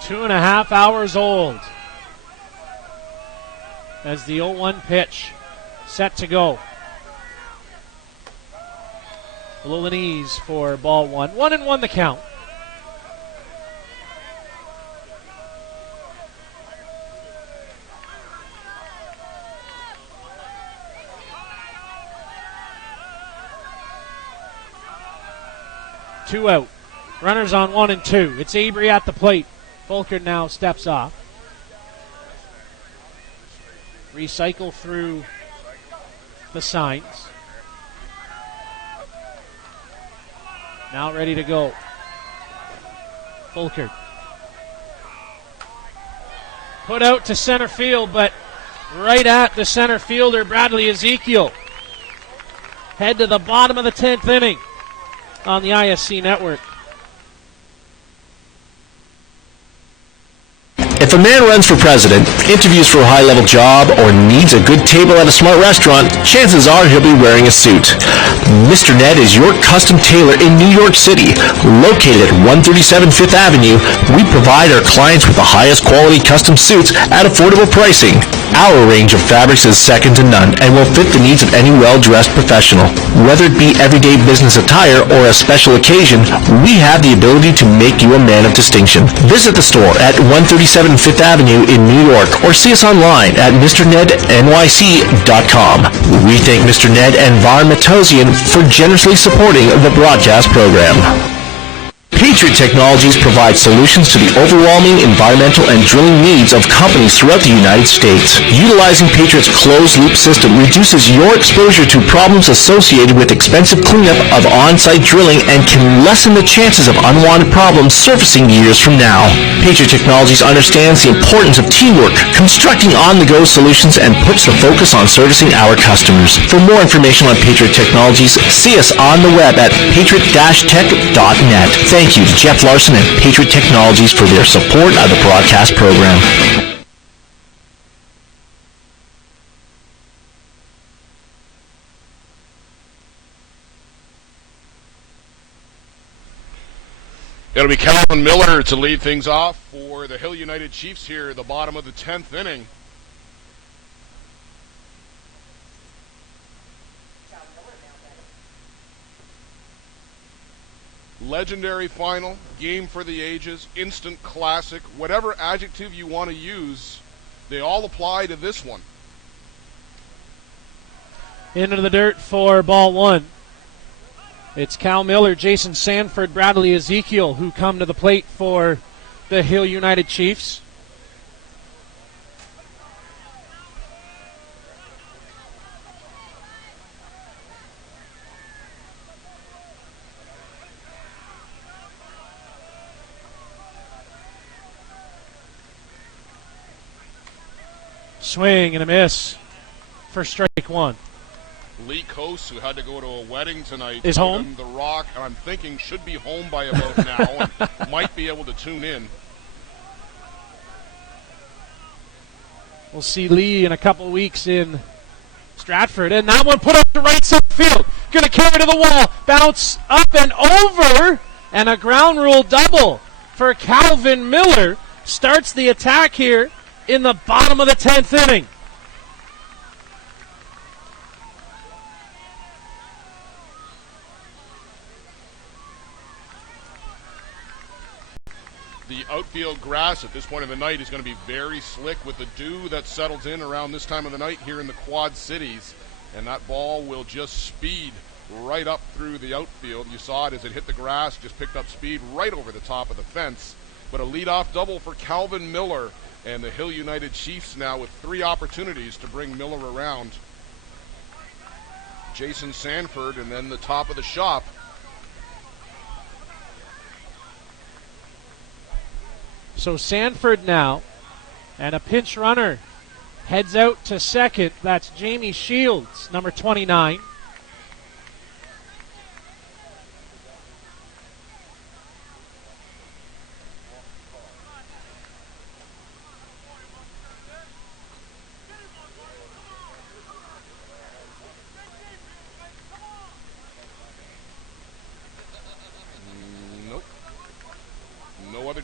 Two and a half hours old as the 0-1 pitch set to go. Below the knees for ball 1. 1-1 the count. 2 out. Runners on 1 and 2. It's Avery at the plate. Folkard now steps off. Recycle through the signs. Now ready to go. Folkard. Put out to center field, but right at the center fielder, Bradley Ezekiel. Head to the bottom of the 10th inning on the ISC network. If a man runs for president, interviews for a high-level job, or needs a good table at a smart restaurant, chances are he'll be wearing a suit. Mr. Ned is your custom tailor in New York City. Located at 137 Fifth Avenue, we provide our clients with the highest quality custom suits at affordable pricing. Our range of fabrics is second to none and will fit the needs of any well-dressed professional. Whether it be everyday business attire or a special occasion, we have the ability to make you a man of distinction. Visit the store at 137 Fifth Avenue in New York or see us online at mrnednyc.com. We thank Mr. Ned and Var Matosian for generously supporting the broadcast program. Patriot Technologies provides solutions to the overwhelming environmental and drilling needs of companies throughout the United States. Utilizing Patriot's closed-loop system reduces your exposure to problems associated with expensive cleanup of on-site drilling and can lessen the chances of unwanted problems surfacing years from now. Patriot Technologies understands the importance of teamwork, constructing on-the-go solutions, and puts the focus on servicing our customers. For more information on Patriot Technologies, see us on the web at patriot-tech.net. Thank you to Jeff Larson and Patriot Technologies for their support of the broadcast program. It'll be Calvin Miller to lead things off for the Hill United Chiefs here at the bottom of the 10th inning. Legendary final, game for the ages, instant classic, whatever adjective you want to use, they all apply to this one. Into the dirt for ball 1. It's Cal Miller, Jason Sanford, Bradley Ezekiel who come to the plate for the Hill United Chiefs. Swing and a miss for strike 1. Lee Coase, who had to go to a wedding tonight, is home. The Rock, I'm thinking, should be home by about now and might be able to tune in. We'll see Lee in a couple weeks in Stratford. And that one put up to right center field. Going to carry to the wall. Bounce up and over. And a ground rule double for Calvin Miller. Starts the attack here in the bottom of the 10th inning. The outfield grass at this point of the night is going to be very slick with the dew that settles in around this time of the night here in the Quad Cities. And that ball will just speed right up through the outfield. You saw it as it hit the grass, just picked up speed right over the top of the fence. But a leadoff double for Calvin Miller. And the Hill United Chiefs now with 3 opportunities to bring Miller around. Jason Sanford and then the top of the shop. So Sanford now, and a pinch runner heads out to second. That's Jamie Shields, number 29.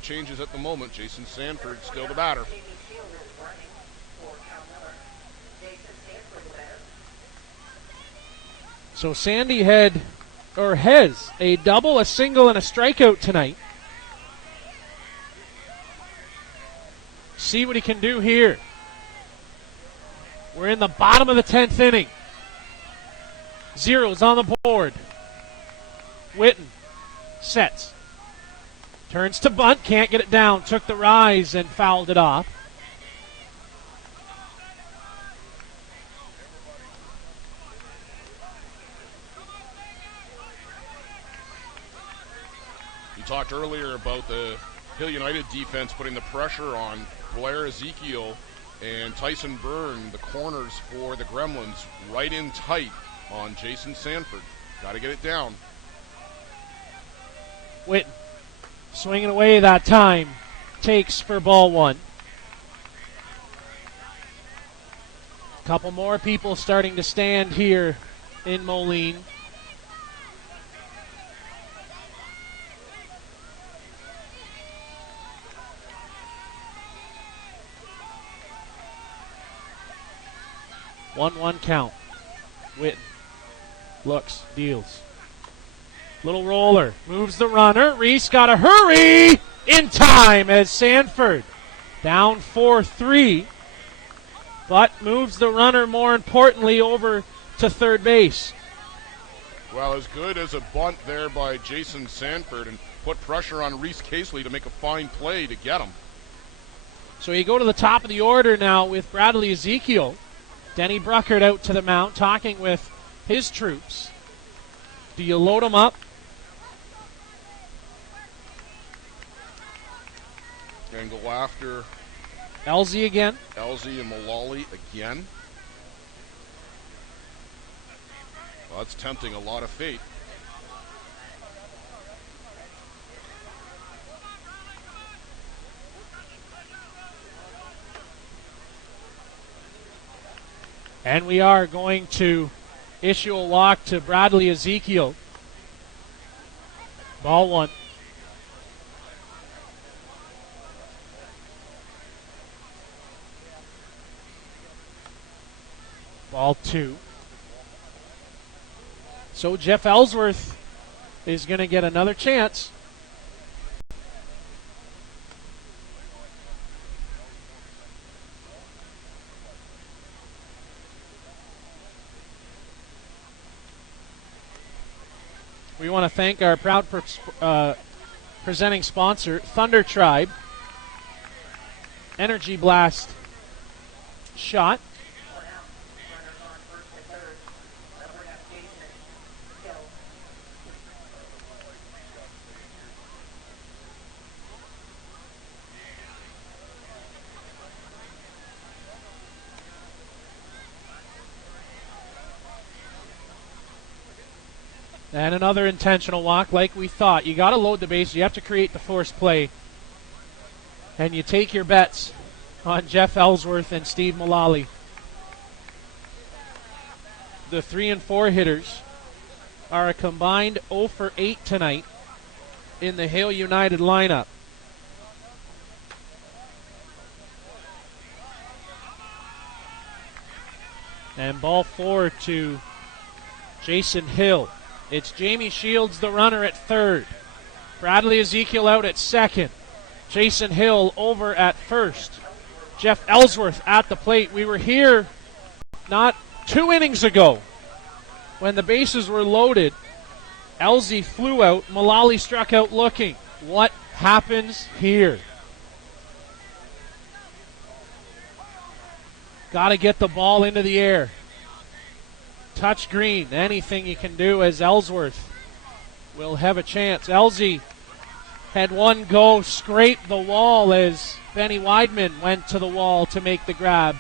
Changes at the moment. Jason Sanford still the batter. So Sandy has a double, a single, and a strikeout tonight. See what he can do here. We're in the bottom of the 10th inning. Zeros on the board. Witten Sets. Turns to bunt, can't get it down. Took the rise and fouled it off. You talked earlier about the Hill United defense putting the pressure on Blair Ezekiel and Tyson Byrne, the corners for the Gremlins, right in tight on Jason Sanford. Got to get it down. Witten swinging away that time. Takes for ball one. A couple more people starting to stand here in Moline. One count. Witten looks, deals. Little roller, moves the runner. Reese got to hurry in time as Sanford down 4-3, but moves the runner more importantly over to third base. Well, as good as a bunt there by Jason Sanford and put pressure on Reese Casely to make a fine play to get him. So you go to the top of the order now with Bradley Ezekiel. Denny Bruckert out to the mound talking with his troops. Do you load him up? And go after Elzy again. Elzy and Mullally again. Well, that's tempting a lot of fate. And we are going to issue a walk to Bradley Ezekiel. Ball one. Ball two. So Jeff Ellsworth is going to get another chance. We want to thank our proud presenting sponsor, Thunder Tribe. Energy Blast shot. And another intentional walk like we thought. You got to load the base. You have to create the force play. And you take your bets on Jeff Ellsworth and Steve Mullally. The 3 and 4 hitters are a combined 0 for 8 tonight in the Hale United lineup. And ball 4 to Jason Hill. It's Jamie Shields, the runner, at third. Bradley Ezekiel out at second. Jason Hill over at first. Jeff Ellsworth at the plate. We were here not 2 innings ago when the bases were loaded. Elzy flew out. Mullally struck out looking. What happens here? Got to get the ball into the air. Touch green. Anything you can do as Ellsworth will have a chance. Elzy had one go, scraped the wall as Benny Weidman went to the wall to make the grab.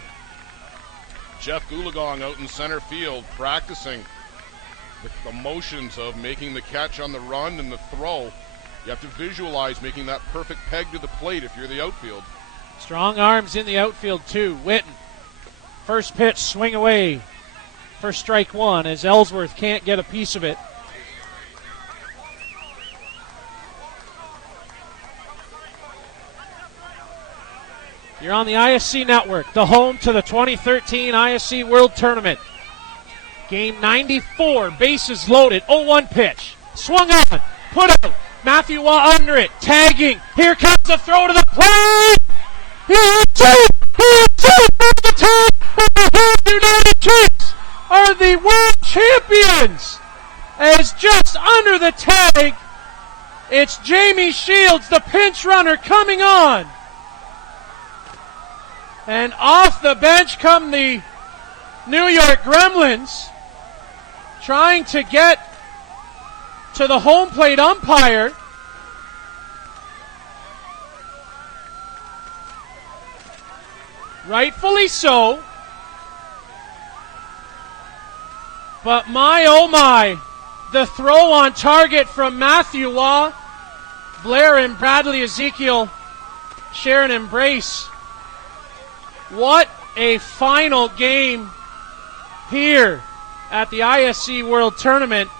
Jeff Gulagong out in center field practicing the motions of making the catch on the run and the throw. You have to visualize making that perfect peg to the plate if you're the outfield. Strong arms in the outfield too. Witten. First pitch, swing away for strike one as Ellsworth can't get a piece of it. You're on the ISC Network, the home to the 2013 ISC World Tournament. Game 94, bases loaded, 0-1 pitch. Swung on, put out, Matthew Waugh under it, tagging. Here comes the throw to the plate! The tag! The United Chiefs are the world champions! As just under the tag, Shields, the pinch runner, coming on. And off the bench come the New York Gremlins, trying to get to the home plate umpire. Rightfully so. But my, oh my, the throw on target from Matthew Waugh. Blair and Bradley Ezekiel share an embrace. What a final game here at the ISC World Tournament.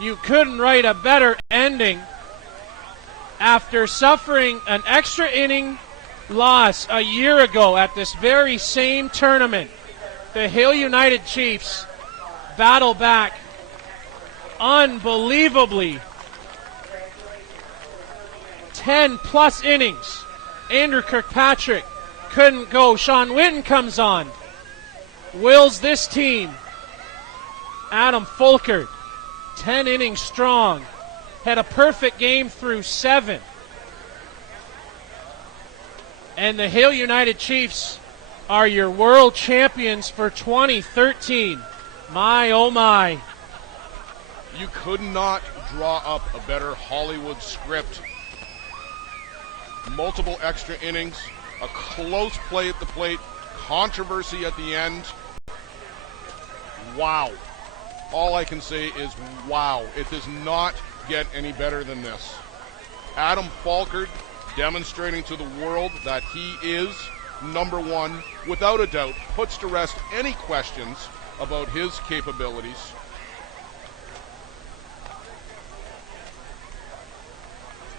You couldn't write a better ending after suffering an extra inning loss a year ago at this very same tournament. The Hill United Chiefs battle back unbelievably. 10 plus innings. Andrew Kirkpatrick couldn't go. Sean Witten comes on. Wills this team. Adam Folkard, 10 innings strong. Had a perfect game through 7. And the Hill United Chiefs are your world champions for 2013. My, oh my. You could not draw up a better Hollywood script. Multiple extra innings, a close play at the plate, controversy at the end. Wow. All I can say is wow. It does not get any better than this. Adam Folkard demonstrating to the world that he is number one, without a doubt, puts to rest any questions about his capabilities.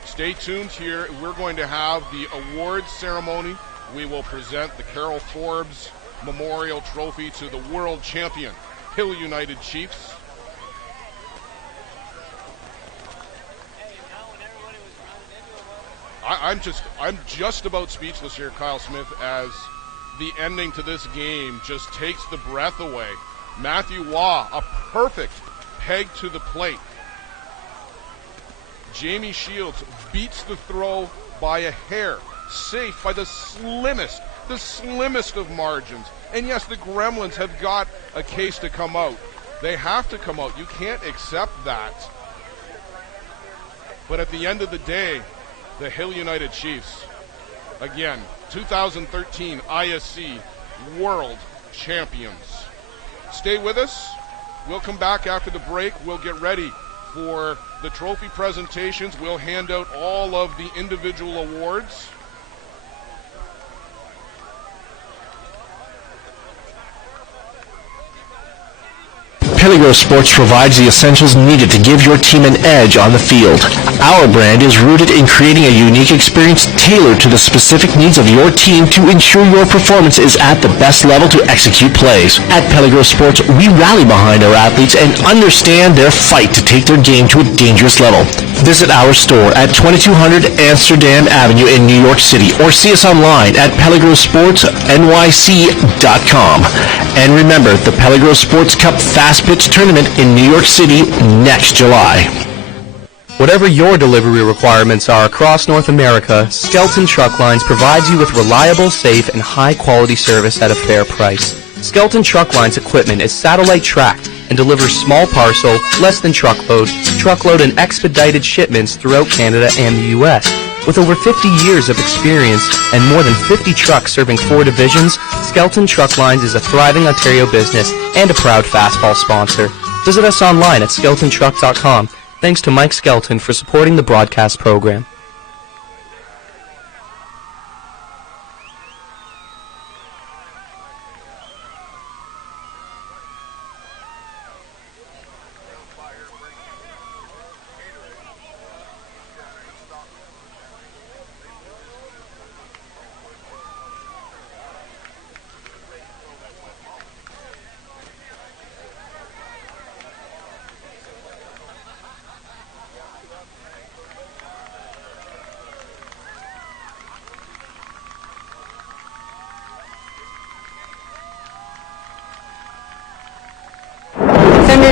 Stay tuned here. We're going to have the awards ceremony. We will present the Carol Forbes Memorial Trophy to the world champion, Hill United Chiefs. I'm just about speechless here, Kyle Smith, as the ending to this game just takes the breath away. Matthew Waugh, a perfect peg to the plate. Jamie Shields beats the throw by a hair, safe by the slimmest of margins. And yes, the Gremlins have got a case to come out. They have to come out. You can't accept that. But at the end of the day, the Hill United Chiefs, again, 2013 ISC World Champions. Stay with us. We'll come back after the break. We'll get ready for the trophy presentations. We'll hand out all of the individual awards. Peligro Sports provides the essentials needed to give your team an edge on the field. Our brand is rooted in creating a unique experience tailored to the specific needs of your team to ensure your performance is at the best level to execute plays. At Peligro Sports, we rally behind our athletes and understand their fight to take their game to a dangerous level. Visit our store at 2200 Amsterdam Avenue in New York City or see us online at peligrosportsnyc.com. And remember, the Peligro Sports Cup Fast Pitch Tournament in New York City next July. Whatever your delivery requirements are across North America, Skelton Truck Lines provides you with reliable, safe, and high-quality service at a fair price. Skelton Truck Lines equipment is satellite tracked and delivers small parcel, less than truckload, and expedited shipments throughout Canada and the U.S. With over 50 years of experience and more than 50 trucks serving 4 divisions, Skelton Truck Lines is a thriving Ontario business and a proud Fastball sponsor. Visit us online at skeltontruck.com. Thanks to Mike Skelton for supporting the broadcast program.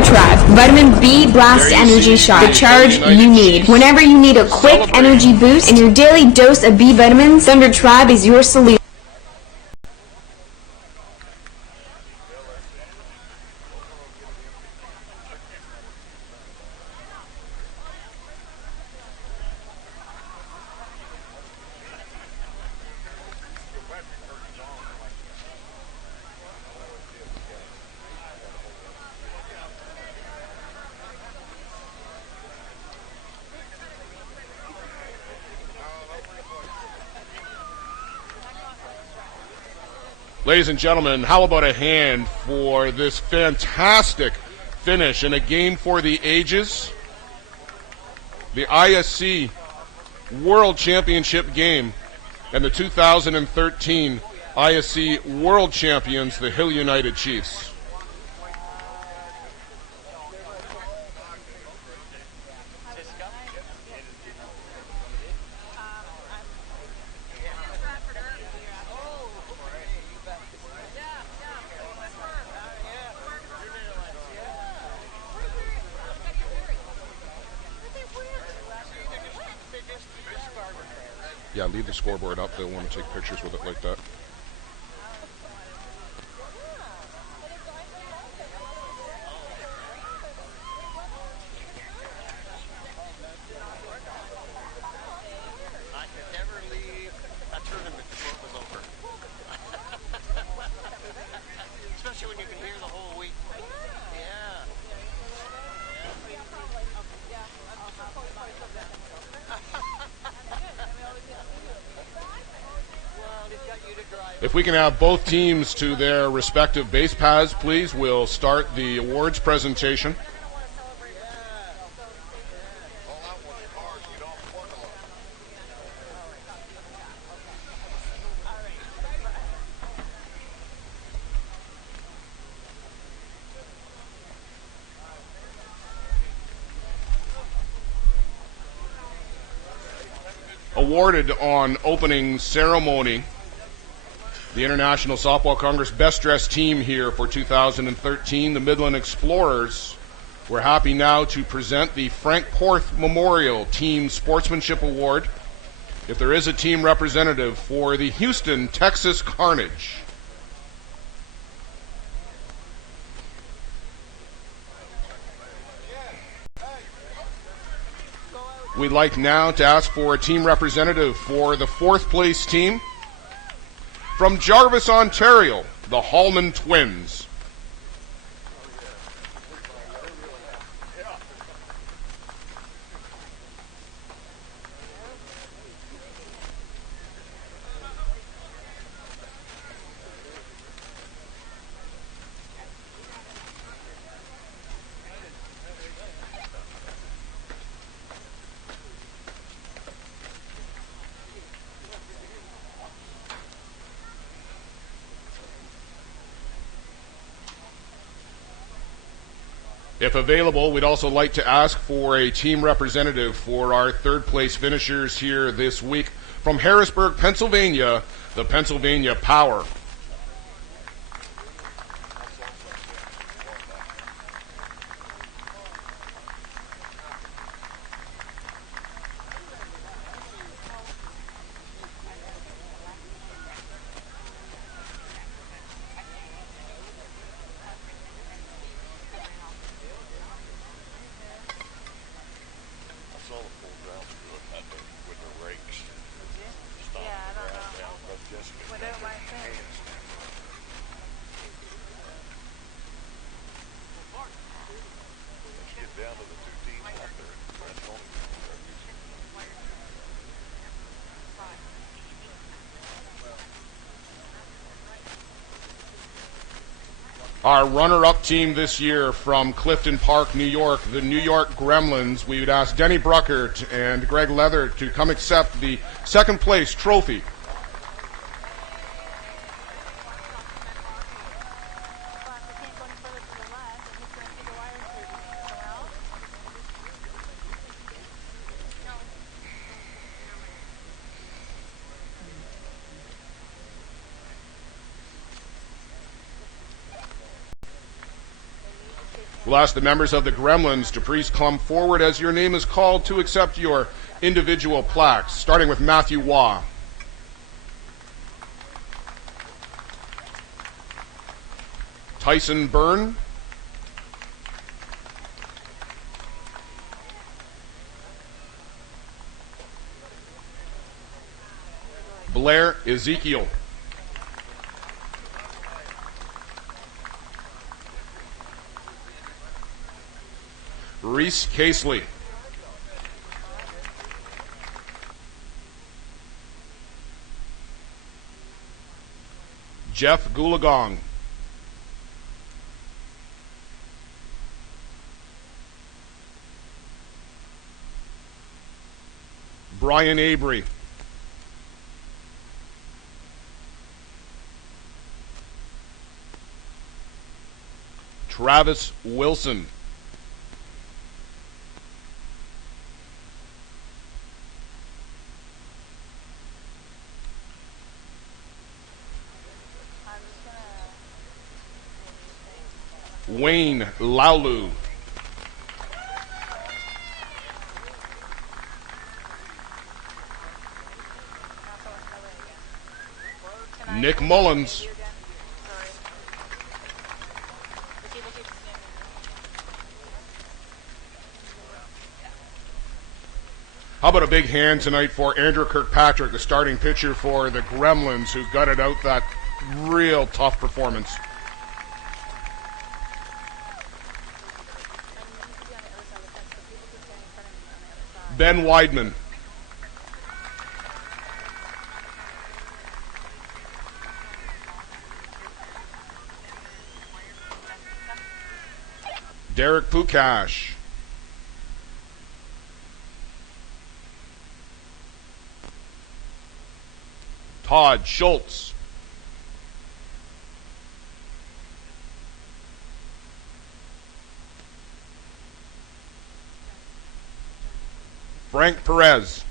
Tribe. Vitamin B Blast Energy Shot. The charge you need. Whenever you need a quick energy boost and your daily dose of B vitamins, Thunder Tribe is your solution. Ladies and gentlemen, how about a hand for this fantastic finish in a game for the ages? The ISC World Championship game and the 2013 ISC World Champions, the Hill United Chiefs. Yeah, leave the scoreboard up. They'll want to take pictures with it like that. I could never leave a tournament before it was over. Especially when you can hear the whole week. Yeah. If we can have both teams to their respective base paths, please, we'll start the awards presentation. Awarded on opening ceremony, the International Softball Congress Best Dressed Team here for 2013, the Midland Explorers. We're happy now to present the Frank Porth Memorial Team Sportsmanship Award. If there is a team representative for the Houston, Texas Carnage. We'd like now to ask for a team representative for the fourth place team. From Jarvis, Ontario, the Hallman Twins. If available, we'd also like to ask for a team representative for our third place finishers here this week. From Harrisburg, Pennsylvania, the Pennsylvania Power. Our runner-up team this year from Clifton Park, New York, the New York Gremlins. We would ask Denny Bruckert and Greg Leather to come accept the second place trophy. We'll ask the members of the Gremlins to please come forward as your name is called to accept your individual plaques, starting with Matthew Waugh. Tyson Byrne. Blair Ezekiel. Reese Casely. Jeff Goolagong. Brian Avery. Travis Wilson. Wayne Laulu. Nick Mullins. How about a big hand tonight for Andrew Kirkpatrick, the starting pitcher for the Gremlins, who gutted out that real tough performance. Ben Weidman. Derek Pukash. Todd Schultz. Frank Perez.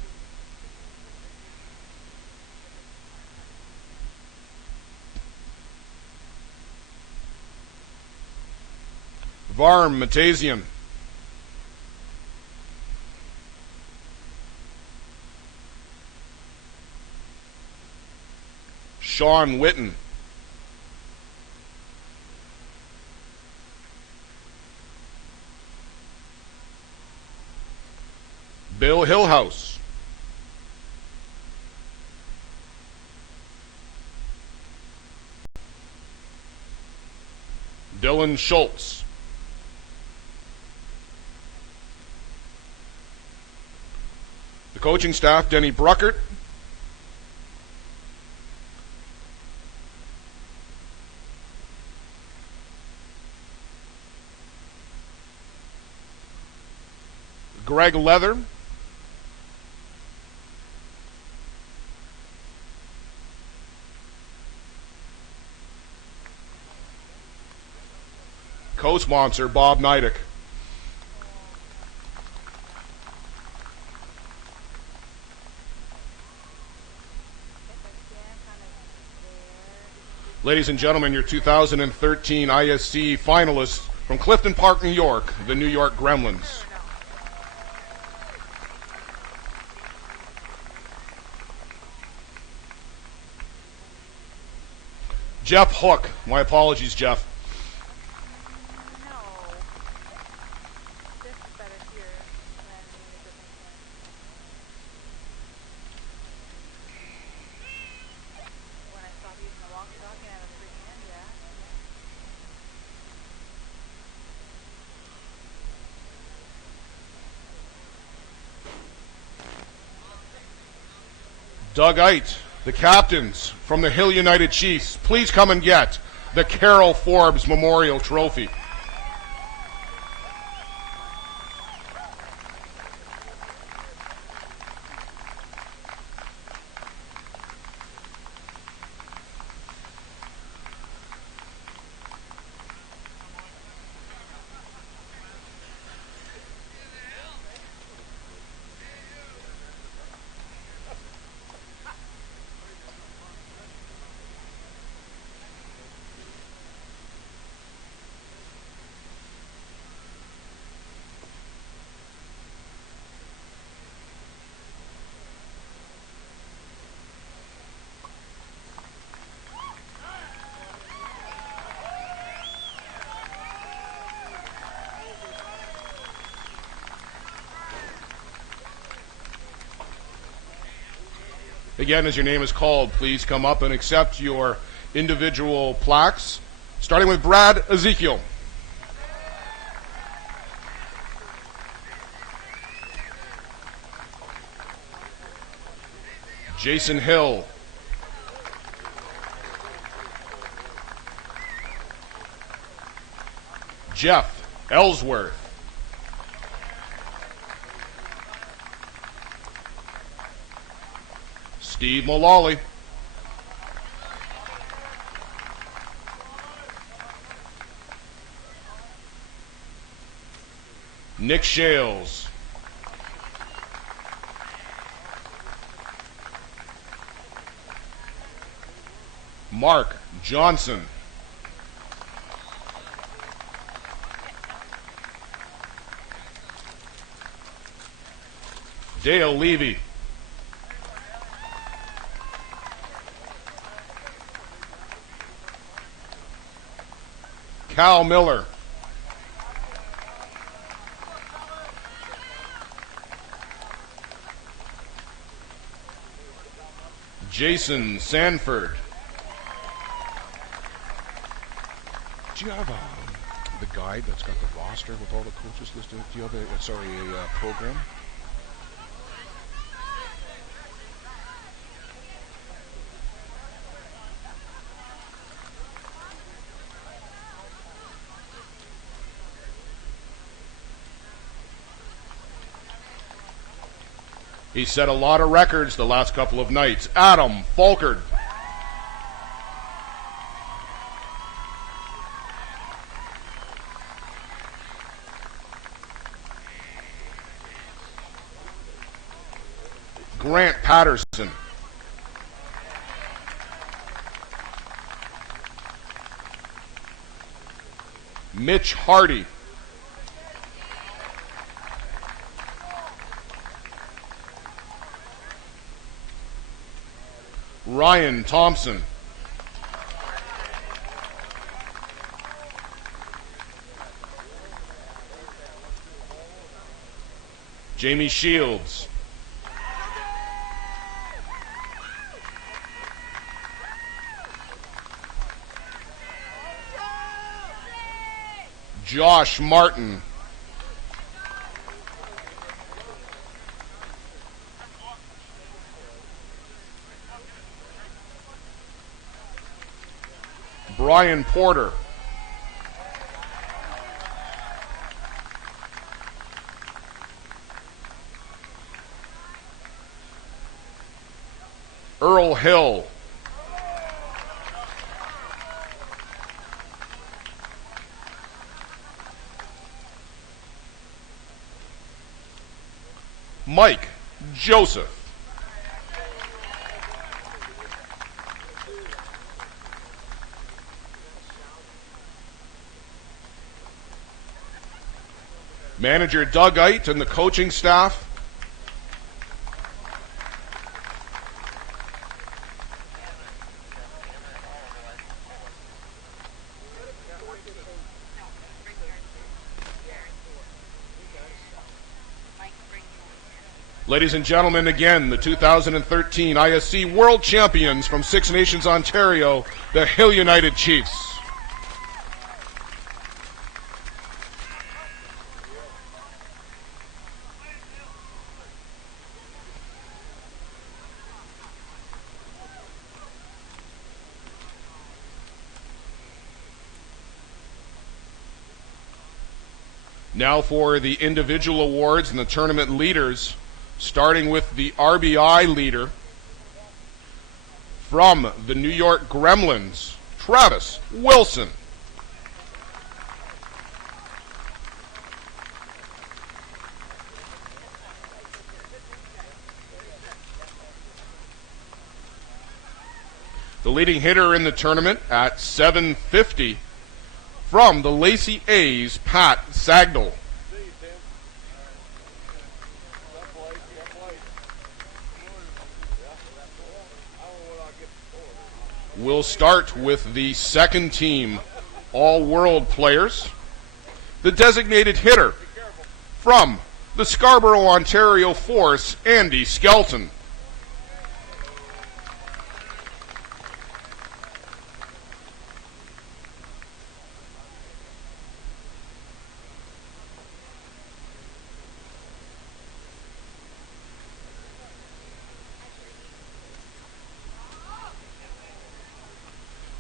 Varm Matazian. Sean Witten. Bill Hillhouse. Dylan Schultz. The coaching staff, Denny Bruckert. Greg Leather. Co-sponsor Bob Nidick. Ladies and gentlemen, your 2013 ISC finalists from Clifton Park, New York, the New York Gremlins. Jeff Hook. My apologies, Jeff. Doug Eit, the captains from the Hill United Chiefs, please come and get the Carol Forbes Memorial Trophy. Again, as your name is called, please come up and accept your individual plaques, starting with Brad Ezekiel. Jason Hill. Jeff Ellsworth. Steve Mullally. Nick Shales. Mark Johnson. Dale Levy. Cal Miller. Jason Sanford. Do you have the guide that's got the roster with all the coaches listed? Do you have a program? He set a lot of records the last couple of nights. Adam Folkard. Grant Patterson. Mitch Hardy. Ryan Thompson. Jamie Shields. Josh Martin. Brian Porter. Earl Hill. Mike Joseph. Manager Doug Eit and the coaching staff. Ladies and gentlemen, again, the 2013 ISC World Champions from Six Nations, Ontario, the Hill United Chiefs. Now for the individual awards and the tournament leaders, starting with the RBI leader from the New York Gremlins, Travis Wilson. The leading hitter in the tournament at .750 from the Lacey A's, Pat Sagnall. We'll start with the second team all-world players. The designated hitter from the Scarborough, Ontario Force, Andy Skelton.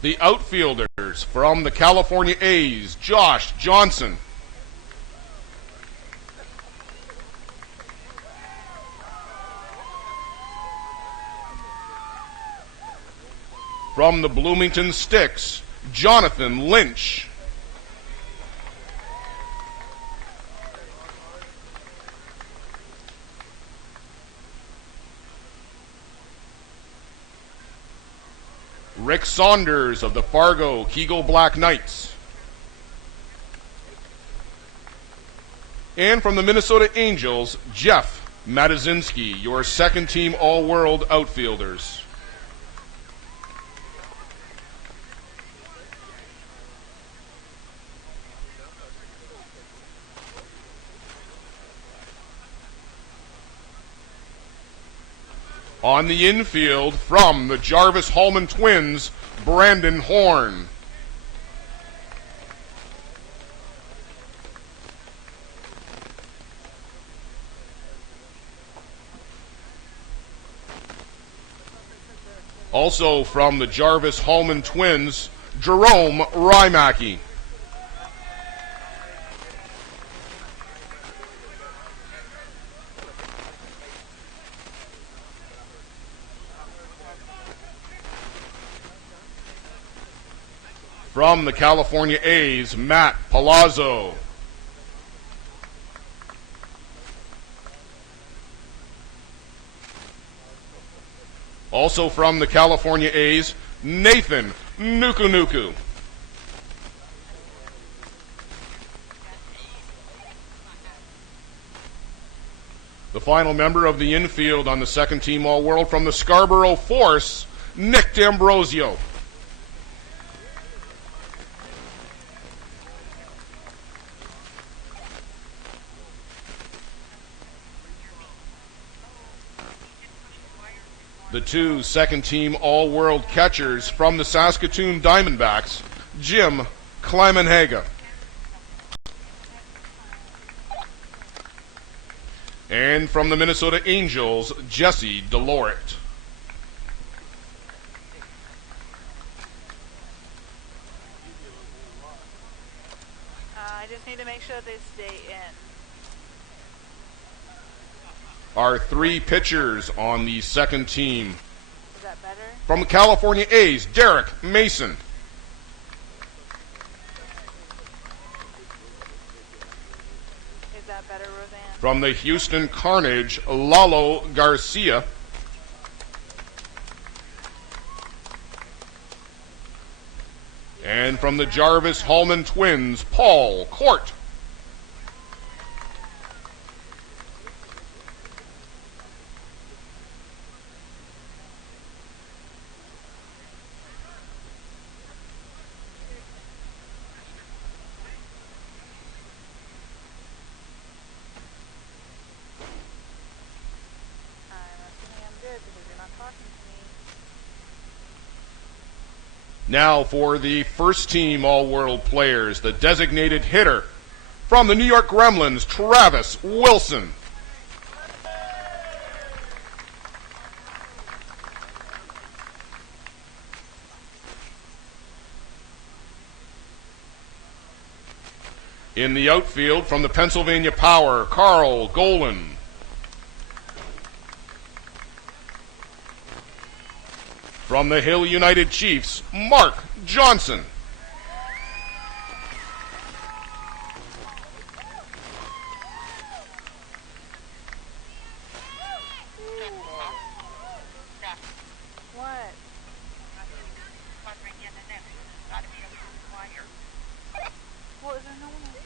The outfielders from the California A's, Josh Johnson. From the Bloomington Sticks, Jonathan Lynch. Rick Saunders of the Fargo Kegel Black Knights. And from the Minnesota Angels, Jeff Matazinski, your second-team All-World outfielders. On the infield, from the Jarvis Hallman Twins, Brandon Horn. Also from the Jarvis Hallman Twins, Jerome Rymacki. From the California A's, Matt Palazzo. Also from the California A's, Nathan Nuku. The final member of the infield on the second-team All-World from the Scarborough Force, Nick D'Ambrosio. The two second-team All-World catchers from the Saskatoon Diamondbacks, Jim Climenhaga. And from the Minnesota Angels, Jesse Delort. I just need to make sure they stay in. Our three pitchers on the second team. Is that better? From the California A's, Derek Mason. Is that better, Roseanne? From the Houston Carnage, Lalo Garcia. And from the Jarvis Hallman Twins, Paul Court. Now for the first team All-World players, the designated hitter from the New York Gremlins, Travis Wilson. In the outfield from the Pennsylvania Power, Carl Golan. From the Hill United Chiefs, Mark Johnson. What? Well, is there no one else?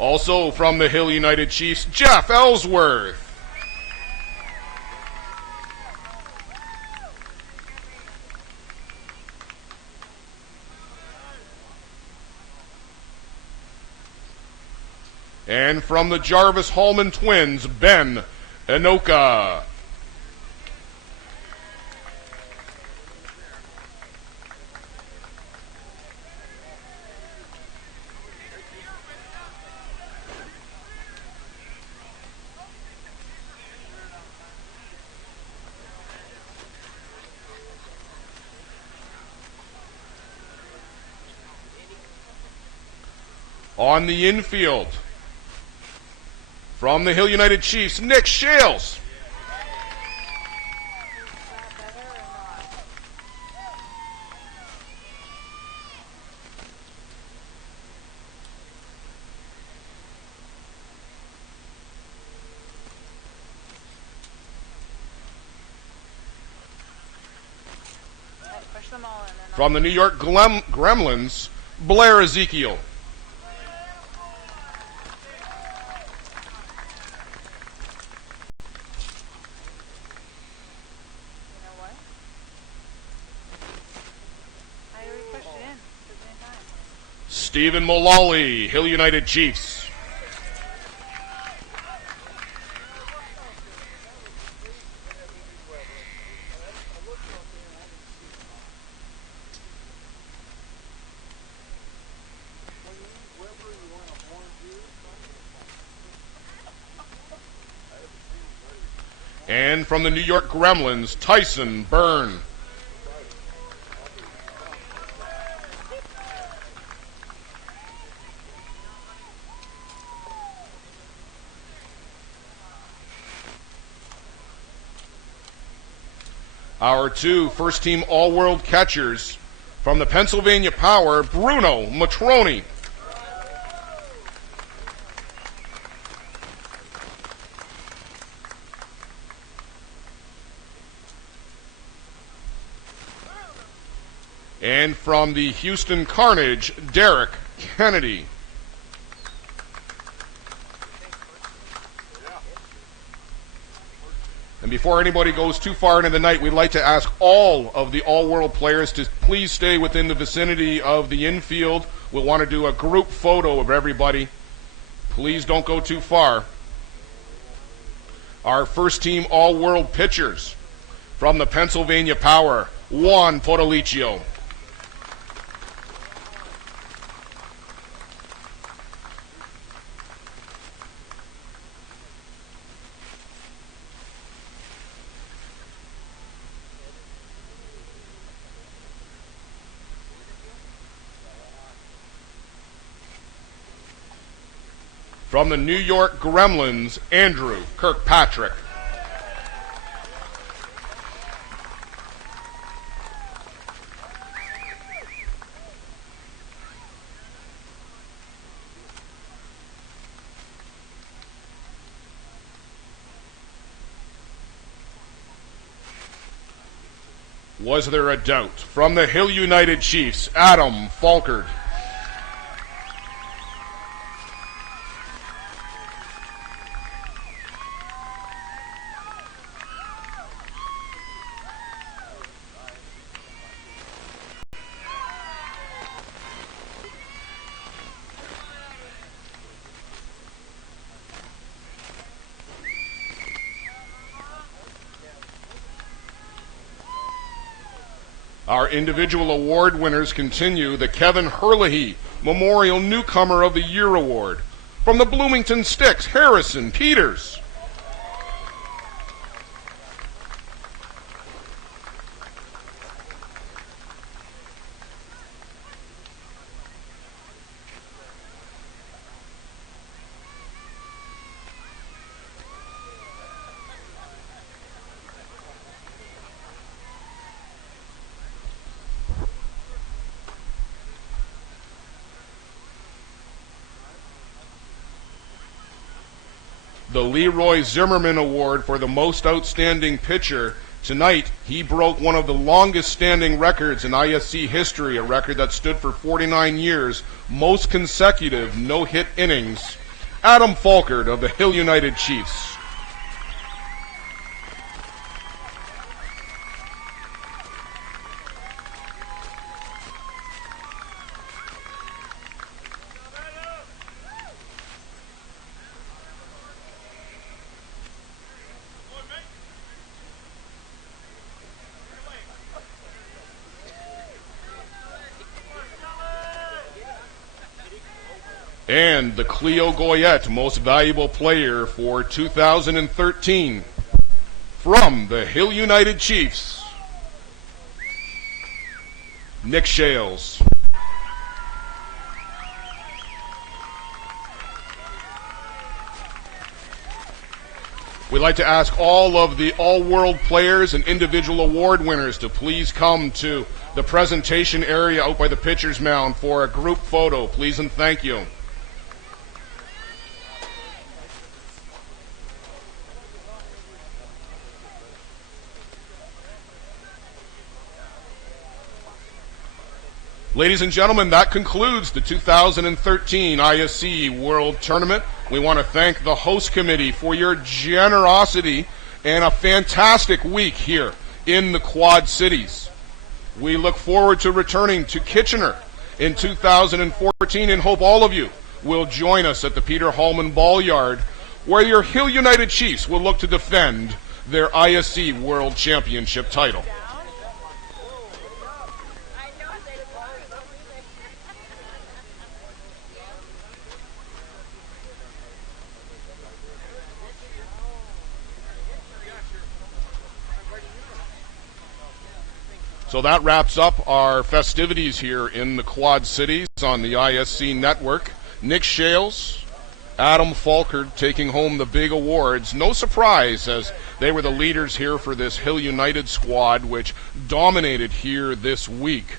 Also from the Hill United Chiefs, Jeff Ellsworth. And from the Jarvis Hallman Twins, Ben Enoka. On the infield, from the Hill United Chiefs, Nick Shales. Push them all in. From the New York Gremlins, Blair Ezekiel. You know what? I already pushed it in. Doesn't it time? Stephen Mullally, Hill United Chiefs. And from the New York Gremlins, Tyson Byrne. Our two first-team All-World catchers from the Pennsylvania Power, Bruno Matroni. And from the Houston Carnage, Derek Kennedy. And before anybody goes too far into the night, we'd like to ask all of the All-World players to please stay within the vicinity of the infield. We'll want to do a group photo of everybody. Please don't go too far. Our first-team All-World pitchers from the Pennsylvania Power, Juan Podolicio. From the New York Gremlins, Andrew Kirkpatrick. Was there a doubt? From the Hill United Chiefs, Adam Folkard. Our individual award winners continue. The Kevin Herlihy Memorial Newcomer of the Year Award. From the Bloomington Sticks, Harrison Peters. The Leroy Zimmerman Award for the most outstanding pitcher. Tonight, he broke one of the longest standing records in ISC history, a record that stood for 49 years, most consecutive no-hit innings. Adam Folkard of the Hill United Chiefs. And the Cleo Goyette Most Valuable Player for 2013 from the Hill United Chiefs, Nick Shales. We'd like to ask all of the all-world players and individual award winners to please come to the presentation area out by the pitcher's mound for a group photo. Please and thank you. Ladies and gentlemen, that concludes the 2013 ISC World Tournament. We want to thank the host committee for your generosity and a fantastic week here in the Quad Cities. We look forward to returning to Kitchener in 2014 and hope all of you will join us at the Peter Hallman Ball Yard, where your Hill United Chiefs will look to defend their ISC World Championship title. So that wraps up our festivities here in the Quad Cities on the ISC network. Nick Shales, Adam Folkard taking home the big awards. No surprise, as they were the leaders here for this Hill United squad, which dominated here this week.